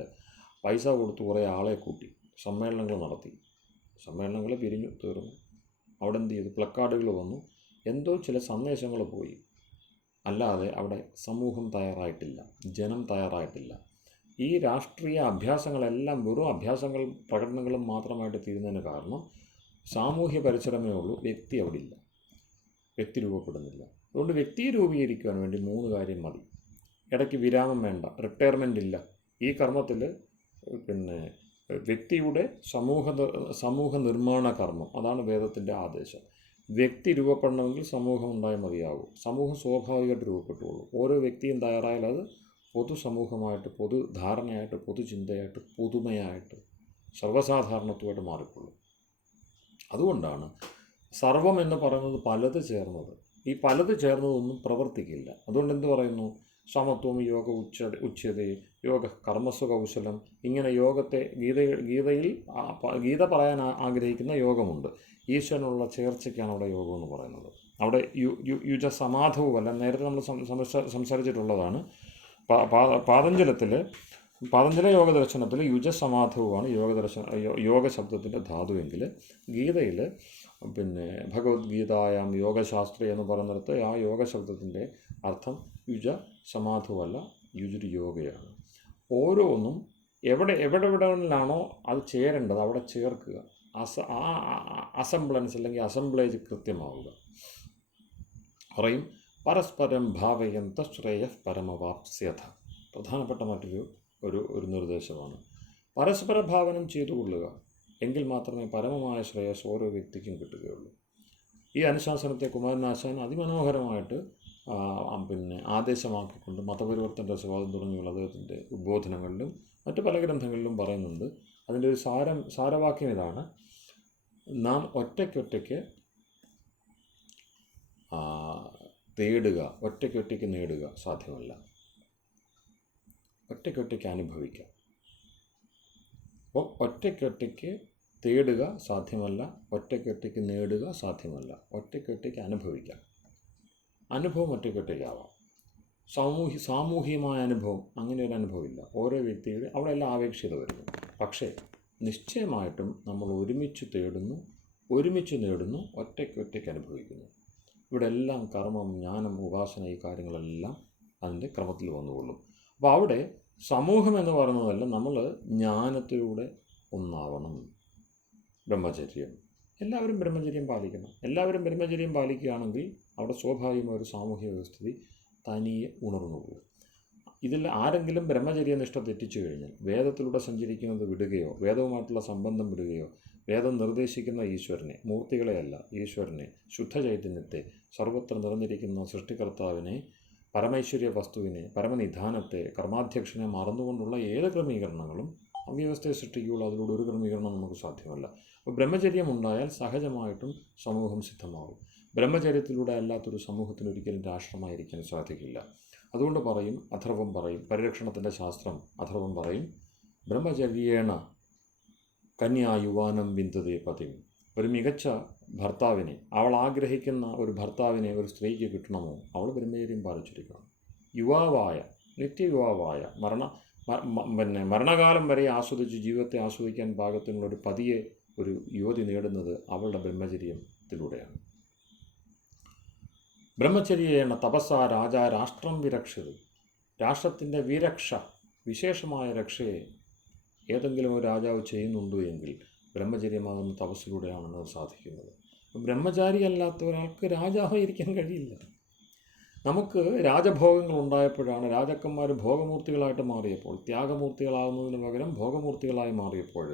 പൈസ കൊടുത്ത് കുറേ ആളെ കൂട്ടി സമ്മേളനങ്ങൾ നടത്തി, സമ്മേളനങ്ങൾ പിരിഞ്ഞു തീർന്നു. അവിടെ എന്ത് ചെയ്തു? പ്ലക്കാർഡുകൾ വന്നു, എന്തോ ചില സന്ദേശങ്ങൾ പോയി. അല്ലാതെ അവിടെ സമൂഹം തയ്യാറായിട്ടില്ല, ജനം തയ്യാറായിട്ടില്ല. ഈ രാഷ്ട്രീയ അഭ്യാസങ്ങളെല്ലാം വെറും അഭ്യാസങ്ങൾ, പ്രകടനങ്ങളും മാത്രമായിട്ട് തീരുന്നതിന് കാരണം സാമൂഹ്യ പരിസരമേ ഉള്ളൂ, വ്യക്തി അവിടെ ഇല്ല, വ്യക്തി രൂപപ്പെടുന്നില്ല. അതുകൊണ്ട് വ്യക്തിയെ രൂപീകരിക്കുവാൻ വേണ്ടി 3 കാര്യം മതി. ഇടയ്ക്ക് വിരാമം വേണ്ട, റിട്ടയർമെൻ്റ് ഇല്ല. ഈ കർമ്മത്തിൽ പിന്നെ വ്യക്തിയുടെ സമൂഹ നിർമ്മാണ കർമ്മം, അതാണ് വേദത്തിൻ്റെ ആദേശം. വ്യക്തി രൂപപ്പെടണമെങ്കിൽ സമൂഹം ഉണ്ടായാൽ മതിയാകും. സമൂഹം സ്വാഭാവികമായിട്ട് രൂപപ്പെട്ടുള്ളൂ. ഓരോ വ്യക്തിയും തയ്യാറായാൽ അത് പൊതുസമൂഹമായിട്ട്, പൊതുധാരണയായിട്ട്, പൊതുചിന്തയായിട്ട്, പുതുമയായിട്ട്, സർവ്വസാധാരണത്വമായിട്ട് മാറിക്കൊള്ളും. അതുകൊണ്ടാണ് സർവം എന്ന് പറയുന്നത് പലത് ചേർന്നത്. ഈ പലത് ചേർന്നതൊന്നും പ്രവർത്തിക്കില്ല. അതുകൊണ്ട് എന്ത് പറയുന്നു? സമത്വം, യോഗ ഉച്യതേ, യോഗ കർമ്മസ്വ കൗശലം. ഇങ്ങനെ യോഗത്തെ ഗീത പറയാൻ ആഗ്രഹിക്കുന്ന യോഗമുണ്ട്. ഈശ്വരനുള്ള ചേർച്ചയ്ക്കാണ് അവിടെ യോഗം എന്ന് പറയുന്നത്. അവിടെ യുജ സമാധവുമല്ല, നേരത്തെ നമ്മൾ സംസാരിച്ചിട്ടുള്ളതാണ്. പാതഞ്ജല യോഗദർശനത്തിൽ യുജസമാധവുമാണ് യോഗ ശബ്ദത്തിൻ്റെ ധാതുവെങ്കിൽ, ഗീതയിൽ പിന്നെ ഭഗവത്ഗീതായാം യോഗശാസ്ത്രി എന്ന് പറയുന്നിടത്ത് ആ യോഗ ശബ്ദത്തിൻ്റെ അർത്ഥം യുജ സമാധുവല്ല, യുജൊരു യോഗയാണ്. ഓരോന്നും എവിടെയാണോ അത് ചേരേണ്ടത് അവിടെ ചേർക്കുക. അസംബ്ലൻസ് അല്ലെങ്കിൽ അസംബ്ലേജ് കൃത്യമാവുക. പറയും പരസ്പരം ഭാവയന്ത ശ്രേയ പരമവാപ്സ്യത. പ്രധാനപ്പെട്ട ഒരു നിർദ്ദേശമാണ്. പരസ്പര ഭാവനം ചെയ്തുകൊള്ളുക, എങ്കിൽ മാത്രമേ പരമമായ ശ്രേയസ് ഓരോ വ്യക്തിക്കും കിട്ടുകയുള്ളൂ. ഈ അനുശാസനത്തെ കുമാരനാശാൻ അതിമനോഹരമായിട്ട് പിന്നെ ആദേശമാക്കിക്കൊണ്ട് മതപരിവർത്തന സ്വാതന്ത്ര്യം തുടങ്ങിയുള്ള അദ്ദേഹത്തിൻ്റെ ഉദ്ബോധനങ്ങളിലും മറ്റ് പല ഗ്രന്ഥങ്ങളിലും പറയുന്നുണ്ട്. അതിൻ്റെ ഒരു സാരവാക്യം ഇതാണ്: നാം ഒറ്റയ്ക്കൊറ്റയ്ക്ക് തേടുക, ഒറ്റയ്ക്കൊറ്റയ്ക്ക് നേടുക സാധ്യമല്ല, ഒറ്റയ്ക്കൊറ്റയ്ക്ക് അനുഭവിക്കാം. അപ്പോൾ ഒറ്റയ്ക്കൊറ്റയ്ക്ക് തേടുക സാധ്യമല്ല, ഒറ്റയ്ക്കൊറ്റയ്ക്ക് നേടുക സാധ്യമല്ല, ഒറ്റയ്ക്കൊറ്റയ്ക്ക് അനുഭവിക്കാം. അനുഭവം ഒറ്റയ്ക്കൊറ്റയ്ക്കാവാം. സാമൂഹികമായ അനുഭവം, അങ്ങനെ ഒരു അനുഭവമില്ല. ഓരോ വ്യക്തിയുടെ അവിടെ എല്ലാം ആപേക്ഷികത വരുന്നു. പക്ഷേ നിശ്ചയമായിട്ടും നമ്മൾ ഒരുമിച്ച് തേടുന്നു, ഒരുമിച്ച് നേടുന്നു, ഒറ്റയ്ക്കൊറ്റയ്ക്ക് അനുഭവിക്കുന്നു. ഇവിടെ എല്ലാം കർമ്മം, ജ്ഞാനം, ഉപാസന, ഈ കാര്യങ്ങളെല്ലാം അതിൻ്റെ ക്രമത്തിൽ വന്നുകൊള്ളും. അപ്പോൾ അവിടെ സമൂഹം എന്ന് പറയുന്നതല്ല, നമ്മൾ ജ്ഞാനത്തിലൂടെ ഒന്നാവണം. ബ്രഹ്മചര്യം, എല്ലാവരും ബ്രഹ്മചര്യം പാലിക്കണം. എല്ലാവരും ബ്രഹ്മചര്യം പാലിക്കുകയാണെങ്കിൽ അവിടെ സ്വാഭാവികമായ ഒരു സാമൂഹിക വ്യവസ്ഥിതി തനിയെ ഉണർന്നു പോകും. ഇതിൽ ആരെങ്കിലും ബ്രഹ്മചര്യ നിഷ്ഠ തെറ്റിച്ചു കഴിഞ്ഞാൽ, വേദത്തിലൂടെ സഞ്ചരിക്കുന്നത് വിടുകയോ, വേദവുമായിട്ടുള്ള സംബന്ധം വിടുകയോ, വേദം നിർദ്ദേശിക്കുന്ന ഈശ്വരനെ, മൂർത്തികളെയല്ല, ഈശ്വരനെ, ശുദ്ധ ചൈതന്യത്തെ, സർവത്ര നിറഞ്ഞിരിക്കുന്ന സൃഷ്ടികർത്താവിനെ, പരമൈശ്വര്യ വസ്തുവിനെ, പരമനിധാനത്തെ, കർമാധ്യക്ഷനെ മറന്നുകൊണ്ടുള്ള ഏത് ക്രമീകരണങ്ങളും അവ്യവസ്ഥയെ സൃഷ്ടിക്കുകയുള്ളൂ. അതിലൂടെ ഒരു ക്രമീകരണം നമുക്ക് സാധ്യമല്ല. അപ്പോൾ ബ്രഹ്മചര്യം ഉണ്ടായാൽ സഹജമായിട്ടും സമൂഹം സിദ്ധമാകും. ബ്രഹ്മചര്യത്തിലൂടെ അല്ലാത്തൊരു സമൂഹത്തിന് ഒരിക്കലും രാഷ്ട്രമായിരിക്കാൻ സാധിക്കില്ല. അതുകൊണ്ട് പറയും, അഥർവം പറയും, പരിരക്ഷണത്തിൻ്റെ ശാസ്ത്രം അഥർവം പറയും, ബ്രഹ്മചര്യേണ കന്യാ യുവാനം വിന്ദതേ പതിം. ഒരു മികച്ച ഭർത്താവിനെ, അവൾ ആഗ്രഹിക്കുന്ന ഒരു ഭർത്താവിനെ ഒരു സ്ത്രീക്ക് കിട്ടണമോ, അവൾ ബ്രഹ്മചര്യം പാലിച്ചിരിക്കണം. യുവാവായ, നിത്യയുവാവായ, മരണകാലം വരെ ആസ്വദിച്ച് ജീവിതത്തെ ആസ്വദിക്കാൻ പാകത്തിനുള്ള ഒരു പതിയെ ഒരു യുവതി നേടുന്നത് അവളുടെ ബ്രഹ്മചര്യത്തിലൂടെയാണ്. ബ്രഹ്മചര്യേണ തപസ്സാ രാജാ രാഷ്ട്രം വിരക്ഷത്. രാഷ്ട്രത്തിൻ്റെ വിരക്ഷ, വിശേഷമായ രക്ഷയെ ഏതെങ്കിലും ഒരു രാജാവ് ചെയ്യുന്നുണ്ടോ എങ്കിൽ ബ്രഹ്മചര്യമാകുന്ന തപസ്സിലൂടെയാണ് അത് സാധിക്കുന്നത്. ബ്രഹ്മചാരി അല്ലാത്ത ഒരാൾക്ക് രാജാവായിരിക്കാൻ കഴിയില്ല. നമുക്ക് രാജഭോഗങ്ങൾ ഉണ്ടായപ്പോഴാണ്, രാജാക്കന്മാർ ഭോഗമൂർത്തികളായിട്ട് മാറിയപ്പോൾ, ത്യാഗമൂർത്തികളാകുന്നതിന് പകരം ഭോഗമൂർത്തികളായി മാറിയപ്പോൾ,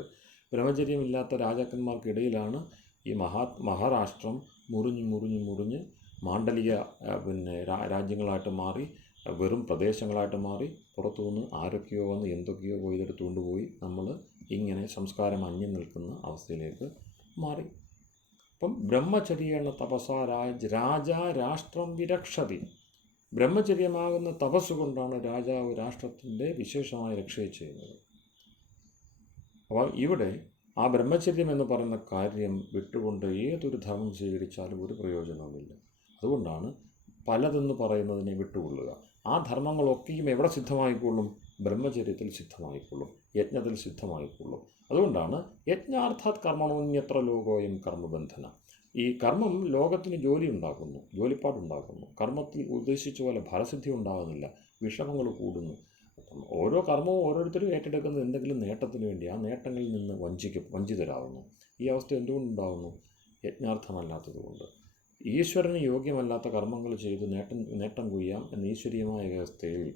ബ്രഹ്മചര്യമില്ലാത്ത രാജാക്കന്മാർക്കിടയിലാണ് ഈ മഹാരാഷ്ട്രം മുറിഞ്ഞ് മാണ്ഡലിക രാജ്യങ്ങളായിട്ട് മാറി, വെറും പ്രദേശങ്ങളായിട്ട് മാറി, പുറത്തുനിന്ന് ആരൊക്കെയോ വന്ന് എന്തൊക്കെയോ കൊയ്തെടുത്തുകൊണ്ട് പോയി നമ്മൾ ഇങ്ങനെ സംസ്കാരം അന്യം നിൽക്കുന്ന അവസ്ഥയിലേക്ക് മാറി. അപ്പം ബ്രഹ്മചര്യേണ തപസാ രാജാ രാഷ്ട്രം വിരക്ഷതി. ബ്രഹ്മചര്യമാകുന്ന തപസ്സുകൊണ്ടാണ് രാജാവ് രാഷ്ട്രത്തിൻ്റെ വിശേഷമായ രക്ഷയെ ചെയ്യുന്നത്. അപ്പോൾ ഇവിടെ ആ ബ്രഹ്മചര്യം എന്ന് പറയുന്ന കാര്യം വിട്ടുകൊണ്ട് ഏതൊരു ധർമ്മം സ്വീകരിച്ചാലും ഒരു പ്രയോജനവുമില്ല. അതുകൊണ്ടാണ് പലതെന്ന് പറയുന്നതിനെ വിട്ടുകൊള്ളുക. ആ ധർമ്മങ്ങളൊക്കെയും എവിടെ സിദ്ധമായിക്കൊള്ളും? ബ്രഹ്മചര്യത്തിൽ സിദ്ധമായിക്കൊള്ളും, യജ്ഞത്തിൽ സിദ്ധമായിക്കൊള്ളും. അതുകൊണ്ടാണ് യജ്ഞാർത്ഥാത് കർമ്മണോന്യത്ര ലോകോയം കർമ്മബന്ധന. ഈ കർമ്മം ലോകത്തിന് ജോലി ഉണ്ടാക്കുന്നു, ജോലിപ്പാടുണ്ടാക്കുന്നു. കർമ്മത്തിൽ ഉദ്ദേശിച്ച പോലെ ഫലസിദ്ധി ഉണ്ടാകുന്നില്ല, വിഷമങ്ങൾ കൂടുന്നു. ഓരോ കർമ്മവും ഓരോരുത്തരും ഏറ്റെടുക്കുന്നത് എന്തെങ്കിലും നേട്ടത്തിന് വേണ്ടി. ആ നേട്ടങ്ങളിൽ നിന്ന് വഞ്ചിതരാകുന്നു. ഈ അവസ്ഥ എന്തുകൊണ്ടുണ്ടാകുന്നു? യജ്ഞാർത്ഥമല്ലാത്തതുകൊണ്ട്. ഈശ്വരന് യോഗ്യമല്ലാത്ത കർമ്മങ്ങൾ ചെയ്ത് നേട്ടം കൊയ്യാം എന്ന ഈശ്വരീയമായ വ്യവസ്ഥയിൽ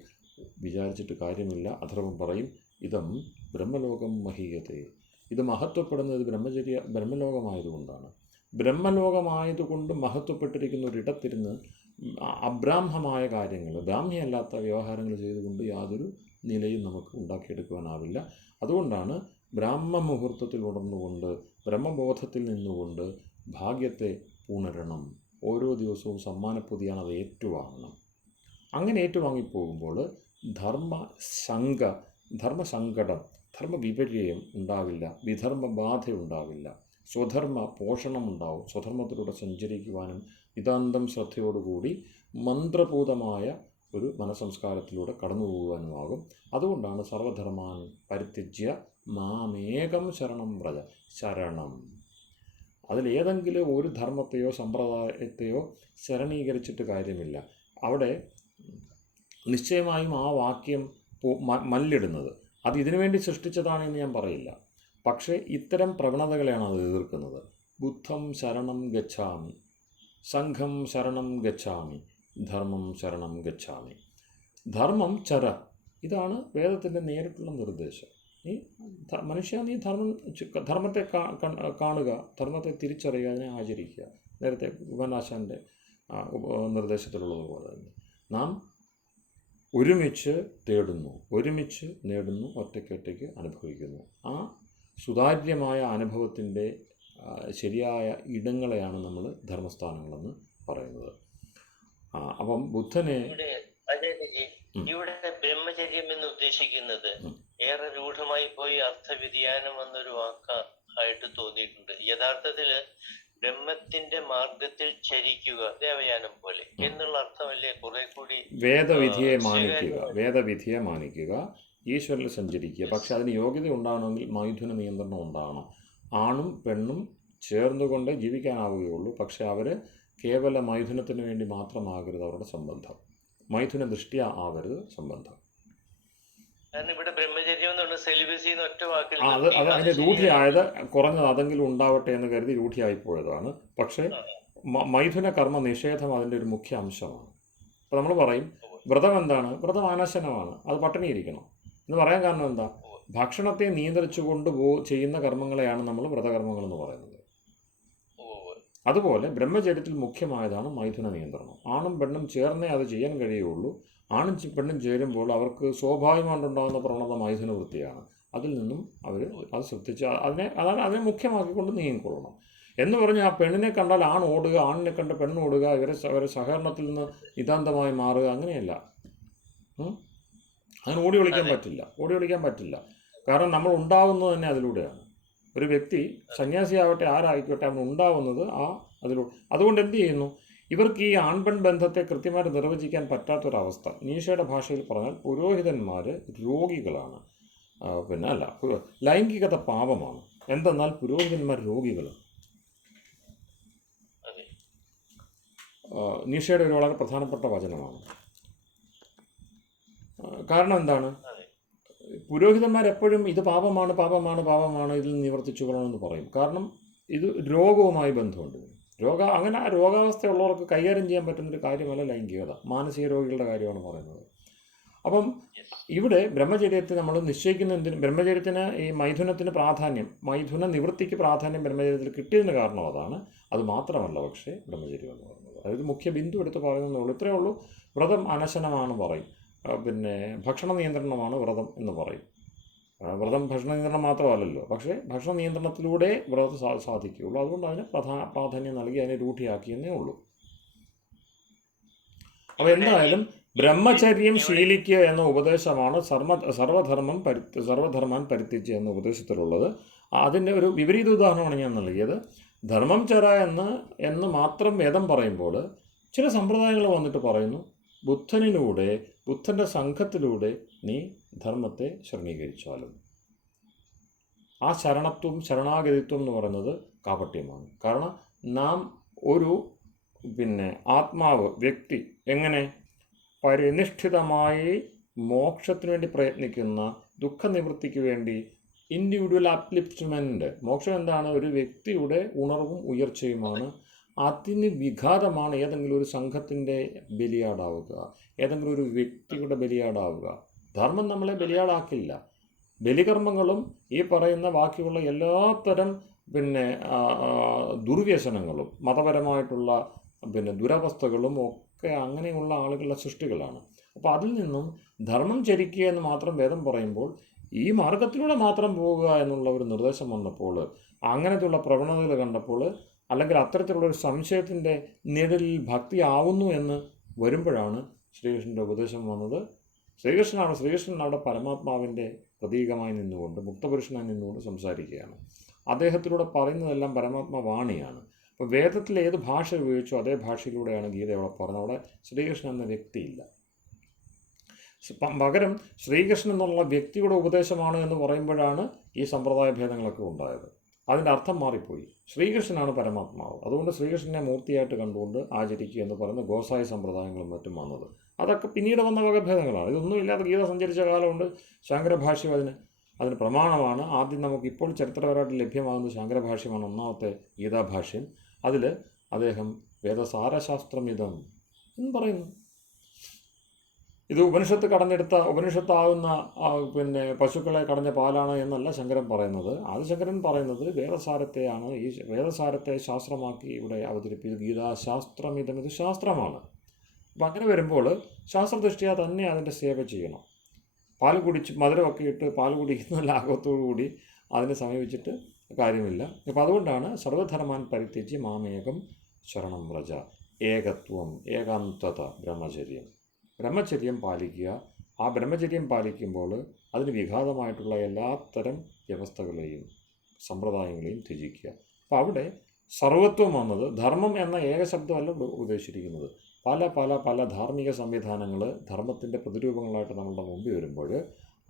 വിചാരിച്ചിട്ട് കാര്യമില്ല. അഥർവം പറയും, ഇതം ബ്രഹ്മലോകം മഹീയത്തെ. ഇത് മഹത്വപ്പെടുന്നത് ബ്രഹ്മലോകമായതുകൊണ്ടാണ്. ബ്രഹ്മലോകമായതുകൊണ്ട് മഹത്വപ്പെട്ടിരിക്കുന്ന ഒരിടത്തിരുന്ന് അബ്രാഹ്മമായ കാര്യങ്ങൾ, ബ്രാഹ്മ്യല്ലാത്ത വ്യവഹാരങ്ങൾ ചെയ്തുകൊണ്ട് യാതൊരു നിലയും നമുക്ക് ഉണ്ടാക്കിയെടുക്കുവാനാവില്ല. അതുകൊണ്ടാണ് ബ്രാഹ്മ മുഹൂർത്തത്തിൽ ഉണർന്നുകൊണ്ട്, ബ്രഹ്മബോധത്തിൽ നിന്നുകൊണ്ട് ഭാഗ്യത്തെ ഉണരണം. ഓരോ ദിവസവും സമ്മാനപ്പൊതിയാണ്, അത് ഏറ്റുവാങ്ങണം. അങ്ങനെ ഏറ്റുവാങ്ങിപ്പോകുമ്പോൾ ധർമ്മസങ്കടം, ധർമ്മവിപര്യം ഉണ്ടാവില്ല, വിധർമ്മബാധ ഉണ്ടാവില്ല, സ്വധർമ്മ പോഷണം ഉണ്ടാവും. സ്വധർമ്മത്തിലൂടെ സഞ്ചരിക്കുവാനും നിതാന്തം ശ്രദ്ധയോടുകൂടി മന്ത്രപൂതമായ ഒരു മനസംസ്കാരത്തിലൂടെ കടന്നു പോകുവാനുമാകും. അതുകൊണ്ടാണ് സർവധർമാൻ പരിത്യജ്യ മാമേകം ശരണം വ്രജ. ശരണം, അതിലേതെങ്കിലും ഒരു ധർമ്മത്തെയോ സമ്പ്രദായത്തെയോ ശരണീകരിച്ചിട്ട് കാര്യമില്ല. അവിടെ നിശ്ചയമായും ആ വാക്യം മല്ലിടുന്നത് അത് ഇതിനു വേണ്ടി സൃഷ്ടിച്ചതാണെന്ന് ഞാൻ പറയില്ല. പക്ഷേ ഇത്തരം പ്രവണതകളെയാണ് അത് എതിർക്കുന്നത്. ബുദ്ധം ശരണം ഗച്ഛാമി, സംഘം ശരണം ഗച്ഛാമി, ധർമ്മം ശരണം ഗച്ഛാമി. ധർമ്മം ചര, ഇതാണ് വേദത്തിൻ്റെ നേരിട്ടുള്ള നിർദ്ദേശം. നീ നീ ധർമ്മത്തെ കാണുക, ധർമ്മത്തെ തിരിച്ചറിയുക, അതിനെ ആചരിക്കുക. നേരത്തെ ഉപനാശാൻ്റെ നിർദ്ദേശത്തിലുള്ളതുപോലെ തന്നെ നാം ഒരുമിച്ച് തേടുന്നു, ഒരുമിച്ച് നേടുന്നു, ഒറ്റയ്ക്ക് അനുഭവിക്കുന്നു. ആ സുതാര്യമായ അനുഭവത്തിൻ്റെ ശരിയായ ഇടങ്ങളെയാണ് നമ്മൾ ധർമ്മസ്ഥാനങ്ങളെന്ന് പറയുന്നത്. അപ്പം ബുദ്ധനെ ഇവിടെ ബ്രഹ്മചര്യം എന്ന് ഉദ്ദേശിക്കുന്നത് ഏറെ രൂഢമായി പോയി അർത്ഥവ്യതിയാനം എന്നൊരു വാക്കായിട്ട് തോന്നിയിട്ടുണ്ട്. യഥാർത്ഥത്തില് ബ്രഹ്മത്തിന്റെ മാർഗത്തിൽ ചരിക്കുക, ദേവയാനം പോലെ എന്നുള്ള അർത്ഥമല്ലേ കുറെ കൂടി വേദവിധിയെ മാനിക്കുക, ഈശ്വരനിൽ സഞ്ചരിക്കുക. പക്ഷെ അതിന് യോഗ്യത ഉണ്ടാകണമെങ്കിൽ മൈഥുന നിയന്ത്രണം ഉണ്ടാകണം. ആണും പെണ്ണും ചേർന്നുകൊണ്ട് ജീവിക്കാനാവുകയുള്ളൂ. പക്ഷെ അവർ കേവല മൈഥുനത്തിന് വേണ്ടി മാത്രമാകരുത് അവരുടെ സംബന്ധം, മൈഥുന ദൃഷ്ടിയ ആവരുത് സംബന്ധം. ഇവിടെ ബ്രഹ്മചര്യം ഒറ്റ വാക്കിൽ അത് അതിൻ്റെ രൂഢിയായത് കുറഞ്ഞത് അതെങ്കിലും ഉണ്ടാവട്ടെ എന്ന് കരുതി രൂഢിയായിപ്പോയതാണ്. പക്ഷേ മൈഥുന കർമ്മ നിഷേധം അതിൻ്റെ ഒരു മുഖ്യ അംശമാണ്. അപ്പോൾ നമ്മൾ പറയും വ്രതം എന്താണ്? വ്രതം അനശനമാണ്, അത് പട്ടിണിയിരിക്കണം എന്ന് പറയാൻ കാരണം എന്താ? ഭക്ഷണത്തെ നിയന്ത്രിച്ചുകൊണ്ട് ചെയ്യുന്ന കർമ്മങ്ങളെയാണ് നമ്മൾ വ്രതകർമ്മങ്ങൾ എന്ന് പറയുന്നത്. അതുപോലെ ബ്രഹ്മചര്യത്തിൽ മുഖ്യമായതാണ് മൈഥുന നിയന്ത്രണം. ആണും പെണ്ണും ചേർന്നേ അത് ചെയ്യാൻ കഴിയുള്ളൂ. ആണും പെണ്ണും ചേരുമ്പോൾ അവർക്ക് സ്വാഭാവികമായിട്ടുണ്ടാകുന്ന പ്രവണത മൈഥുന വൃത്തിയാണ്. അതിൽ നിന്നും അവർ അത് ശ്രദ്ധിച്ച് അതിനെ മുഖ്യമാക്കിക്കൊണ്ട് നീങ്ങിക്കൊള്ളണം എന്ന് പറഞ്ഞ് ആ പെണ്ണിനെ കണ്ടാൽ ആൺ ഓടുക, ആണിനെ കണ്ട് പെണ്ണോടുക, അവരെ സഹകരണത്തിൽ നിന്ന് നിതാന്തമായി മാറുക, അങ്ങനെയല്ല. അങ്ങനെ ഓടി ഒളിക്കാൻ പറ്റില്ല. കാരണം നമ്മൾ ഉണ്ടാകുന്നത് തന്നെ അതിലൂടെയാണ്. ഒരു വ്യക്തി സന്യാസിയാവട്ടെ ആരായിക്കോട്ടെ അവൻ ഉണ്ടാവുന്നത് അതിലൂടെ. അതുകൊണ്ട് എന്ത് ചെയ്യുന്നു? ഇവർക്ക് ഈ ആൺപെൺ ബന്ധത്തെ കൃത്യമായിട്ട് നിർവചിക്കാൻ പറ്റാത്തൊരവസ്ഥ. നീഷയുടെ ഭാഷയിൽ പറഞ്ഞാൽ പുരോഹിതന്മാർ രോഗികളാണ്. ലൈംഗികത പാപമാണ്. എന്തെന്നാൽ പുരോഹിതന്മാർ രോഗികളാണ്. നീഷയുടെ ഒരു വളരെ പ്രധാനപ്പെട്ട വചനമാണ്. കാരണം എന്താണ്? പുരോഹിതന്മാരെപ്പോഴും ഇത് പാപമാണ്, ഇതിൽ നിവർത്തിച്ചു കൊള്ളണമെന്ന് പറയും. കാരണം ഇത് രോഗവുമായി ബന്ധമുണ്ട്. അങ്ങനെ ആ രോഗാവസ്ഥയുള്ളവർക്ക് കൈകാര്യം ചെയ്യാൻ പറ്റുന്നൊരു കാര്യമല്ല ലൈംഗികത. മാനസിക രോഗികളുടെ കാര്യമാണ് പറയുന്നത്. അപ്പം ഇവിടെ ബ്രഹ്മചര്യത്തെ നമ്മൾ നിശ്ചയിക്കുന്ന ബ്രഹ്മചര്യത്തിന് ഈ മൈഥുനത്തിന് പ്രാധാന്യം, മൈഥുന നിവൃത്തിക്ക് പ്രാധാന്യം ബ്രഹ്മചര്യത്തിൽ കിട്ടിയതിന് കാരണം അതാണ്. അത് മാത്രമല്ല പക്ഷേ ബ്രഹ്മചര്യം എന്ന് പറയുന്നത് അതായത് മുഖ്യ ബിന്ദു എടുത്ത് പറയുന്നതേ ഇത്രയേ ഉള്ളൂ. വ്രതം അനശനമാണ് പറയും, ഭക്ഷണ നിയന്ത്രണമാണ് വ്രതം എന്ന് പറയും. വ്രതം ഭക്ഷണ നിയന്ത്രണം മാത്രമല്ലല്ലോ, പക്ഷേ ഭക്ഷണ നിയന്ത്രണത്തിലൂടെ വ്രതം സാധിക്കുകയുള്ളൂ. അതുകൊണ്ട് അതിന് പ്രാധാന്യം നൽകി അതിനെ രൂഢിയാക്കിയെന്നേ ഉള്ളൂ. അപ്പോൾ എന്തായാലും ബ്രഹ്മചര്യം ശീലിക്കുക എന്ന ഉപദേശമാണ് സർവധർമ്മം പരിത്യജ്യ എന്ന ഉപദേശത്തിലുള്ളത്. അതിൻ്റെ ഒരു വിപരീത ഉദാഹരണമാണ് ഞാൻ നൽകിയത്. ധർമ്മം ചര എന്ന് മാത്രം വേദം പറയുമ്പോൾ ചില സമ്പ്രദായങ്ങൾ വന്നിട്ട് പറയുന്നു ബുദ്ധൻ്റെ സംഘത്തിലൂടെ നീ ധർമ്മത്തെ ശരണീകരിച്ചാലും. ആ ശരണാഗതിത്വം എന്ന് പറയുന്നത് കാപട്യമാണ്. കാരണം നാം ഒരു ആത്മാവ്, വ്യക്തി എങ്ങനെ പരിനിഷ്ഠിതമായി മോക്ഷത്തിന് വേണ്ടി പ്രയത്നിക്കുന്ന, ദുഃഖനിവൃത്തിക്ക് വേണ്ടി ഇൻഡിവിജ്വൽ അപ്ലിഫ്റ്റ്മെൻറ്റ്. മോക്ഷം എന്താണ്? ഒരു വ്യക്തിയുടെ ഉണർവും ഉയർച്ചയുമാണ്. അതിന് വിഘാതമാണ് ഏതെങ്കിലും ഒരു സംഘത്തിൻ്റെ ബലിയാടാവുക, ഏതെങ്കിലും ഒരു വ്യക്തിയുടെ ബലിയാടാവുക. ധർമ്മം നമ്മളെ ബലിയാടാക്കില്ല. ബലികർമ്മങ്ങളും ഈ പറയുന്ന ബാക്കിയുള്ള എല്ലാത്തരം ദുർവ്യസനങ്ങളും മതപരമായിട്ടുള്ള ദുരവസ്ഥകളും ഒക്കെ അങ്ങനെയുള്ള ആളുകളുടെ സൃഷ്ടികളാണ്. അപ്പോൾ അതിൽ നിന്നും ധർമ്മം ചരിക്കുക എന്ന് മാത്രം വേദം പറയുമ്പോൾ ഈ മാർഗത്തിലൂടെ മാത്രം പോവുക എന്നുള്ള ഒരു നിർദ്ദേശം വന്നപ്പോൾ, അങ്ങനത്തെയുള്ള പ്രവണതകൾ കണ്ടപ്പോൾ, അല്ലെങ്കിൽ അത്തരത്തിലുള്ളൊരു സംശയത്തിൻ്റെ നിഴലിൽ ഭക്തി ആവുന്നു എന്ന് വരുമ്പോഴാണ് ശ്രീകൃഷ്ണൻ്റെ ഉപദേശം വന്നത്. ശ്രീകൃഷ്ണൻ അവിടെ പരമാത്മാവിൻ്റെ പ്രതീകമായി നിന്നുകൊണ്ട്, മുക്തപുരുഷനായി നിന്നുകൊണ്ട് സംസാരിക്കുകയാണ്. അദ്ദേഹത്തിലൂടെ പറയുന്നതെല്ലാം പരമാത്മാവാണിയാണ്. അപ്പോൾ വേദത്തിൽ ഏത് ഭാഷ ഉപയോഗിച്ചോ അതേ ഭാഷയിലൂടെയാണ് ഗീത അവിടെ പറഞ്ഞത്. അവിടെ ശ്രീകൃഷ്ണൻ എന്ന വ്യക്തിയില്ല. പകരം ശ്രീകൃഷ്ണൻ എന്നുള്ള വ്യക്തിയുടെ ഉപദേശമാണ് എന്ന് പറയുമ്പോഴാണ് ഈ സമ്പ്രദായ ഭേദങ്ങളൊക്കെ ഉണ്ടായത്. അതിൻ്റെ അർത്ഥം മാറിപ്പോയി. ശ്രീകൃഷ്ണനാണ് പരമാത്മാവ്. അതുകൊണ്ട് ശ്രീകൃഷ്ണനെ മൂർത്തിയായിട്ട് കണ്ടുകൊണ്ട് ആചരിക്കുക എന്ന് പറയുന്ന ഗോസായി സമ്പ്രദായങ്ങളും മറ്റും വന്നത്. അതൊക്കെ പിന്നീട് വന്ന വകഭേദങ്ങളാണ്. ഇതൊന്നുമില്ലാതെ ഗീത സഞ്ചരിച്ച കാലമുണ്ട്. ശാങ്കരഭാഷ്യം അതിന് പ്രമാണമാണ്. ആദ്യം നമുക്ക് ഇപ്പോൾ ചരിത്രപരമായിട്ട് ലഭ്യമാകുന്ന ശാങ്കരഭാഷ്യമാണ്, ഒന്നാമത്തെ ഗീതാഭാഷ്യം. അതിൽ അദ്ദേഹം വേദസാരശാസ്ത്രമിതം എന്ന് പറയുന്നു. ഇത് ഉപനിഷത്താവുന്ന പിന്നെ പശുക്കളെ കടഞ്ഞ പാലാണ് എന്നല്ല ശങ്കരൻ പറയുന്നത്. ആദിശങ്കരൻ പറയുന്നത് വേദസാരത്തെയാണ്. ഈ വേദസാരത്തെ ശാസ്ത്രമാക്കി ഇവിടെ അവതരിപ്പിച്ചത്. ഗീതാശാസ്ത്രമിതം, ഇത് ശാസ്ത്രമാണ്. അപ്പം അങ്ങനെ വരുമ്പോൾ ശാസ്ത്രദൃഷ്ടിയ തന്നെ അതിൻ്റെ സേവ ചെയ്യണം. പാൽ കുടിച്ച് മധുരമൊക്കെ ഇട്ട് പാൽ കുടിക്കുന്ന ലാഘവത്തോടു കൂടി അതിനെ സമീപിച്ചിട്ട് കാര്യമില്ല. അപ്പം അതുകൊണ്ടാണ് സർവധർമാൻ പരിത്യജ്യ മാമേകം ശരണം വ്രജ. ഏകത്വം, ഏകാന്തത, ബ്രഹ്മചര്യം പാലിക്കുക. ആ ബ്രഹ്മചര്യം പാലിക്കുമ്പോൾ അതിന് വിഘാതമായിട്ടുള്ള എല്ലാത്തരം വ്യവസ്ഥകളെയും സമ്പ്രദായങ്ങളെയും ത്യജിക്കുക. അപ്പോൾ അവിടെ സർവത്വം വന്നത് ധർമ്മം എന്ന ഏക ശബ്ദമല്ല ഉദ്ദേശിച്ചിരിക്കുന്നത്. പല പല പല ധാർമ്മിക സംവിധാനങ്ങൾ ധർമ്മത്തിൻ്റെ പ്രതിരൂപങ്ങളായിട്ട് നമ്മളുടെ മുമ്പിൽ വരുമ്പോൾ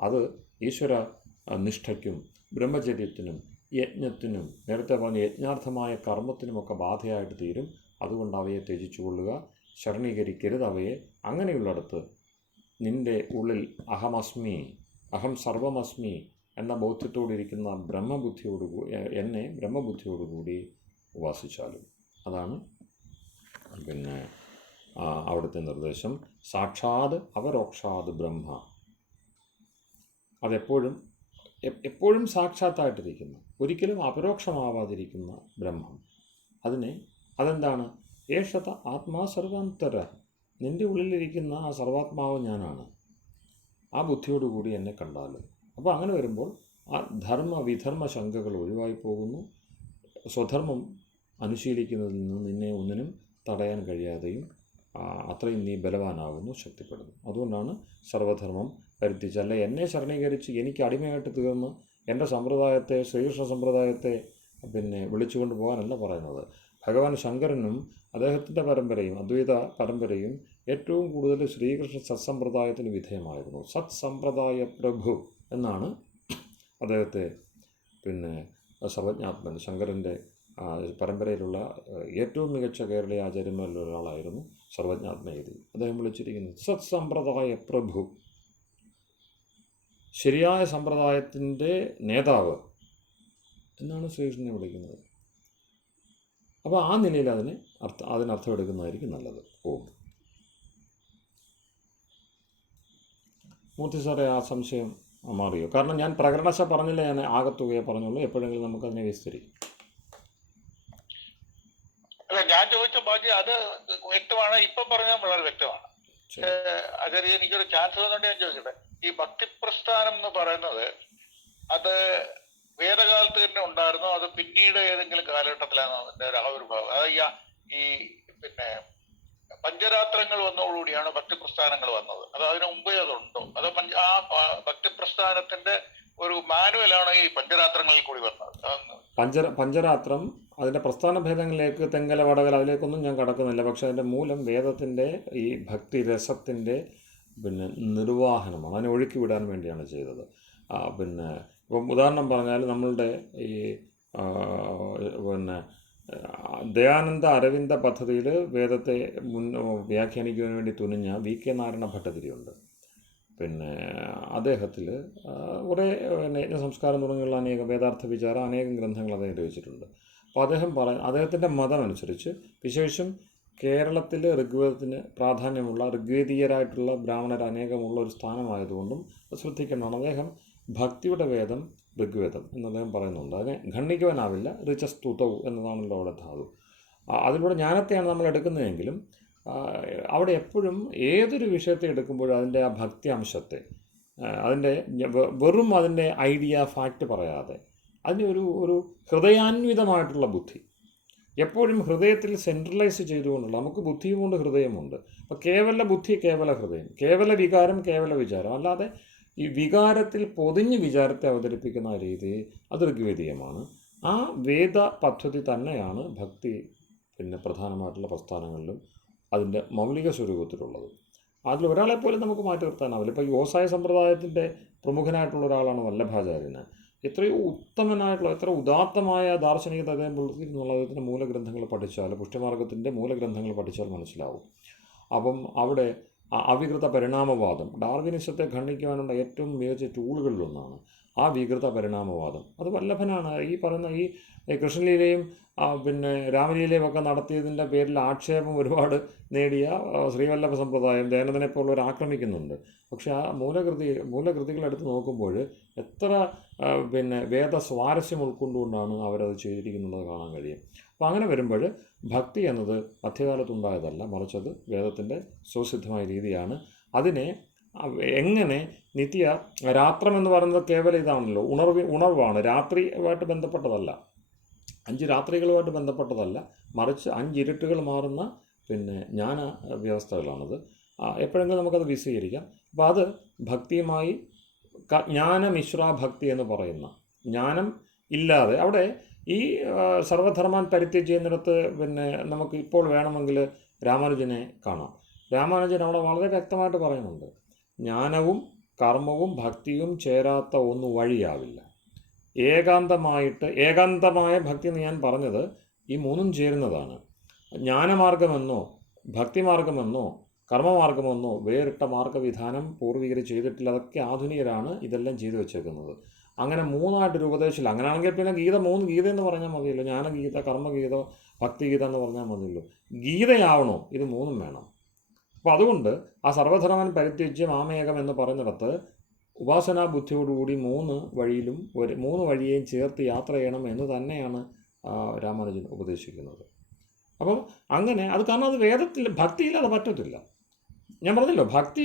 അത് ഈശ്വര നിഷ്ഠയ്ക്കും ബ്രഹ്മചര്യത്തിനും യജ്ഞത്തിനും, നേരത്തെ പറഞ്ഞ യജ്ഞാർത്ഥമായ കർമ്മത്തിനുമൊക്കെ ബാധയായിട്ട് തീരും. അതുകൊണ്ട് അവയെ ത്യജിച്ചു കൊള്ളുക, ശരണീകരിക്കരുത് അവയെ. അങ്ങനെയുള്ളിടത്ത് നിൻ്റെ ഉള്ളിൽ അഹം സർവമസ്മി എന്ന ബോധ്യത്തോടിരിക്കുന്ന എന്നെ ബ്രഹ്മബുദ്ധിയോടുകൂടി ഉപാസിച്ചാലും. അതാണ് പിന്നെ അവിടുത്തെ നിർദ്ദേശം. സാക്ഷാത് അപരോക്ഷാത് ബ്രഹ്മ, എപ്പോഴും സാക്ഷാത്തായിട്ടിരിക്കുന്ന, ഒരിക്കലും അപരോക്ഷമാവാതിരിക്കുന്ന ബ്രഹ്മം. അതെന്താണ്? ഏഷത ആത്മാ സർവാന്തര, നിൻ്റെ ഉള്ളിലിരിക്കുന്ന ആ സർവാത്മാവ് ഞാനാണ്. ആ ബുദ്ധിയോടുകൂടി എന്നെ കണ്ടാൽ. അപ്പോൾ അങ്ങനെ വരുമ്പോൾ ആ വിധർമ്മ ശങ്കകൾ ഒഴിവായി പോകുന്നു. സ്വധർമ്മം അനുശീലിക്കുന്നതിൽ നിന്ന് നിന്നെ ഒന്നിനും തടയാൻ കഴിയാതെയും അത്രയും നീ ബലവാനാകുന്നു, ശക്തിപ്പെടുന്നു. അതുകൊണ്ടാണ് സർവധർമ്മം പരിത്യജിച്ച്, അല്ല എന്നെ ശരണീകരിച്ച് എനിക്ക് അടിമയായിട്ട് തീർന്ന് എൻ്റെ സമ്പ്രദായത്തെ, ശ്രീകൃഷ്ണ സമ്പ്രദായത്തെ വിളിച്ചുകൊണ്ട് പോകാനല്ല പറയുന്നത്. ഭഗവാൻ ശങ്കരനും അദ്ദേഹത്തിൻ്റെ പരമ്പരയും അദ്വൈത പരമ്പരയും ഏറ്റവും കൂടുതൽ ശ്രീകൃഷ്ണ സത്സമ്പ്രദായത്തിന് വിധേയമായിരുന്നു. സത്സമ്പ്രദായ പ്രഭു എന്നാണ് അദ്ദേഹത്തെ സർവജ്ഞാത്മൻ ശങ്കരൻ്റെ പരമ്പരയിലുള്ള ഏറ്റവും മികച്ച കേരളീയ ആചാര്യന്മാരിൽ ഒരാളായിരുന്നു സർവജ്ഞാത്മയതി. അദ്ദേഹം വിളിച്ചിരിക്കുന്നത് സത്സമ്പ്രദായ പ്രഭു, ശരിയായ സമ്പ്രദായത്തിൻ്റെ നേതാവ് എന്നാണ് ശ്രീകൃഷ്ണനെ വിളിക്കുന്നത്. അപ്പോൾ ആ നിലയിൽ അതിനർത്ഥം എടുക്കുന്നതായിരിക്കും നല്ലത്. മൂർത്തി സാറേ, ആ സംശയം മാറിയോ? കാരണം ഞാൻ പ്രകടനശ പറഞ്ഞില്ല, ഞാൻ ആകത്തുകയെ പറഞ്ഞുള്ളൂ. എപ്പോഴെങ്കിലും നമുക്കതിനെ വിസ്തരിക്കും. അല്ല, ഞാൻ ചോദിച്ച ബാക്കി അത് വ്യക്തമാണ്. ഇപ്പം പറഞ്ഞാൽ വളരെ വ്യക്തമാണ്. അതൊരു എനിക്കൊരു ചാൻസ് തന്നുകൊണ്ട് ഞാൻ ചോദിക്കട്ടെ, ഈ ഭക്തിപ്രസ്ഥാനം എന്ന് പറയുന്നത് അത് വേദകാലത്ത് തന്നെ ഉണ്ടായിരുന്നോ അത് പിന്നീട് ഏതെങ്കിലും കാലഘട്ടത്തിലാണ് അതിന്റെ ഒരു ആവിർഭാവം? അത് ഈ പഞ്ചരാത്രങ്ങൾ വന്നതോടുകൂടിയാണ് ഭക്തിപ്രസ്ഥാനങ്ങൾ വന്നത്? അത് അതിനു മുമ്പേ അതുണ്ടോ? അതോ ആ ഭക്തിപ്രസ്ഥാനത്തിന്റെ ഒരു മാനുവലാണ് ഈ പഞ്ചരാത്രങ്ങളിൽ കൂടി വന്നത്? പഞ്ചരാത്രം അതിൻ്റെ പ്രസ്ഥാന ഭേദങ്ങളിലേക്ക്, തെങ്കല വടകല, അതിലേക്കൊന്നും ഞാൻ കടക്കുന്നില്ല. പക്ഷെ അതിൻ്റെ മൂലം വേദത്തിൻ്റെ ഈ ഭക്തിരസത്തിൻ്റെ നിർവാഹനമാണ്. അതിനെ ഒഴുക്കി വിടാൻ വേണ്ടിയാണ് ചെയ്തത്. ഇപ്പം ഉദാഹരണം പറഞ്ഞാൽ നമ്മളുടെ ഈ ദയാനന്ദ അരവിന്ദ പദ്ധതിയിൽ വേദത്തെ വ്യാഖ്യാനിക്കുന്നതിന് വേണ്ടി തുനിഞ്ഞ VK നാരായണ ഭട്ടതിരിയുണ്ട്. അദ്ദേഹത്തിൽ കുറേ യജ്ഞസംസ്കാരം തുടങ്ങിയുള്ള അനേകം വേദാർത്ഥ വിചാരം, അനേകം ഗ്രന്ഥങ്ങൾ അദ്ദേഹം രചിച്ചിട്ടുണ്ട്. അപ്പോൾ അദ്ദേഹത്തിൻ്റെ മതം അനുസരിച്ച്, വിശേഷം കേരളത്തിൽ ഋഗ്വേദത്തിന് പ്രാധാന്യമുള്ള ഋഗ്വേദീയരായിട്ടുള്ള ബ്രാഹ്മണർ അനേകമുള്ള ഒരു സ്ഥാനമായതുകൊണ്ടും ശ്രദ്ധിക്കേണ്ടതാണ്. അദ്ദേഹം ഭക്തിയുടെ വേദം ഋഗ്വേദം എന്ന് അദ്ദേഹം പറയുന്നുണ്ട്. അതിനെ ഖണ്ഡിക്കുവാനാവില്ല. ഋചസ്തുതൗ എന്നതാണല്ലോ അവിടെ ധാതു. അതിലൂടെ ജ്ഞാനത്തെയാണ് നമ്മൾ എടുക്കുന്നതെങ്കിലും അവിടെ എപ്പോഴും ഏതൊരു വിഷയത്തെ എടുക്കുമ്പോഴും അതിൻ്റെ ആ ഭക്തി അംശത്തെ, അതിൻ്റെ വെറും അതിൻ്റെ ഐഡിയ ഫാക്റ്റ് പറയാതെ അതിന് ഒരു ഹൃദയാന്വിതമായിട്ടുള്ള ബുദ്ധി, എപ്പോഴും ഹൃദയത്തിൽ സെൻട്രലൈസ് ചെയ്തുകൊണ്ടുള്ള, നമുക്ക് ബുദ്ധിയും കൊണ്ട് ഹൃദയമുണ്ട്. അപ്പോൾ കേവല ബുദ്ധി, കേവല ഹൃദയം, കേവല വികാരം, കേവല വിചാരം, അല്ലാതെ ഈ വികാരത്തിൽ പൊതിഞ്ഞ് വിചാരത്തെ അവതരിപ്പിക്കുന്ന രീതി അത് ഋഗ്വേദീയമാണ്. ആ വേദ പദ്ധതി തന്നെയാണ് ഭക്തി പ്രധാനമായിട്ടുള്ള പ്രസ്ഥാനങ്ങളിലും അതിൻ്റെ മൗലിക സ്വരൂപത്തിലുള്ളത്. അതിൽ ഒരാളെപ്പോലും നമുക്ക് മാറ്റി നിർത്താനാവില്ല. ഇപ്പോൾ യോസായ സമ്പ്രദായത്തിൻ്റെ പ്രമുഖനായിട്ടുള്ള ഒരാളാണ് വല്ലഭാചാര്യന്. എത്രയോ ഉത്തമനായിട്ടുള്ള, എത്ര ഉദാത്തമായ ദാർശനികത അദ്ദേഹം പുലർത്തിയിരുന്നുള്ള അദ്ദേഹത്തിൻ്റെ മൂലഗ്രന്ഥങ്ങൾ പഠിച്ചാൽ, പുഷ്ടിമാർഗത്തിൻ്റെ മൂലഗ്രന്ഥങ്ങൾ പഠിച്ചാൽ മനസ്സിലാവും. അപ്പം അവിടെ അവികൃത പരിണാമവാദം ഡാർവിനിസത്തെ ഖണ്ഡിക്കുവാനുള്ള ഏറ്റവും മികച്ച ടൂളുകളിലൊന്നാണ് ആ വികൃത പരിണാമവാദം. അത് വല്ലഭനാണ് ഈ പറയുന്ന ഈ കൃഷ്ണലീലയും പിന്നെ രാമലീലയും ഒക്കെ നടത്തിയതിൻ്റെ പേരിൽ ആക്ഷേപം ഒരുപാട് നേടിയ ശ്രീവല്ലഭ സമ്പ്രദായം ദയാനന്ദനെ പോലുള്ളവർ ആക്രമിക്കുന്നുണ്ട്. പക്ഷേ ആ മൂലകൃതികളെടുത്ത് നോക്കുമ്പോൾ എത്ര പിന്നെ വേദ സ്വാരസ്യം ഉൾക്കൊണ്ടുകൊണ്ടാണ് അവരത് ചെയ്തിരിക്കുന്നത് കാണാൻ കഴിയും. അപ്പോൾ അങ്ങനെ വരുമ്പോൾ ഭക്തി എന്നത് മധ്യകാലത്തുണ്ടായതല്ല, മറിച്ചത് വേദത്തിൻ്റെ സ്വസിദ്ധമായ രീതിയാണ്. അതിനെ എങ്ങനെ രാത്രം എന്ന് പറയുന്നത് കേവലം ഇതാണല്ലോ, ഉണർവാണ്, രാത്രിയുമായിട്ട് ബന്ധപ്പെട്ടതല്ല, 5 രാത്രികളുമായിട്ട് ബന്ധപ്പെട്ടതല്ല, മറിച്ച് 5 ഇരുട്ടുകൾ മാറുന്ന പിന്നെ ജ്ഞാന വ്യവസ്ഥകളാണത്. എപ്പോഴെങ്കിലും നമുക്കത് വിശദീകരിക്കാം. അപ്പോൾ അത് ഭക്തിയുമായി ജ്ഞാനമിശ്ര ഭക്തി എന്ന് പറയുന്ന ജ്ഞാനം ഇല്ലാതെ അവിടെ ഈ സർവധർമാൻ പരിത്യജ്യ എന്നിടത്ത് പിന്നെ നമുക്ക് ഇപ്പോൾ വേണമെങ്കിൽ രാമാനുജനെ കാണാം. രാമാനുജൻ അവിടെ വളരെ വ്യക്തമായിട്ട് പറയുന്നുണ്ട്, ജ്ഞാനവും കർമ്മവും ഭക്തിയും ചേരാത്ത ഒന്ന് വഴിയാവില്ല. ഏകാന്തമായ ഭക്തി എന്ന് ഞാൻ പറഞ്ഞത് ഈ മൂന്നും ചേരുന്നതാണ്. ജ്ഞാനമാർഗമെന്നോ ഭക്തിമാർഗമെന്നോ കർമ്മമാർഗമെന്നോ വേറിട്ട മാർഗവിധാനം പൂർവികർ ചെയ്തിട്ടില്ല. അതൊക്കെ ആധുനികരാണ് ഇതെല്ലാം ചെയ്തു വെച്ചേക്കുന്നത്. അങ്ങനെ 3ആയിട്ട് ഉപദേശില്ല. അങ്ങനെയാണെങ്കിൽ പിന്നെ 3 ഗീത എന്ന് പറഞ്ഞാൽ മതിയല്ലോ. ജ്ഞാനഗീത, കർമ്മഗീത, ഭക്തിഗീത എന്ന് പറഞ്ഞാൽ മതിയല്ലോ. ഗീതയാവണോ? ഇത് 3ഉം വേണം. അപ്പോൾ അതുകൊണ്ട് ആ സർവധർമ്മൻ പരിത്യജ്യ മാമേകം എന്ന് പറഞ്ഞിടത്ത് ഉപാസനാ ബുദ്ധിയോടുകൂടി 3 വഴിയെയും ചേർത്ത് യാത്ര ചെയ്യണം എന്ന് തന്നെയാണ് രാമാനുജൻ ഉപദേശിക്കുന്നത്. അപ്പം അങ്ങനെ അത് കാരണം അത് വേദത്തിൽ ഭക്തിയിൽ അത് പറ്റത്തില്ല. ഞാൻ പറഞ്ഞല്ലോ, ഭക്തി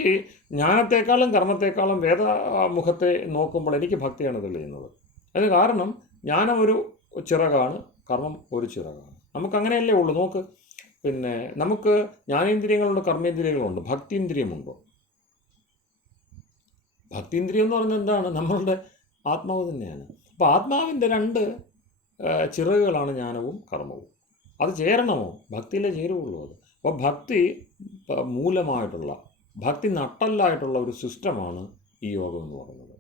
ജ്ഞാനത്തെക്കാളും കർമ്മത്തെക്കാളും വേദമുഖത്തെ നോക്കുമ്പോൾ എനിക്ക് ഭക്തിയാണ് തെളിയുന്നത്. അതിന് കാരണം ജ്ഞാനം ഒരു ചിറകാണ്, കർമ്മം ഒരു ചിറകാണ്. നമുക്കങ്ങനെയല്ലേ ഉള്ളൂ. നോക്ക്, പിന്നെ നമുക്ക് ജ്ഞാനേന്ദ്രിയങ്ങളുണ്ട്, കർമ്മേന്ദ്രിയങ്ങളുണ്ട്, ഭക്തീന്ദ്രിയമുണ്ടോ? ഭക്തീന്ദ്രിയം എന്ന് പറഞ്ഞാൽ എന്താണ്? നമ്മളുടെ ആത്മാവ് തന്നെയാണ്. അപ്പോൾ ആത്മാവിൻ്റെ 2 ചിറകുകളാണ് ജ്ഞാനവും കർമ്മവും. അത് ചേരണമോ? ഭക്തിയിലേ ചേരുകയുള്ളൂ അത്. അപ്പോൾ ഭക്തി മൂലമായിട്ടുള്ള, ഭക്തി നട്ടല്ലായിട്ടുള്ള ഒരു സിസ്റ്റമാണ് ഈ യോഗം എന്ന് പറയുന്നത്.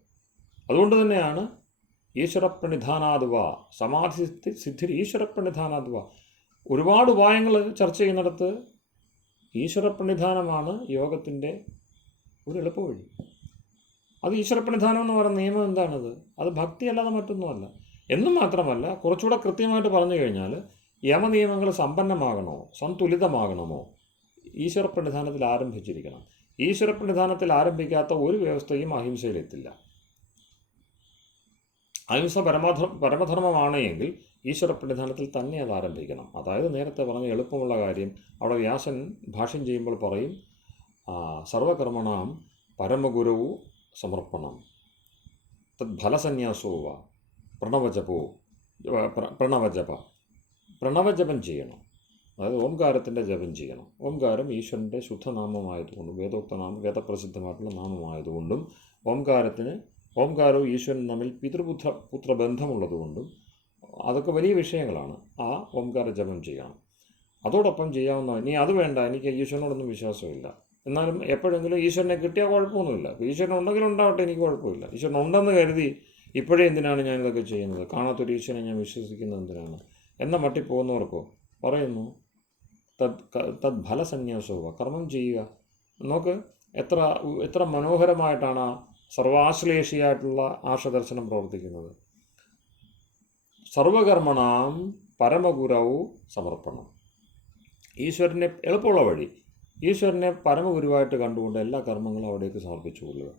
അതുകൊണ്ട് തന്നെയാണ് ഈശ്വരപ്രണിധാനാദ്വ സമാധി സിദ്ധി ഈശ്വരപ്രണിധാനാദ്വ. ഒരുപാട് ഉപായങ്ങൾ ചർച്ച ചെയ്യുന്നിടത്ത് ഈശ്വരപ്രണിധാനമാണ് യോഗത്തിൻ്റെ ഒരു എളുപ്പവഴി. അത് ഈശ്വരപ്രണിധാനം എന്ന് പറയുന്ന നിയമം എന്താണത്? അത് ഭക്തിയല്ലാതെ മറ്റൊന്നുമല്ല. എന്നും മാത്രമല്ല, കുറച്ചുകൂടെ കൃത്യമായിട്ട് പറഞ്ഞു കഴിഞ്ഞാൽ യമനിയമങ്ങൾ സമ്പന്നമാകണോ, സന്തുലിതമാകണമോ, ഈശ്വരപ്രണിധാനത്തിൽ ആരംഭിച്ചിരിക്കണം. ഈശ്വരപ്രണിധാനത്തിൽ ആരംഭിക്കാത്ത ഒരു വ്യവസ്ഥയും അഹിംസയിലെത്തില്ല. അഹിംസ പരമധർമ്മമാണ് എങ്കിൽ ഈശ്വരപ്രണിധാനത്തിൽ തന്നെ അത് ആരംഭിക്കണം. അതായത് നേരത്തെ പറഞ്ഞ എളുപ്പമുള്ള കാര്യം അവിടെ വ്യാസൻ ഭാഷ്യം ചെയ്യുമ്പോൾ പറയും, സർവകർമ്മണാം പരമഗുരുവു സമർപ്പണം തത് ഫലസന്യാസോവ പ്രണവജപം ചെയ്യണം. അതായത് ഓംകാരത്തിൻ്റെ ജപം ചെയ്യണം. ഓംകാരം ഈശ്വരൻ്റെ ശുദ്ധനാമമായതുകൊണ്ടും വേദപ്രസിദ്ധമായിട്ടുള്ള നാമമായതുകൊണ്ടും ഓംകാരവും ഈശ്വരനും തമ്മിൽ പിതൃപുത്ര ബന്ധമുള്ളതുകൊണ്ടും അതൊക്കെ വലിയ വിഷയങ്ങളാണ്. ആ ഓംകാര ജപം ചെയ്യണം. അതോടൊപ്പം ചെയ്യാവുന്ന, ഇനി അത് വേണ്ട, എനിക്ക് ഈശ്വരനോടൊന്നും വിശ്വാസമില്ല, എന്നാലും എപ്പോഴെങ്കിലും ഈശ്വരനെ കിട്ടിയാൽ കുഴപ്പമൊന്നുമില്ല. ഈശ്വരൻ ഉണ്ടെങ്കിൽ ഉണ്ടാവട്ടെ, എനിക്ക് കുഴപ്പമില്ല. ഈശ്വരൻ ഉണ്ടെന്ന് കരുതി ഇപ്പോഴേ എന്തിനാണ് ഞാനിതൊക്കെ ചെയ്യുന്നത്, കാണാത്തൊരു ഈശ്വരനെ ഞാൻ വിശ്വസിക്കുന്നത് എന്തിനാണ് എന്ന മട്ടിൽ പോകുന്നവർക്കോ പറയുന്നു തത് ഫലസന്യാസവും കർമ്മം ചെയ്യുക. നോക്ക് എത്ര മനോഹരമായിട്ടാണ് ആ സർവാശ്ലേഷിയായിട്ടുള്ള ആർഷദർശനം പ്രവർത്തിക്കുന്നത്. സർവകർമ്മണാം പരമഗുരവു സമർപ്പണം. ഈശ്വരനെ എളുപ്പമുള്ള വഴി, ഈശ്വരനെ പരമഗുരുവായിട്ട് കണ്ടുകൊണ്ട് എല്ലാ കർമ്മങ്ങളും അവിടേക്ക് സമർപ്പിച്ചു കൊള്ളുക,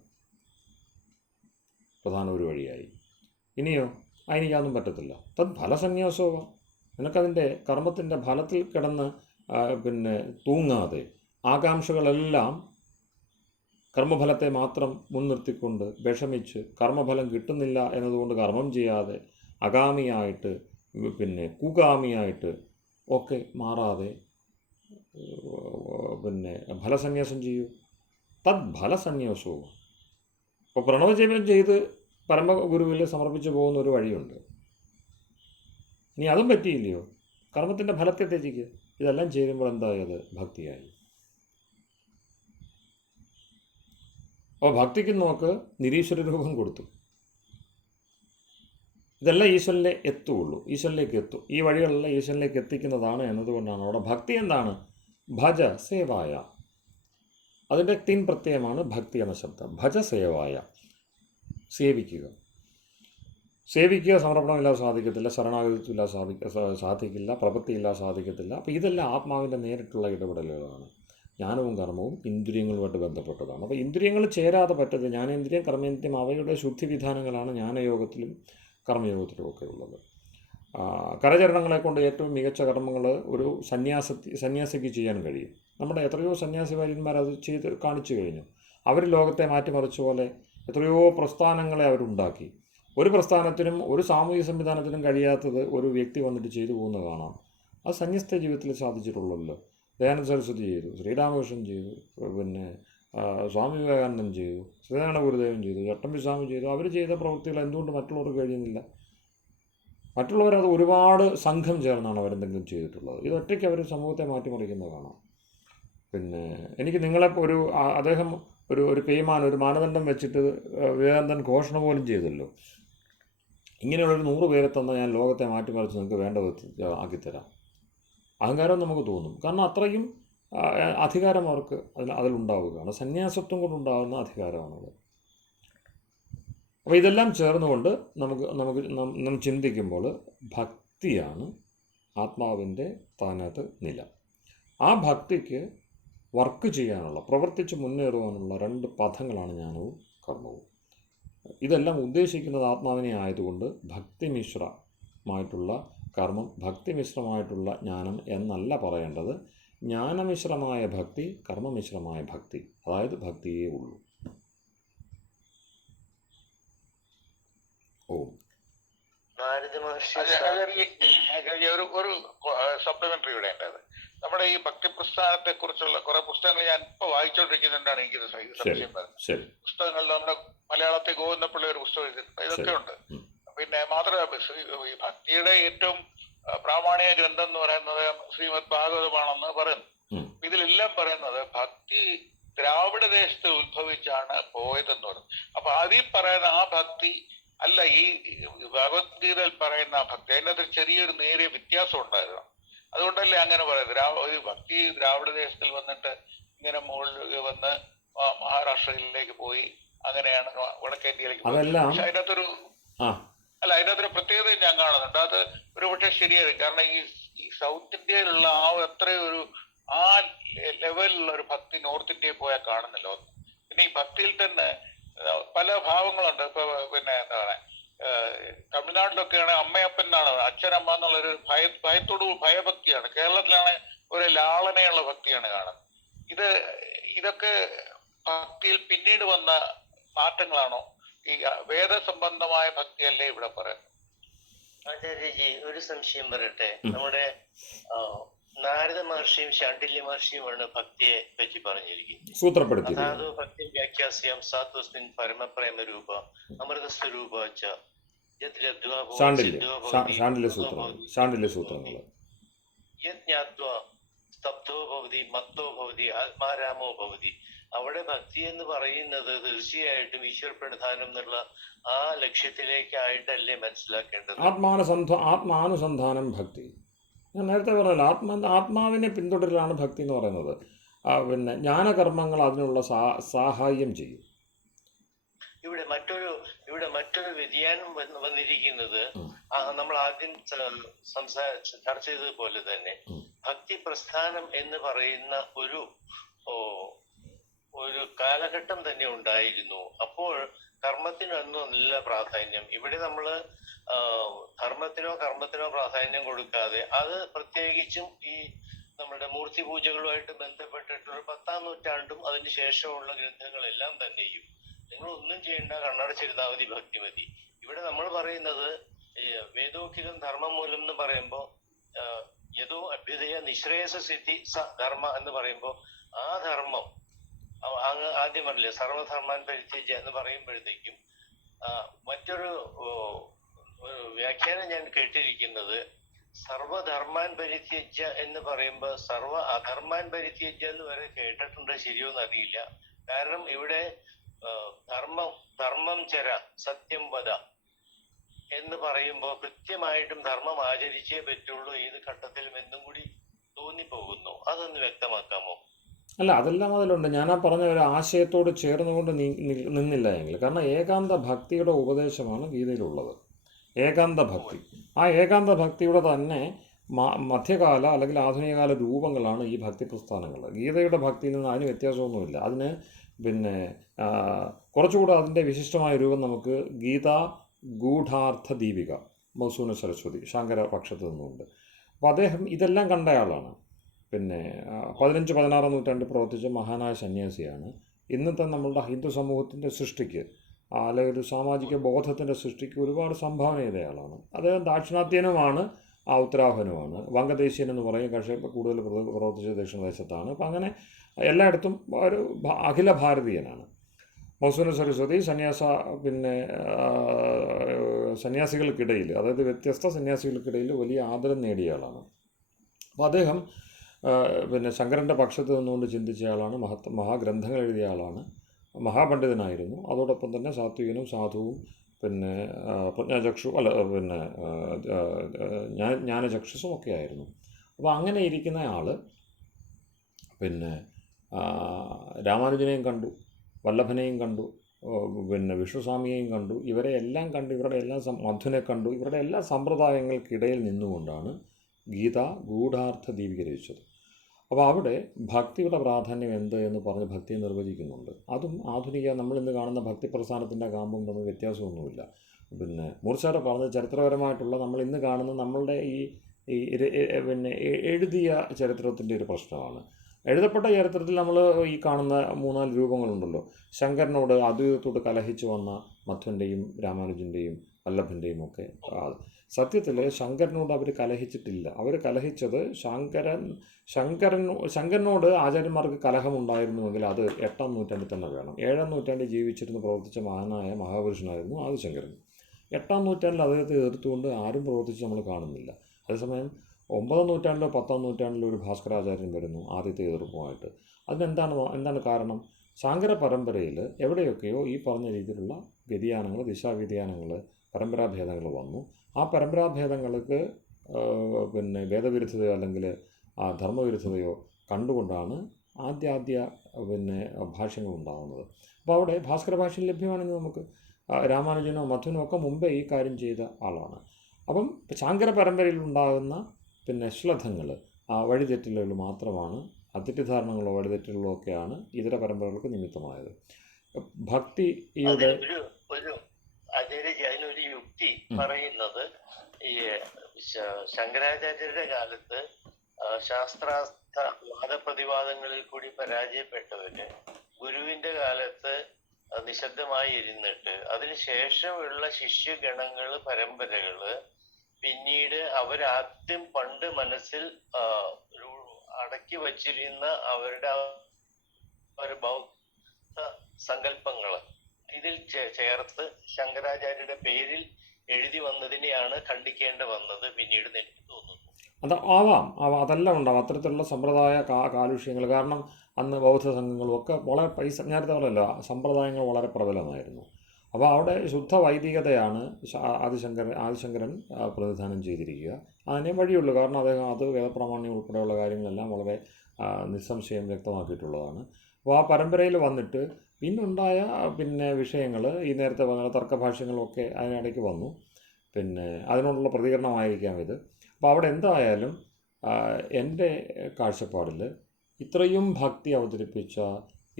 പ്രധാന ഒരു വഴിയായി. ഇനിയോ എനിക്കതൊന്നും പറ്റത്തില്ല. തത് ഫലസന്യാസവും, നിനക്കതിൻ്റെ കർമ്മത്തിൻ്റെ ഫലത്തിൽ കിടന്ന് തൂങ്ങാതെ ആകാംക്ഷകളെല്ലാം കർമ്മഫലത്തെ മാത്രം മുൻനിർത്തിക്കൊണ്ട് വിഷമിച്ച് കർമ്മഫലം കിട്ടുന്നില്ല എന്നതുകൊണ്ട് കർമ്മം ചെയ്യാതെ അഗാമിയായിട്ട് കുഗാമിയായിട്ട് ഒക്കെ മാറാതെ ഫലസന്യാസം ചെയ്യൂ. തത് ഫലസന്യാസവും. ഇപ്പോൾ പ്രണവജപം ചെയ്ത് പരമഗുരുവിൽ സമർപ്പിച്ചു പോകുന്ന ഒരു വഴിയുണ്ട്. ഇനി അതും പറ്റിയില്ലയോ, കർമ്മത്തിൻ്റെ ഫലത്തെ ത്യജിക്കുക. ഇതെല്ലാം ചേരുമ്പോൾ എന്തായത്? ഭക്തിയായി. അപ്പോൾ ഭക്തിക്ക് നോക്ക് നിരീശ്വര രൂപം കൊടുത്തു. ഇതെല്ലാം ഈശ്വരനിലേക്ക് എത്തും. ഈ വഴികളെല്ലാം ഈശ്വരനിലേക്ക് എത്തിക്കുന്നതാണ് എന്നതുകൊണ്ടാണ് അവിടെ ഭക്തി എന്താണ്? ഭജ സേവായ. അതിൻ്റെ തീൻ പ്രത്യയമാണ് ഭക്തി എന്ന ശബ്ദം. ഭജസേവായ, സേവിക്കുക. സേവിക്കുക സമർപ്പണമില്ലാതെ സാധിക്കത്തില്ല, ശരണാഗതിയില്ലാതെ സാധിക്കില്ല, പ്രവൃത്തിയില്ലാതെ സാധിക്കത്തില്ല. അപ്പോൾ ഇതെല്ലാം ആത്മാവിൻ്റെ നേരിട്ടുള്ള ഇടപെടലുകളാണ്. ജ്ഞാനവും കർമ്മവും ഇന്ദ്രിയങ്ങളുമായിട്ട് ബന്ധപ്പെട്ടതാണ്. അപ്പോൾ ഇന്ദ്രിയങ്ങൾ ചേരാതെ പറ്റത്തില്ല. ജ്ഞാനേന്ദ്രിയം കർമ്മേന്ദ്രിയം അവയുടെ ശുദ്ധിവിധാനങ്ങളാണ് ജ്ഞാനയോഗത്തിലും കർമ്മയോഗത്തിലും ഒക്കെ ഉള്ളത്. കരചരണങ്ങളെ കൊണ്ട് ഏറ്റവും മികച്ച കർമ്മങ്ങൾ ഒരു സന്യാസിക്ക് ചെയ്യാൻ കഴിയും. നമ്മുടെ എത്രയോ സന്യാസിമാര്യന്മാർ അത് ചെയ്ത് കാണിച്ചു കഴിഞ്ഞു. അവർ ലോകത്തെ മാറ്റിമറിച്ച പോലെ എത്രയോ പ്രസ്ഥാനങ്ങളെ അവരുണ്ടാക്കി. ഒരു പ്രസ്ഥാനത്തിനും ഒരു സാമൂഹിക സംവിധാനത്തിനും കഴിയാത്തത് ഒരു വ്യക്തി വന്നിട്ട് ചെയ്തു പോകുന്നത് കാണാം. അത് സന്യസ്ത ജീവിതത്തിൽ സാധിച്ചിട്ടുള്ളല്ലോ. ദയാനന്ദ സരസ്വതി ചെയ്തു, ശ്രീരാമകൃഷ്ണൻ ചെയ്തു, പിന്നെ സ്വാമി വിവേകാനന്ദൻ ചെയ്തു, ശ്രീനാരായണ ഗുരുദേവൻ ചെയ്തു, ചട്ടമ്പി സ്വാമി ചെയ്തു. അവർ ചെയ്ത പ്രവൃത്തികൾ എന്തുകൊണ്ട് മറ്റുള്ളവർക്ക് കഴിയുന്നില്ല? മറ്റുള്ളവരത് ഒരുപാട് സംഘം ചേർന്നാണ് അവരെന്തെങ്കിലും ചെയ്തിട്ടുള്ളത്. ഇതൊറ്റയ്ക്ക് അവർ സമൂഹത്തെ മാറ്റിമറിക്കുന്നത് കാണാം. പിന്നെ എനിക്ക് നിങ്ങളെപ്പോൾ അദ്ദേഹം ഒരു പെയ്മാൻ, ഒരു മാനദണ്ഡം വെച്ചിട്ട് വിവേകാനന്ദൻ ഘോഷണ പോലും ചെയ്തല്ലോ. ഇങ്ങനെയുള്ളൊരു 100 പേരെ തന്നാൽ ഞാൻ ലോകത്തെ മാറ്റിമറിച്ച് നിങ്ങൾക്ക് വേണ്ടത് ആക്കിത്തരാം. അഹങ്കാരം നമുക്ക് തോന്നും. കാരണം അത്രയും അധികാരം അവർക്ക് അതിലുണ്ടാവുകയാണ്. സന്യാസത്വം കൊണ്ടുണ്ടാകുന്ന അധികാരമാണത്. അപ്പോൾ ഇതെല്ലാം ചേർന്നുകൊണ്ട് നമുക്ക് ചിന്തിക്കുമ്പോൾ ഭക്തിയാണ് ആത്മാവിൻ്റെ സ്ഥാനത്ത് നില. ആ ഭക്തിക്ക് വർക്ക് ചെയ്യാനുള്ള, പ്രവർത്തിച്ച് മുന്നേറുവാനുള്ള 2 പഥങ്ങളാണ് ജ്ഞാനവും കർമ്മവും. ഇതെല്ലാം ഉദ്ദേശിക്കുന്നത് ആത്മാവിനെ ആയതുകൊണ്ട് ഭക്തിമിശ്രമായിട്ടുള്ള കർമ്മം, ഭക്തിമിശ്രമായിട്ടുള്ള ജ്ഞാനം എന്നല്ല പറയേണ്ടത്. ജ്ഞാനമിശ്രമായ ഭക്തി, കർമ്മമിശ്രമായ ഭക്തി, അതായത് ഭക്തിയേ ഉള്ളൂ. ഓം. ഒരു സപ്ലിമെന്ററി ഇവിടെ ഉണ്ടത്. നമ്മുടെ ഈ ഭക്തി പ്രസ്ഥാനത്തെ കുറിച്ചുള്ള കുറെ പുസ്തകങ്ങൾ ഞാൻ ഇപ്പൊ വായിച്ചോണ്ടിരിക്കുന്നുണ്ടാണ്. എനിക്കിത് സംശയം വരുന്നത്. പുസ്തകങ്ങളിൽ നമ്മുടെ മലയാളത്തിൽ ഗോവിന്ദപ്പിള്ള ഒരു പുസ്തകം എഴുതിയിട്ടുണ്ട്. ഇതൊക്കെ ഉണ്ട്. പിന്നെ മാത്രമല്ല ഈ ഭക്തിയുടെ ഏറ്റവും പ്രാമാണിക ഗ്രന്ഥം എന്ന് പറയുന്നത് ശ്രീമദ് ഭാഗവതമാണെന്ന് പറയുന്നു. ഇതിലെല്ലാം പറയുന്നത് ഭക്തി ദ്രാവിഡ ദേശത്ത് ഉത്ഭവിച്ചാണ് പോയതെന്ന് പറയുന്നത്. അപ്പൊ അതിൽ പറയുന്ന ആ ഭക്തി അല്ല ഈ ഭഗവത്ഗീതയിൽ പറയുന്ന ഭക്തി. അതിനകത്ത് ചെറിയൊരു നേരിയ വ്യത്യാസം ഉണ്ടായിരുന്നു. അതുകൊണ്ടല്ലേ അങ്ങനെ പറയുന്നത്. ഭക്തി ദ്രാവിഡ ദേശത്തിൽ വന്നിട്ട് ഇങ്ങനെ മുകളിൽ വന്ന് മഹാരാഷ്ട്രയിലേക്ക് പോയി, അങ്ങനെയാണ് വടക്കേന്ത്യയിലേക്ക് പോയി. പക്ഷെ അതിനകത്തൊരു പ്രത്യേകത ഞാൻ കാണുന്നുണ്ട്. അത് ഒരു പക്ഷേ ശരിയായിരിക്കും. കാരണം ഈ സൗത്ത് ഇന്ത്യയിലുള്ള അത്രയൊരു ആ ലെവലിലുള്ള ഒരു ഭക്തി നോർത്ത് ഇന്ത്യയിൽ പോയാൽ കാണുന്നില്ല. പിന്നെ ഈ ഭക്തിയിൽ തന്നെ പല ഭാവങ്ങളുണ്ട്. ഇപ്പൊ പിന്നെ എന്താ പറയാ, തമിഴ്നാട്ടിലൊക്കെയാണ് അമ്മയപ്പൻ എന്നാണ്, അച്ഛനമ്മ എന്നുള്ളൊരു ഭയത്തോട് ഭയഭക്തിയാണ്. കേരളത്തിലാണ് ഒരു ലാളനയുള്ള ഭക്തിയാണ് കാണുന്നത്. ഇതൊക്കെ ഭക്തിയിൽ പിന്നീട് വന്ന മാറ്റങ്ങളാണോ? ഈ വേദസംബന്ധമായ ഭക്തിയല്ലേ ഇവിടെ പറയുന്നത്? ആചാര്യജി, ഒരു സംശയം പറയട്ടെ. നമ്മുടെ നാരദ മഹർഷിയും ശാണ്ഡില്യ മഹർഷിയുമാണ് ഭക്തിയെ പറ്റി പറഞ്ഞിരിക്കുന്നത്. അതാത് ഭക്തി വ്യാഖ്യാസ്യം സാത്വസ്മിൻ പരമപ്രേമ രൂപ അമൃതസ്വരൂപ സ്തബ്ധോ ഭവതി മത്തോ ഭവതി ആത്മാരാമോ ഭവതി. അവിടെ ഭക്തി എന്ന് പറയുന്നത് തീർച്ചയായിട്ടും ഈശ്വര പ്രധാനം എന്നുള്ള ആ ലക്ഷ്യത്തിലേക്കായിട്ടല്ലേ മനസ്സിലാക്കേണ്ടത്? ആത്മാനുസന്ധാനം ഭക്തി. ഞാൻ നേരത്തെ പറഞ്ഞല്ലോ, ആത്മാവിനെ പിന്തുടരലാണ് ഭക്തി എന്ന് പറയുന്നത്. പിന്നെ ജ്ഞാനകർമ്മങ്ങൾ അതിനുള്ള സഹായം ചെയ്യും. ഇവിടെ മറ്റൊരു വ്യതിയാനം വന്നിരിക്കുന്നത്, നമ്മൾ ആദ്യം ചർച്ച ചെയ്തതുപോലെ തന്നെ ഭക്തി പ്രസ്ഥാനം എന്ന് പറയുന്ന ഒരു കാലഘട്ടം തന്നെ ഉണ്ടായിരുന്നു. അപ്പോൾ കർമ്മത്തിനൊന്നും നല്ല പ്രാധാന്യം. ഇവിടെ നമ്മൾ ധർമ്മത്തിനോ കർമ്മത്തിനോ പ്രാധാന്യം കൊടുക്കാതെ, അത് പ്രത്യേകിച്ചും ഈ നമ്മുടെ മൂർത്തി പൂജകളുമായിട്ട് ബന്ധപ്പെട്ടിട്ടുള്ള 10ാം നൂറ്റാണ്ടും അതിന് ശേഷമുള്ള ഗ്രന്ഥങ്ങളെല്ലാം തന്നെയും നിങ്ങൾ ഒന്നും ചെയ്യേണ്ട, കണ്ണടച്ചിരുന്നാൽ മതി, ഭക്തി മതി. ഇവിടെ നമ്മൾ പറയുന്നത് വേദോഖിലം ധർമ്മം മൂലം എന്ന് പറയുമ്പോൾ യഥോ അഭ്യുദയ നിശ്രേയസ സിദ്ധി ധർമ്മ എന്ന് പറയുമ്പോൾ ആ ധർമ്മം ആദ്യം പറഞ്ഞില്ലേ, സർവധർമാൻ പരിത്യജ്യ എന്ന് പറയുമ്പോഴത്തേക്കും മറ്റൊരു വ്യാഖ്യാനം ഞാൻ കേട്ടിരിക്കുന്നത്, സർവധർമാൻ പരിത്യജ്യ എന്ന് പറയുമ്പോൾ സർവ അധർമാൻ പരിത്യജ്യ എന്ന് വരെ കേട്ടിട്ടുണ്ട്. ശരിയോന്ന് അറിയില്ല. കാരണം ഇവിടെ ധർമ്മം ചര സത്യം വദ എന്ന് പറയുമ്പോൾ കൃത്യമായിട്ടും ധർമ്മം ആചരിച്ചേ പറ്റുള്ളൂ ഏത് ഘട്ടത്തിലും എന്നും കൂടി തോന്നിപ്പോകുന്നു. അതൊന്ന് വ്യക്തമാക്കാമോ? അല്ല, അതെല്ലാം അതിലുണ്ട്. ഞാൻ ആ പറഞ്ഞ ഒരു ആശയത്തോട് ചേർന്നുകൊണ്ട് നിന്നില്ല എങ്കിൽ, കാരണം ഏകാന്ത ഭക്തിയുടെ ഉപദേശമാണ് ഗീതയിലുള്ളത്. ഏകാന്ത ഭക്തി. ആ ഏകാന്ത ഭക്തിയുടെ തന്നെ മധ്യകാല അല്ലെങ്കിൽ ആധുനികകാല രൂപങ്ങളാണ് ഈ ഭക്തി പ്രസ്ഥാനങ്ങൾ. ഗീതയുടെ ഭക്തിയിൽ നിന്ന് അതിന് വ്യത്യാസമൊന്നുമില്ല. അതിന് പിന്നെ കുറച്ചുകൂടെ അതിൻ്റെ വിശിഷ്ടമായ രൂപം നമുക്ക് ഗീത ഗൂഢാർത്ഥ ദീപിക, മൗസൂന സരസ്വതി ശാങ്കര പക്ഷത്ത് നിന്നുണ്ട്. അപ്പോൾ അദ്ദേഹം ഇതെല്ലാം കണ്ടയാളാണ്. പിന്നെ 15-16 നൂറ്റാണ്ടിൽ പ്രവർത്തിച്ച മഹാനായ സന്യാസിയാണ്. ഇന്നത്തെ നമ്മളുടെ ഹിന്ദു സമൂഹത്തിൻ്റെ സൃഷ്ടിക്ക് അല്ലെങ്കിൽ ഒരു സാമാജിക ബോധത്തിൻ്റെ സൃഷ്ടിക്ക് ഒരുപാട് സംഭാവന ചെയ്തയാളാണ്. അദ്ദേഹം ദാക്ഷിണാത്യനുമാണ്, ഉത്തരാഹനുമാണ്, വംഗദേശീയൻ എന്ന് പറയും. പക്ഷേ കൂടുതൽ പ്രവർത്തിച്ച ദക്ഷിണദേശത്താണ്. അപ്പം അങ്ങനെ എല്ലായിടത്തും ഒരു അഖില ഭാരതീയനാണ്. മൗസൂന സരസ്വതി സന്യാസികൾക്കിടയിൽ, അതായത് വ്യത്യസ്ത സന്യാസികൾക്കിടയിൽ വലിയ ആദരം നേടിയ ആളാണ്. അപ്പോൾ അദ്ദേഹം പിന്നെ ശങ്കരൻ്റെ പക്ഷത്ത് നിന്നുകൊണ്ട് ചിന്തിച്ച ആളാണ്, മഹാഗ്രന്ഥങ്ങൾ എഴുതിയ ആളാണ്, മഹാപണ്ഡിതനായിരുന്നു. അതോടൊപ്പം തന്നെ സാത്വികനും സാധുവും പിന്നെ പ്രജ്ഞാചക്ഷു പിന്നെ ജ്ഞാനചക്ഷുസും ഒക്കെ ആയിരുന്നു. അപ്പോൾ അങ്ങനെ ഇരിക്കുന്ന ആൾ പിന്നെ രാമാനുജനെയും കണ്ടു, വല്ലഭനെയും കണ്ടു, പിന്നെ വിഷ്ണുസ്വാമിയെയും കണ്ടു. ഇവരെ എല്ലാം കണ്ടു, ഇവരുടെ എല്ലാം മധുനെ കണ്ടു. ഇവരുടെ എല്ലാ സമ്പ്രദായങ്ങൾക്കിടയിൽ നിന്നുകൊണ്ടാണ് ഗീത ഗൂഢാർത്ഥ ദീപിക രചിച്ചത്. അപ്പോൾ അവിടെ ഭക്തിയുടെ പ്രാധാന്യം എന്ത് എന്ന് പറഞ്ഞ് ഭക്തിയെ നിർവചിക്കുന്നുണ്ട്. അതും ആധുനിക നമ്മളിന്ന് കാണുന്ന ഭക്തി പ്രസ്ഥാനത്തിൻ്റെ കാമ്പും തമ്മിൽ വ്യത്യാസമൊന്നുമില്ല. പിന്നെ മൂർച്ചാര പറഞ്ഞ ചരിത്രപരമായിട്ടുള്ള നമ്മൾ ഇന്ന് കാണുന്ന നമ്മളുടെ ഈ പിന്നെ എഴുതിയ ചരിത്രത്തിൻ്റെ ഒരു പ്രശ്നമാണ്. എഴുതപ്പെട്ട ചരിത്രത്തിൽ നമ്മൾ ഈ കാണുന്ന 3-4 രൂപങ്ങളുണ്ടല്ലോ. ശങ്കരനോട് അദ്വൈതത്തോട് കലഹിച്ച് വന്ന മധ്വൻ്റെയും രാമാനുജൻ്റെയും വല്ലഭൻ്റെയും ഒക്കെ. സത്യത്തിൽ ശങ്കരനോട് അവർ കലഹിച്ചിട്ടില്ല. അവർ കലഹിച്ചത് ശങ്കരനോട് ആചാര്യന്മാർക്ക് കലഹമുണ്ടായിരുന്നുവെങ്കിൽ അത് 8-ാം നൂറ്റാണ്ടിൽ തന്നെ വേണം. 7-ാം നൂറ്റാണ്ടിൽ ജീവിച്ചിരുന്ന് പ്രവർത്തിച്ച മഹാനായ മഹാപുരുഷനായിരുന്നു ആദിശങ്കരൻ. 8-ാം നൂറ്റാണ്ടിൽ അദ്ദേഹത്തെ എതിർത്തുകൊണ്ട് ആരും പ്രവർത്തിച്ച് നമ്മൾ കാണുന്നില്ല. അതേസമയം 9-ാം നൂറ്റാണ്ടിലോ 10-ാം നൂറ്റാണ്ടിലോ ഒരു ഭാസ്കരാചാര്യൻ വരുന്നു ആദ്യത്തെ എതിർപ്പുമായിട്ട്. എന്താണ് കാരണം? ശാങ്കര പരമ്പരയിൽ എവിടെയൊക്കെയോ ഈ പറഞ്ഞ രീതിയിലുള്ള വ്യതിയാനങ്ങൾ, ദിശാവ്യതിയാനങ്ങൾ, പരമ്പരാഭേദങ്ങൾ വന്നു. ആ പരമ്പരാഭേദങ്ങൾക്ക് പിന്നെ വേദവിരുദ്ധതയോ അല്ലെങ്കിൽ ധർമ്മവിരുദ്ധതയോ കണ്ടുകൊണ്ടാണ് ആദ്യ പിന്നെ ഭാഷ്യങ്ങൾ ഉണ്ടാകുന്നത്. അപ്പോൾ അവിടെ ഭാസ്കര ഭാഷയിൽ ലഭ്യമാണെന്ന് നമുക്ക് രാമാനുജനോ മധ്വനോ ഒക്കെ മുമ്പേ ഈ കാര്യം ചെയ്ത ആളാണ്. അപ്പം ശാങ്കര പരമ്പരയിൽ ഉണ്ടാകുന്ന പിന്നെ ശ്ലഥങ്ങൾ, വഴിതെറ്റലുകൾ മാത്രമാണ്, തെറ്റിദ്ധാരണകളോ വഴിതെറ്റലുകളോ ഒക്കെയാണ് ഇതര പരമ്പരകൾക്ക് നിമിത്തമായത്. ഭക്തിയുടെ അതിനൊരു യുക്തി പറയുന്നത് ഈ ശങ്കരാചാര്യരുടെ കാലത്ത് ശാസ്ത്രാർത്ഥ വാദപ്രതിവാദങ്ങളിൽ കൂടി പരാജയപ്പെട്ടവര് ഗുരുവിന്റെ കാലത്ത് നിശബ്ദമായി ഇരുന്നിട്ട് അതിനുശേഷമുള്ള ശിഷ്യഗണങ്ങള്, പരമ്പരകള് പിന്നീട് അവരാദ്യം പണ്ട് മനസ്സിൽ അടക്കി വച്ചിരുന്ന അവരുടെ ഒരു ബൗദ്ധ സങ്കല്പങ്ങള് ഇതിൽ ചേർത്ത് ശങ്കരാചാര്യരുടെ പേരിൽ എഴുതി വന്നതിനെയാണ് ഖണ്ഡിക്കേണ്ടി വന്നത് പിന്നീട് എനിക്ക് തോന്നുന്നു. അതെല്ലാം ഉണ്ടാവും അത്തരത്തിലുള്ള സമ്പ്രദായ കാലുഷ്യങ്ങൾ. കാരണം അന്ന് ബൗദ്ധ സംഘങ്ങളും ഒക്കെ വളരെ നേരത്തെ പറയല്ല, സമ്പ്രദായങ്ങൾ വളരെ പ്രബലമായിരുന്നു. അപ്പോൾ അവിടെ ശുദ്ധ വൈദികതയാണ് ആദിശങ്കരൻ പ്രതിനിധാനം ചെയ്തിരിക്കുക. അതിനെ വഴിയുള്ളൂ. കാരണം അദ്ദേഹം അത് വേദപ്രാമാണ്യം ഉൾപ്പെടെയുള്ള കാര്യങ്ങളെല്ലാം വളരെ നിസ്സംശയം വ്യക്തമാക്കിയിട്ടുള്ളതാണ്. അപ്പോൾ ആ പരമ്പരയിൽ വന്നിട്ട് പിന്നുണ്ടായ പിന്നെ വിഷയങ്ങൾ ഈ നേരത്തെ പറഞ്ഞ തർക്കഭാഷ്യങ്ങളൊക്കെ അതിനിടയ്ക്ക് വന്നു. പിന്നെ അതിനോടുള്ള പ്രതികരണമായിരിക്കാം ഇത്. അപ്പോൾ അവിടെ എന്തായാലും എൻ്റെ കാഴ്ചപ്പാടിൽ ഇത്രയും ഭക്തി അവതരിപ്പിച്ച,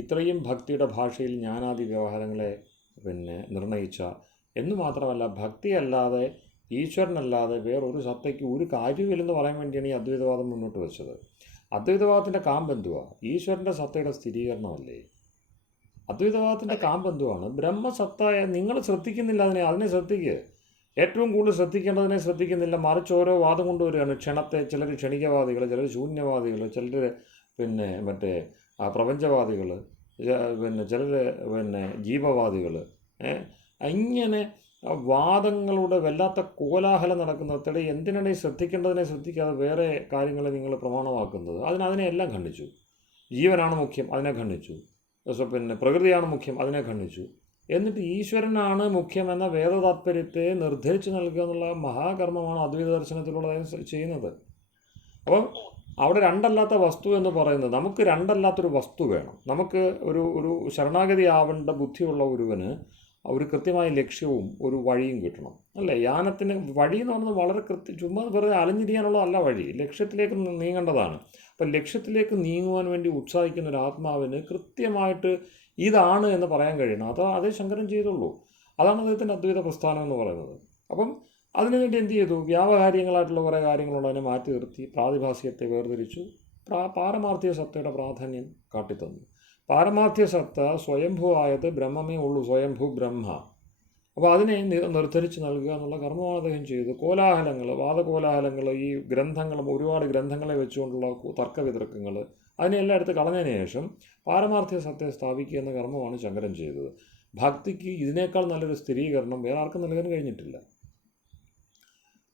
ഇത്രയും ഭക്തിയുടെ ഭാഷയിൽ ജ്ഞാനാദി വ്യവഹാരങ്ങളെ പിന്നെ നിർണയിച്ച, എന്ന് മാത്രമല്ല ഭക്തിയല്ലാതെ ഈശ്വരനല്ലാതെ വേറൊരു സത്തയ്ക്ക് ഒരു കാര്യമില്ലെന്ന് പറയാൻ വേണ്ടിയാണ് ഈ അദ്വൈതവാദം മുന്നോട്ട് വെച്ചത്. അദ്വൈതവാദത്തിൻ്റെ കാമ്പെന്തുവാ? ഈശ്വരൻ്റെ സത്തയുടെ സ്ഥിരീകരണമല്ലേ. അദ്വൈതവാദത്തിൻ്റെ കാമ്പെന്തുവാണ്? ബ്രഹ്മസത്തായ നിങ്ങൾ ശ്രദ്ധിക്കുന്നില്ല, അതിനെ ശ്രദ്ധിക്കുക. ഏറ്റവും കൂടുതൽ ശ്രദ്ധിക്കേണ്ടതിനെ ശ്രദ്ധിക്കുന്നില്ല. മറിച്ച് ഓരോ വാദം കൊണ്ടുവരികയാണ്. ക്ഷണത്തെ ചിലർ ക്ഷണികവാദികൾ, ചിലർ ശൂന്യവാദികൾ, ചിലർ പിന്നെ പ്രപഞ്ചവാദികൾ, പിന്നെ ചിലർ പിന്നെ ജീവവാദികൾ. ഇങ്ങനെ വാദങ്ങളുടെ വല്ലാത്ത കോലാഹലം നടക്കുന്നിടത്തോടെ എന്തിനാണ് ഈ ശ്രദ്ധിക്കേണ്ടതിനെ ശ്രദ്ധിക്കാതെ വേറെ കാര്യങ്ങളെ നിങ്ങൾ പ്രമാണമാക്കുന്നത്? അതിനെല്ലാം ഖണ്ഡിച്ചു. ജീവനാണ് മുഖ്യം, അതിനെ ഖണ്ഡിച്ചു. പിന്നെ പ്രകൃതിയാണ് മുഖ്യം, അതിനെ ഖണ്ഡിച്ചു. എന്നിട്ട് ഈശ്വരനാണ് മുഖ്യമെന്ന വേദതാത്പര്യത്തെ നിർദ്ധരിച്ചു നൽകുക എന്നുള്ള മഹാകർമ്മമാണ് അദ്വൈത ദർശനത്തിലൂടെ ചെയ്യുന്നത്. അപ്പം അവിടെ രണ്ടല്ലാത്ത വസ്തു എന്ന് പറയുന്നത്, നമുക്ക് രണ്ടല്ലാത്തൊരു വസ്തു വേണം. നമുക്ക് ഒരു ശരണാഗതി ആവേണ്ട ബുദ്ധിയുള്ള ഒരുവന് ഒരു കൃത്യമായ ലക്ഷ്യവും ഒരു വഴിയും കിട്ടണം, അല്ലേ? യാനത്തിന് വഴി എന്ന് പറയുന്നത് വളരെ ചുമ്മാ വെറുതെ അലഞ്ഞിരിക്കാനുള്ളതല്ല വഴി, ലക്ഷ്യത്തിലേക്ക് നീങ്ങേണ്ടതാണ്. അപ്പം ലക്ഷ്യത്തിലേക്ക് നീങ്ങുവാൻ വേണ്ടി ഉത്സാഹിക്കുന്ന ഒരു ആത്മാവിന് കൃത്യമായിട്ട് ഇതാണ് എന്ന് പറയാൻ കഴിയണം. അതേ ശങ്കരൻ ചെയ്തുള്ളൂ. അതാണ് അദ്ദേഹത്തിൻ്റെ അദ്വൈത പ്രസ്ഥാനം എന്ന് പറയുന്നത്. അപ്പം അതിനുവേണ്ടി എന്ത് ചെയ്തു? വ്യാവഹാരികങ്ങളായിട്ടുള്ള കുറേ കാര്യങ്ങളുണ്ട്, അതിനെ മാറ്റി നിർത്തി പ്രാതിഭാസികത്തെ വേർതിരിച്ചു, പാരമാർത്ഥിക സത്തയുടെ പ്രാധാന്യം കാട്ടിത്തന്നു. പാരമാർത്ഥിക സത്ത സ്വയംഭുവായത് ബ്രഹ്മമേ ഉള്ളൂ, സ്വയംഭൂ ബ്രഹ്മ. അപ്പോൾ അതിനെ നിർദ്ധരിച്ച് നൽകുക എന്നുള്ള കർമ്മമാണ് അദ്ദേഹം ചെയ്തത്. കോലാഹലങ്ങൾ, വാദകോലാഹലങ്ങൾ, ഈ ഗ്രന്ഥങ്ങളും ഒരുപാട് ഗ്രന്ഥങ്ങളെ വെച്ചുകൊണ്ടുള്ള തർക്കവിതർക്കങ്ങൾ, അതിനെല്ലാം എടുത്ത് കളഞ്ഞതിന് ശേഷം പാരമാർത്ഥിക സത്യത്തെ സ്ഥാപിക്കുക എന്ന കർമ്മമാണ് ശങ്കരൻ ചെയ്തത്. ഭക്തിക്ക് ഇതിനേക്കാൾ നല്ലൊരു സ്ഥിരീകരണം വേറെ ആർക്കും നൽകാൻ കഴിഞ്ഞിട്ടില്ല.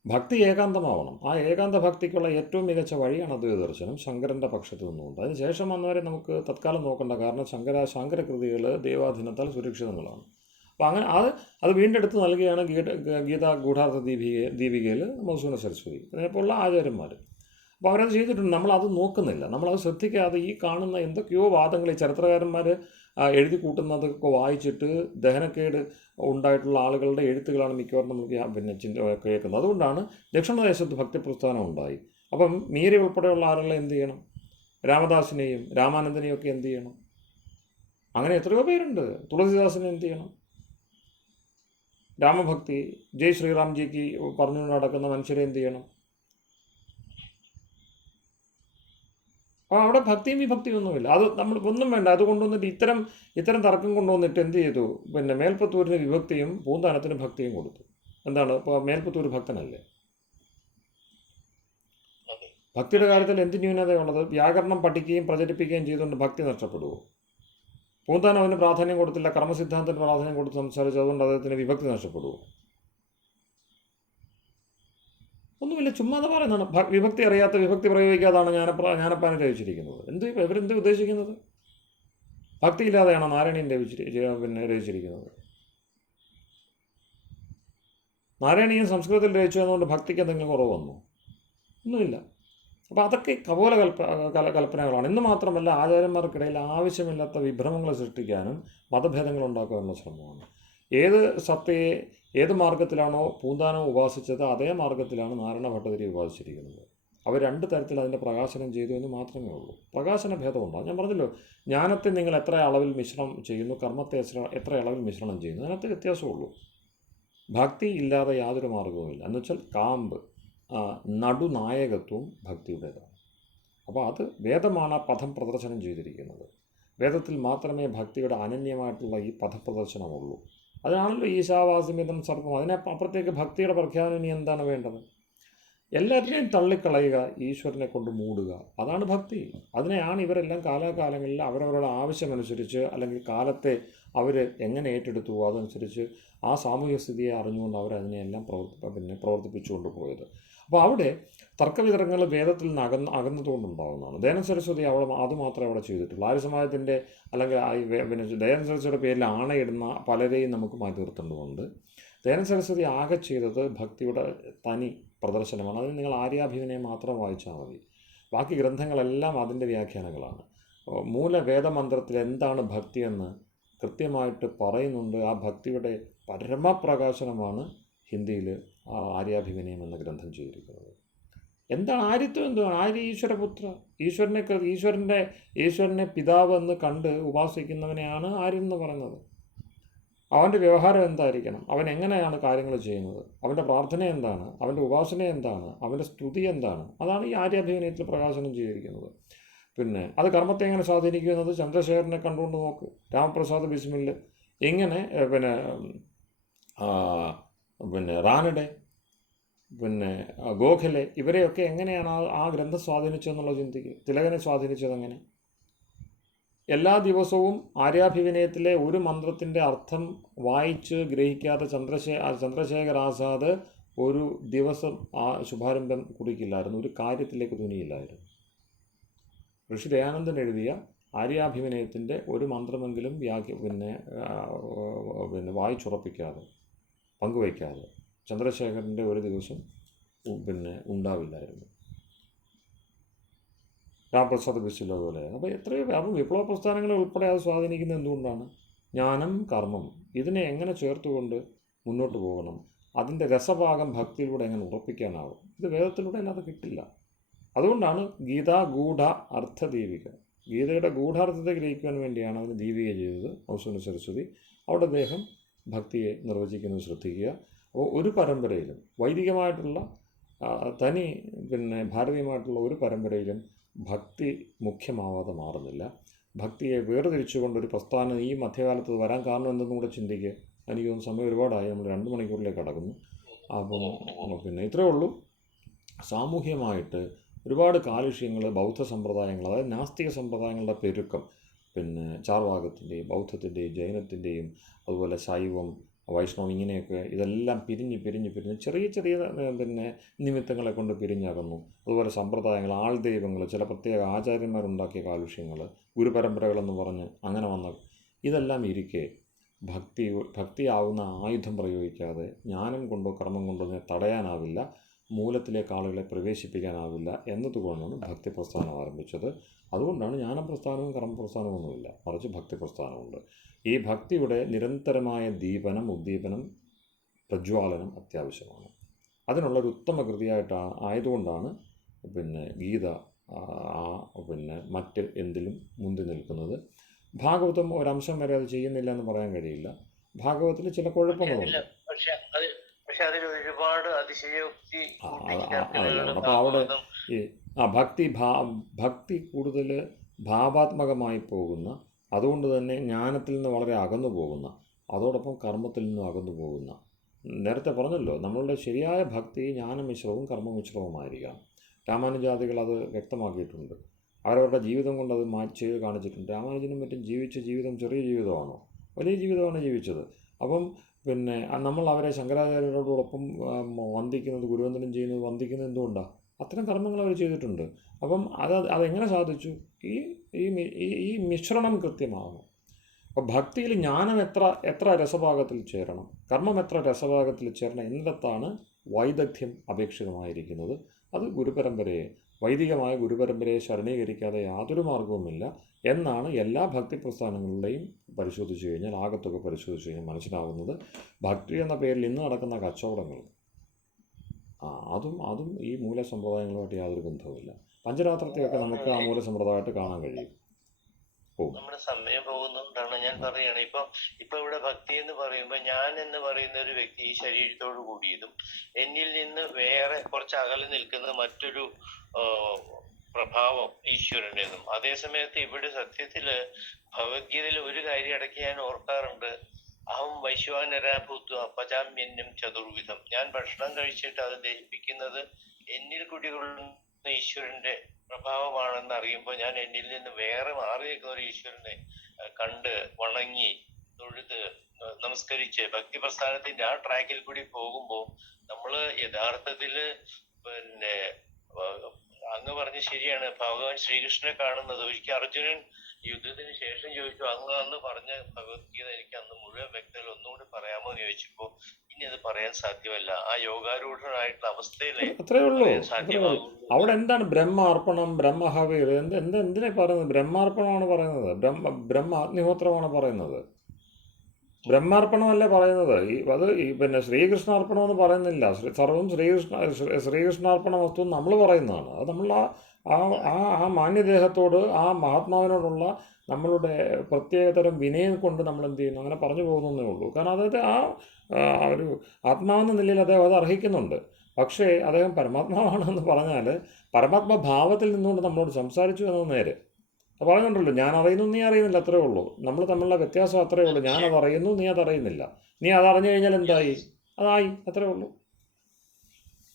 ഭക്തി ഏകാന്തമാവണം. ആ ഏകാന്ത ഭക്തിക്കുള്ള ഏറ്റവും മികച്ച വഴിയാണ് അദ്വൈത ദർശനം, ശങ്കരൻ്റെ പക്ഷത്ത് നിന്നുകൊണ്ട്. അതിനുശേഷം വന്നവരെ നമുക്ക് തത്കാലം നോക്കണ്ട, കാരണം ശങ്കരകൃതികൾ ദൈവാധീനത്താൽ സുരക്ഷിതങ്ങളാണ്. അപ്പോൾ അങ്ങനെ അത് വീണ്ടെടുത്ത് നൽകുകയാണ് ഗീതാ ഗൂഢാർത്ഥ ദീപികയിൽ മധുസൂദന സരസ്വതി, അതിനെപ്പോലുള്ള ആചാര്യന്മാർ. അപ്പോൾ അവരത് ചെയ്തിട്ടുണ്ട്. നമ്മളത് നോക്കുന്നില്ല, നമ്മളത് ശ്രദ്ധിക്കാതെ ഈ കാണുന്ന എന്തൊക്കെയോ വാദങ്ങൾ ഈ ചരിത്രകാരന്മാർ എഴുതി കൂട്ടുന്നതൊക്കെ വായിച്ചിട്ട് ദഹനക്കേട് ഉണ്ടായിട്ടുള്ള ആളുകളുടെ എഴുത്തുകളാണ് മിക്കവാറും നമുക്ക് കേൾക്കുന്നത്. അതുകൊണ്ടാണ് ദക്ഷിണദേശത്ത് ഭക്തിപ്രസ്ഥാനം ഉണ്ടായി. അപ്പം മീര ഉൾപ്പെടെയുള്ള ആളുകളെ എന്ത് ചെയ്യണം? രാമദാസിനെയും രാമാനന്ദനെയും ഒക്കെ എന്ത് ചെയ്യണം? അങ്ങനെ എത്രയോ പേരുണ്ട്. തുളസിദാസിനെ എന്ത് ചെയ്യണം? രാമഭക്തി ജയ് ശ്രീറാംജിക്ക് പറഞ്ഞുകൊണ്ട് നടക്കുന്ന മനുഷ്യരെ എന്ത് ചെയ്യണം? അപ്പോൾ അവിടെ ഭക്തിയും വിഭക്തിയും ഒന്നുമില്ല. അത് നമ്മൾ ഒന്നും വേണ്ട. അത് കൊണ്ടുവന്നിട്ട് ഇത്തരം തർക്കം കൊണ്ടുവന്നിട്ട് എന്ത് ചെയ്തു? മേൽപ്പത്തൂരിന് വിഭക്തിയും പൂന്താനത്തിന് ഭക്തിയും കൊടുത്തു. എന്താണ്? ഇപ്പോൾ മേൽപ്പത്തൂർ ഭക്തനല്ലേ? ഭക്തിയുടെ കാര്യത്തിൽ എന്ത് ന്യൂനതയുള്ളത്? വ്യാകരണം പഠിക്കുകയും പ്രചരിപ്പിക്കുകയും ചെയ്തുകൊണ്ട് ഭക്തി നഷ്ടപ്പെടുമോ? പൂന്താനം അതിന് പ്രാധാന്യം കൊടുത്തില്ല, കർമ്മസിദ്ധാന്തത്തിന് പ്രാധാന്യം കൊടുത്ത് സംസാരിച്ചു, അതുകൊണ്ട് അദ്ദേഹത്തിന് വിഭക്തി നഷ്ടപ്പെടുമോ? ഒന്നുമില്ല, ചുമ്മാതെ പറയുന്നതാണ്. വിഭക്തി അറിയാത്ത, വിഭക്തി പ്രയോഗിക്കാതാണ് ജ്ഞാനപ്പാനെ രചിച്ചിരിക്കുന്നത്. ഇവരെന്ത് ഉദ്ദേശിക്കുന്നത്? ഭക്തിയില്ലാതെയാണോ നാരായണീയൻ രചിച്ചിരിക്കുന്നത്? നാരായണീയൻ സംസ്കൃതത്തിൽ രചിച്ചു എന്നതുകൊണ്ട് ഭക്തിക്ക് എന്തെങ്കിലും കുറവ് വന്നു? ഒന്നുമില്ല. അപ്പോൾ അതൊക്കെ കപോല കൽപ്പനകളാണ്. ഇന്ന് മാത്രമല്ല, ആചാര്യന്മാർക്കിടയിൽ ആവശ്യമില്ലാത്ത വിഭ്രമങ്ങൾ സൃഷ്ടിക്കാനും മതഭേദങ്ങൾ ഉണ്ടാക്കാനുള്ള ശ്രമമാണ്. ഏത് മാർഗത്തിലാണോ പൂന്താനം ഉപാസിച്ചത് അതേ മാർഗത്തിലാണ് നാരായണ ഭട്ടതിരി ഉപാസിച്ചിരിക്കുന്നത്. അവർ രണ്ട് തരത്തിൽ അതിൻ്റെ പ്രകാശനം ചെയ്തു എന്ന് മാത്രമേ ഉള്ളൂ. പ്രകാശന ഭേദമുണ്ടാകും. ഞാൻ പറഞ്ഞല്ലോ, ജ്ഞാനത്തെ നിങ്ങൾ എത്ര അളവിൽ മിശ്രണം ചെയ്യുന്നു, കർമ്മത്തെ എത്ര അളവിൽ മിശ്രണം ചെയ്യുന്നു, അതിനകത്ത് വ്യത്യാസമുള്ളൂ. ഭക്തി ഇല്ലാതെ യാതൊരു മാർഗവുമില്ല. എന്നുവെച്ചാൽ നടുനായകത്വവും ഭക്തിയുടേതാണ്. അപ്പോൾ അത് വേദമാണ് ആ പദം പ്രദർശനം ചെയ്തിരിക്കുന്നത്. വേദത്തിൽ മാത്രമേ ഭക്തിയുടെ അനന്യമായിട്ടുള്ള ഈ പദപ്രദർശനമുള്ളൂ. അതിനാണല്ലോ ഈശാവാസ്യമിതം സർപ്പം. അപ്പുറത്തേക്ക് ഭക്തിയുടെ പ്രഖ്യാപനം ഇനി എന്താണ് വേണ്ടത്? എല്ലാറ്റിനെയും തള്ളിക്കളയുക, ഈശ്വരനെ കൊണ്ട് മൂടുക, അതാണ് ഭക്തി. അതിനെയാണ് ഇവരെല്ലാം കാലാകാലങ്ങളിൽ അവരവരുടെ ആവശ്യമനുസരിച്ച്, അല്ലെങ്കിൽ കാലത്തെ അവർ എങ്ങനെ ഏറ്റെടുത്തു അതനുസരിച്ച് ആ സാമൂഹ്യ സ്ഥിതിയെ അറിഞ്ഞുകൊണ്ട് അവരതിനെയെല്ലാം പ്രവർത്തിപ്പിച്ചുകൊണ്ട് പോയത്. അപ്പോൾ അവിടെ തർക്കവിതർക്കങ്ങൾ വേദത്തിൽ നിന്ന് അകന്നതുകൊണ്ടുണ്ടാകുന്നതാണ്. ദയാനന്ദ സരസ്വതി അത് മാത്രമേ അവിടെ ചെയ്തിട്ടുള്ളൂ. ആര്യസമാജത്തിൻ്റെ അല്ലെങ്കിൽ ദയാനന്ദ സരസ്വതിയുടെ പേരിൽ ആണയിടുന്ന പലരെയും നമുക്ക് മാറ്റി നിർത്തേണ്ടതുണ്ട്. ദയാനന്ദ സരസ്വതി ആകെ ചെയ്തത് ഭക്തിയുടെ തനി പ്രദർശനമാണ്. അതിന് നിങ്ങൾ ആര്യാഭിനയം മാത്രം വായിച്ചാൽ മതി. ബാക്കി ഗ്രന്ഥങ്ങളെല്ലാം അതിൻ്റെ വ്യാഖ്യാനങ്ങളാണ്. മൂലവേദമന്ത്രത്തിൽ എന്താണ് ഭക്തിയെന്ന് കൃത്യമായിട്ട് പറയുന്നുണ്ട്. ആ ഭക്തിയുടെ പരമപ്രകാശനമാണ് ഹിന്ദിയിൽ ആര്യാഭിനയം എന്ന ഗ്രന്ഥം ചെയ്തിരിക്കുന്നത്. എന്താണ് ആര്യത്വം? എന്താണ് ആര്യ? ഈശ്വരപുത്ര. ഈശ്വരനെ പിതാവ് എന്ന് കണ്ട് ഉപാസിക്കുന്നവനെയാണ് ആര്യൻ എന്ന് പറയുന്നത്. അവൻ്റെ വ്യവഹാരം എന്തായിരിക്കണം? അവൻ എങ്ങനെയാണ് കാര്യങ്ങൾ ചെയ്യുന്നത്? അവൻ്റെ പ്രാർത്ഥന എന്താണ്? അവൻ്റെ ഉപാസന എന്താണ്? അവൻ്റെ സ്തുതി എന്താണ്? അതാണ് ഈ ആര്യാഭിനയത്തിൽ പ്രകാശനം ചെയ്തിരിക്കുന്നത്. അത് കർമ്മത്തെ എങ്ങനെ സ്വാധീനിക്കുന്നത്? ചന്ദ്രശേഖരനെ കണ്ടുകൊണ്ട് നോക്ക്. രാമപ്രസാദ് ബിസ്മിൽ എങ്ങനെ റാനഡെ, ഗോഖലെ, ഇവരെയൊക്കെ എങ്ങനെയാണ് ആ ഗ്രന്ഥം സ്വാധീനിച്ചതെന്നുള്ള ചിന്തിക്ക്. തിലകനെ സ്വാധീനിച്ചതെങ്ങനെ? എല്ലാ ദിവസവും ആര്യാഭിനയത്തിലെ ഒരു മന്ത്രത്തിൻ്റെ അർത്ഥം വായിച്ച് ഗ്രഹിക്കാതെ ചന്ദ്രശേഖർ ആസാദ് ഒരു ദിവസം ആ ശുഭാരംഭം കുറിക്കില്ലായിരുന്നു, ഒരു കാര്യത്തിലേക്ക് തുനിയില്ലായിരുന്നു. ഋഷി ദയാനന്ദൻ എഴുതിയ ആര്യാഭിനയത്തിൻ്റെ ഒരു മന്ത്രമെങ്കിലും വായിച്ചുറപ്പിക്കാതെ, പങ്കുവയ്ക്കാതെ ചന്ദ്രശേഖരൻ്റെ ഒരു ദിവസം ഉണ്ടാവില്ലായിരുന്നു. രാമപ്രസാദ് ബിസ്റ്റിൽ അതുപോലെ. അപ്പോൾ എത്രയോ അപ്പം വിപ്ലവ പ്രസ്ഥാനങ്ങളെ ഉൾപ്പെടെ അത് സ്വാധീനിക്കുന്നത് എന്തുകൊണ്ടാണ്? ജ്ഞാനം കർമ്മം ഇതിനെ എങ്ങനെ ചേർത്തുകൊണ്ട് മുന്നോട്ട് പോകണം, അതിൻ്റെ രസഭാഗം ഭക്തിയിലൂടെ എങ്ങനെ ഉറപ്പിക്കാനാവും, ഇത് വേദത്തിലൂടെ അല്ലാതെ കിട്ടില്ല. അതുകൊണ്ടാണ് ഗീതാ ഗൂഢ അർത്ഥദീപിക. ഗീതയുടെ ഗൂഢാർത്ഥത്തെ ഗ്രഹിക്കുവാൻ വേണ്ടിയാണ് അതിന് ദീപിക ചെയ്തത് ഔസേപ്പ് സരസ്വതി. അവിടെ അദ്ദേഹം ഭക്തിയെ നിർവചിക്കുന്നത് ശ്രദ്ധിക്കുക. അപ്പോൾ ഒരു പരമ്പരയിലും വൈദികമായിട്ടുള്ള തനി ഭാരതീയമായിട്ടുള്ള ഒരു പരമ്പരയിലും ഭക്തി മുഖ്യമാവാതെ മാറുന്നില്ല. ഭക്തിയെ വേർതിരിച്ചുകൊണ്ടൊരു പ്രസ്ഥാനം ഈ മധ്യകാലത്ത് വരാൻ കാരണം എന്തെന്നും കൂടെ ചിന്തിക്കുക. എനിക്ക് തോന്നുന്നു സമയം ഒരുപാടായി, നമ്മൾ 2 മണിക്കൂറിലേക്ക് കടക്കുന്നു. അപ്പം ഇത്രയേ ഉള്ളൂ. സാമൂഹ്യമായിട്ട് ഒരുപാട് കാലുഷ്യങ്ങൾ, ബൗദ്ധ സമ്പ്രദായങ്ങൾ, അതായത് നാസ്തിക സമ്പ്രദായങ്ങളുടെ പെരുക്കം, ചാർവാകത്തിൻ്റെയും ബൗദ്ധത്തിൻ്റെയും ജൈനത്തിൻ്റെയും അതുപോലെ ശൈവം, വൈഷ്ണവം, ഇങ്ങനെയൊക്കെ ഇതെല്ലാം പിരിഞ്ഞ് ചെറിയ ചെറിയ നിമിത്തങ്ങളെ കൊണ്ട് പിരിഞ്ഞകന്നു. അതുപോലെ സമ്പ്രദായങ്ങൾ, ആൾദൈവങ്ങൾ, ചില പ്രത്യേക ആചാര്യന്മാരുണ്ടാക്കിയ കാലുഷ്യങ്ങൾ, ഗുരുപരമ്പരകളെന്ന് പറഞ്ഞ് അങ്ങനെ വന്ന ഇതെല്ലാം ഇരിക്കെ ഭക്തിയാവുന്ന ആയുധം പ്രയോഗിക്കാതെ ജ്ഞാനം കൊണ്ടോ കർമ്മം കൊണ്ടോ തടയാനാവില്ല, മൂലത്തിലേക്ക് ആളുകളെ പ്രവേശിപ്പിക്കാനാവില്ല എന്നതുകൊണ്ടാണ് ഭക്തി പ്രസ്ഥാനം ആരംഭിച്ചത്. അതുകൊണ്ടാണ് ജ്ഞാനപ്രസ്ഥാനവും കർമ്മപ്രസ്ഥാനവും ഒന്നുമില്ല, മറിച്ച് ഭക്തി പ്രസ്ഥാനമുണ്ട്. ഈ ഭക്തിയുടെ നിരന്തരമായ ദീപനം, ഉദ്ദീപനം, പ്രജ്വാലനം അത്യാവശ്യമാണ്. അതിനുള്ളൊരു ഉത്തമ കൃതിയായിട്ടാണ് ആയതുകൊണ്ടാണ് ഗീത മറ്റ് എന്തിലും മുന്തി നിൽക്കുന്നത്. ഭാഗവതം ഒരംശം വരെ അത് ചെയ്യുന്നില്ല എന്ന് പറയാൻ കഴിയില്ല. ഭാഗവതത്തിൽ ചില കുഴപ്പങ്ങളുണ്ട്. പക്ഷെ അതിൽ ഒരുപാട് അതിശയോക്തി അപ്പോൾ അവിടെ ഈ ഭക്തി കൂടുതൽ ഭാവാത്മകമായി പോകുന്ന, അതുകൊണ്ട് തന്നെ ജ്ഞാനത്തിൽ നിന്ന് വളരെ അകന്നു പോകുന്ന, അതോടൊപ്പം കർമ്മത്തിൽ നിന്നും അകന്നു പോകുന്ന. നേരത്തെ പറഞ്ഞല്ലോ, നമ്മളുടെ ശരിയായ ഭക്തി ജ്ഞാനമിശ്രവും കർമ്മമിശ്രവുമായിരിക്കാം. രാമാനുജാദികൾ അത് വ്യക്തമാക്കിയിട്ടുണ്ട്. അവരവരുടെ ജീവിതം കൊണ്ട് അത് ചെയ്ത് കാണിച്ചിട്ടുണ്ട്. രാമാനുജനും മറ്റും ജീവിച്ച ജീവിതം ചെറിയ ജീവിതമാണോ? വലിയ ജീവിതമാണ് ജീവിച്ചത്. അപ്പം നമ്മൾ അവരെ ശങ്കരാചാര്യരോടൊപ്പം വന്ദിക്കുന്നത്, ഗുരുവന്ദനം ചെയ്യുന്നത്, വന്ദിക്കുന്നത് എന്തുകൊണ്ടാണ്? അത്തരം കർമ്മങ്ങൾ അവർ ചെയ്തിട്ടുണ്ട്. അപ്പം അതെങ്ങനെ സാധിച്ചു? ഈ മിശ്രണം കൃത്യമാകണം. അപ്പോൾ ഭക്തിയിൽ ജ്ഞാനം എത്ര രസഭാഗത്തിൽ ചേരണം, കർമ്മം എത്ര രസഭാഗത്തിൽ ചേരണം എന്നിടത്താണ് വൈദഗ്ധ്യം അപേക്ഷിതമായിരിക്കുന്നത്. അത് വൈദികമായ ഗുരുപരമ്പരയെ ശരണീകരിക്കാതെ യാതൊരു മാർഗവുമില്ല എന്നാണ് എല്ലാ ഭക്തി പ്രസ്ഥാനങ്ങളുടെയും പരിശോധിച്ച് കഴിഞ്ഞാൽ, ആകത്തൊക്കെ പരിശോധിച്ച് കഴിഞ്ഞാൽ മനസ്സിലാകുന്നത്. ഭക്തി എന്ന പേരിൽ ഇന്ന് നടക്കുന്ന കച്ചവടങ്ങൾ അതും ഈ മൂലസമ്പ്രദായങ്ങളുമായിട്ട് യാതൊരു ബന്ധവുമില്ല. പഞ്ചരാത്രത്തെയൊക്കെ നമുക്ക് ആ മൂലസമ്പ്രദായമായിട്ട് കാണാൻ കഴിയും. നമ്മുടെ സമയം പോകുന്നതുകൊണ്ടാണ് ഞാൻ പറയുകയാണ്. ഇപ്പൊ ഇവിടെ ഭക്തി എന്ന് പറയുമ്പോൾ ഞാൻ എന്ന് പറയുന്ന ഒരു വ്യക്തി ഈ ശരീരത്തോട് കൂടിയതും എന്നിൽ നിന്ന് വേറെ കുറച്ച് അകലെ നിൽക്കുന്ന മറ്റൊരു പ്രഭാവം ഈശ്വരൻ്റെതും. അതേസമയത്ത് ഇവിടെ സത്യത്തില് ഭഗവത്ഗീതയിൽ ഒരു കാര്യം ഇടയ്ക്ക് ഞാൻ ഓർക്കാറുണ്ട്. അഹം വൈശ്വാനരാഭൂത്വ അപചാമ്യന്യം ചതുർവിധം. ഞാൻ ഭക്ഷണം കഴിച്ചിട്ട് അത് ദഹിപ്പിക്കുന്നത് എന്നിൽ കുടികൊള്ളുന്ന ഈശ്വരന്റെ പ്രഭാവമാണെന്ന് അറിയുമ്പോൾ ഞാൻ എന്നിൽ നിന്ന് വേറെ മാറി നിൽക്കുന്ന ഒരു ഈശ്വരനെ കണ്ട് വണങ്ങി തൊഴുത് നമസ്കരിച്ച് ഭക്തി പ്രസ്ഥാനത്തിന്റെ ആ ട്രാക്കിൽ കൂടി പോകുമ്പോൾ നമ്മള് യഥാർത്ഥത്തില് അങ്ങ് പറഞ്ഞ ശരിയാണ്. ഭഗവാൻ ശ്രീകൃഷ്ണനെ കാണുന്നത് ഒരിക്കൽ അർജുനൻ യുദ്ധത്തിന് ശേഷം ചോദിച്ചു, അങ്ങ് അന്ന് പറഞ്ഞ ഭഗവത്ഗീത എനിക്ക് അന്ന് മുഴുവൻ വ്യക്തത ഒന്നുകൂടി പറയാമോ എന്ന് ചോദിച്ചപ്പോ ഇനി അത് പറയാൻ സാധ്യമല്ല. ആ യോഗാരൂഢനായിട്ടുള്ള അവസ്ഥയിലെ സാധ്യമാകും. അവിടെ എന്താണ് ബ്രഹ്മാർപ്പണം, ബ്രഹ്മഹവീർ, എന്തിനാ പറയുന്നത്? ബ്രഹ്മാർപ്പണമാണ് പറയുന്നത്, ബ്രഹ്മാഗ്നിഹോത്രമാണ് പറയുന്നത്. ബ്രഹ്മാർപ്പണമല്ലേ പറയുന്നത്. അത് ശ്രീകൃഷ്ണാർപ്പണമെന്ന് പറയുന്നില്ല. സർവം ശ്രീകൃഷ്ണാർപ്പണ വസ്തു നമ്മൾ പറയുന്നതാണ്. അത് നമ്മൾ ആ മാന്യദേഹത്തോട്, ആ മഹാത്മാവിനോടുള്ള നമ്മളുടെ പ്രത്യേകതരം വിനയം കൊണ്ട് നമ്മൾ എന്ത് ചെയ്യുന്നു, അങ്ങനെ പറഞ്ഞു പോകുന്നേ ഉള്ളൂ. കാരണം അതായത് ഒരു ആത്മാവെന്ന നിലയിൽ അദ്ദേഹം അത് അർഹിക്കുന്നുണ്ട്. പക്ഷേ അദ്ദേഹം പരമാത്മാവാണെന്ന് പറഞ്ഞാൽ പരമാത്മഭാവത്തിൽ നിന്നുകൊണ്ട് നമ്മളോട് സംസാരിച്ചു എന്നത് നേരെ പറയുന്നുണ്ടല്ലോ. ഞാൻ അറിയുന്നു, നീ അറിയുന്നില്ല, അത്രേ ഉള്ളൂ. നമ്മൾ തമ്മിലുള്ള വ്യത്യാസം അത്രേ ഉള്ളൂ. ഞാനത് അറിയുന്നു, നീ അതറിയുന്നില്ല. നീ അതറിഞ്ഞു കഴിഞ്ഞാൽ എന്തായി? അതായി, അത്രേ ഉള്ളൂ.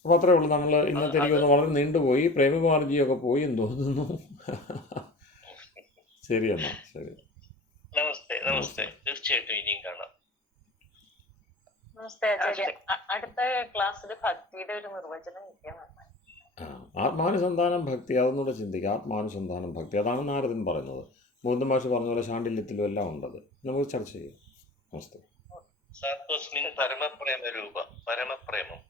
അപ്പോൾ അത്രേ ഉള്ളൂ. നമ്മൾ ഇന്നത്തെ എനിക്കൊന്ന് വളരെ നീണ്ടുപോയി. പ്രേമകുമാർജിയൊക്കെ പോയി എന്ന് തോന്നുന്നു. ശരി എന്നാ, ശരി. നമസ്തേ. നമസ്തേ. തീർച്ചയായിട്ടും ഇനിയും കാണാം. നമസ്തേ ആചാര്യ. അടുത്ത ക്ലാസ്സിൽ ഭക്തിയുടെ ഒരു നിർവചനം കിട്ടിയാണ്. ആത്മാനുസന്ധാനം ഭക്തി, അതൊന്നുകൂടെ ചിന്തിക്കുക. ആത്മാനുസന്ധാനം ഭക്തി, അതാണ് നാരദൻ പറയുന്നത്. മുകുന്ദൻ മാഷ് പറഞ്ഞ പോലെ ശാണ്ഡില്യത്തിലും എല്ലാം ഉണ്ടത്. നമുക്ക് ചർച്ച ചെയ്യാം. നമസ്തേ. പരമപ്രേമ രൂപ, പരമപ്രേമം.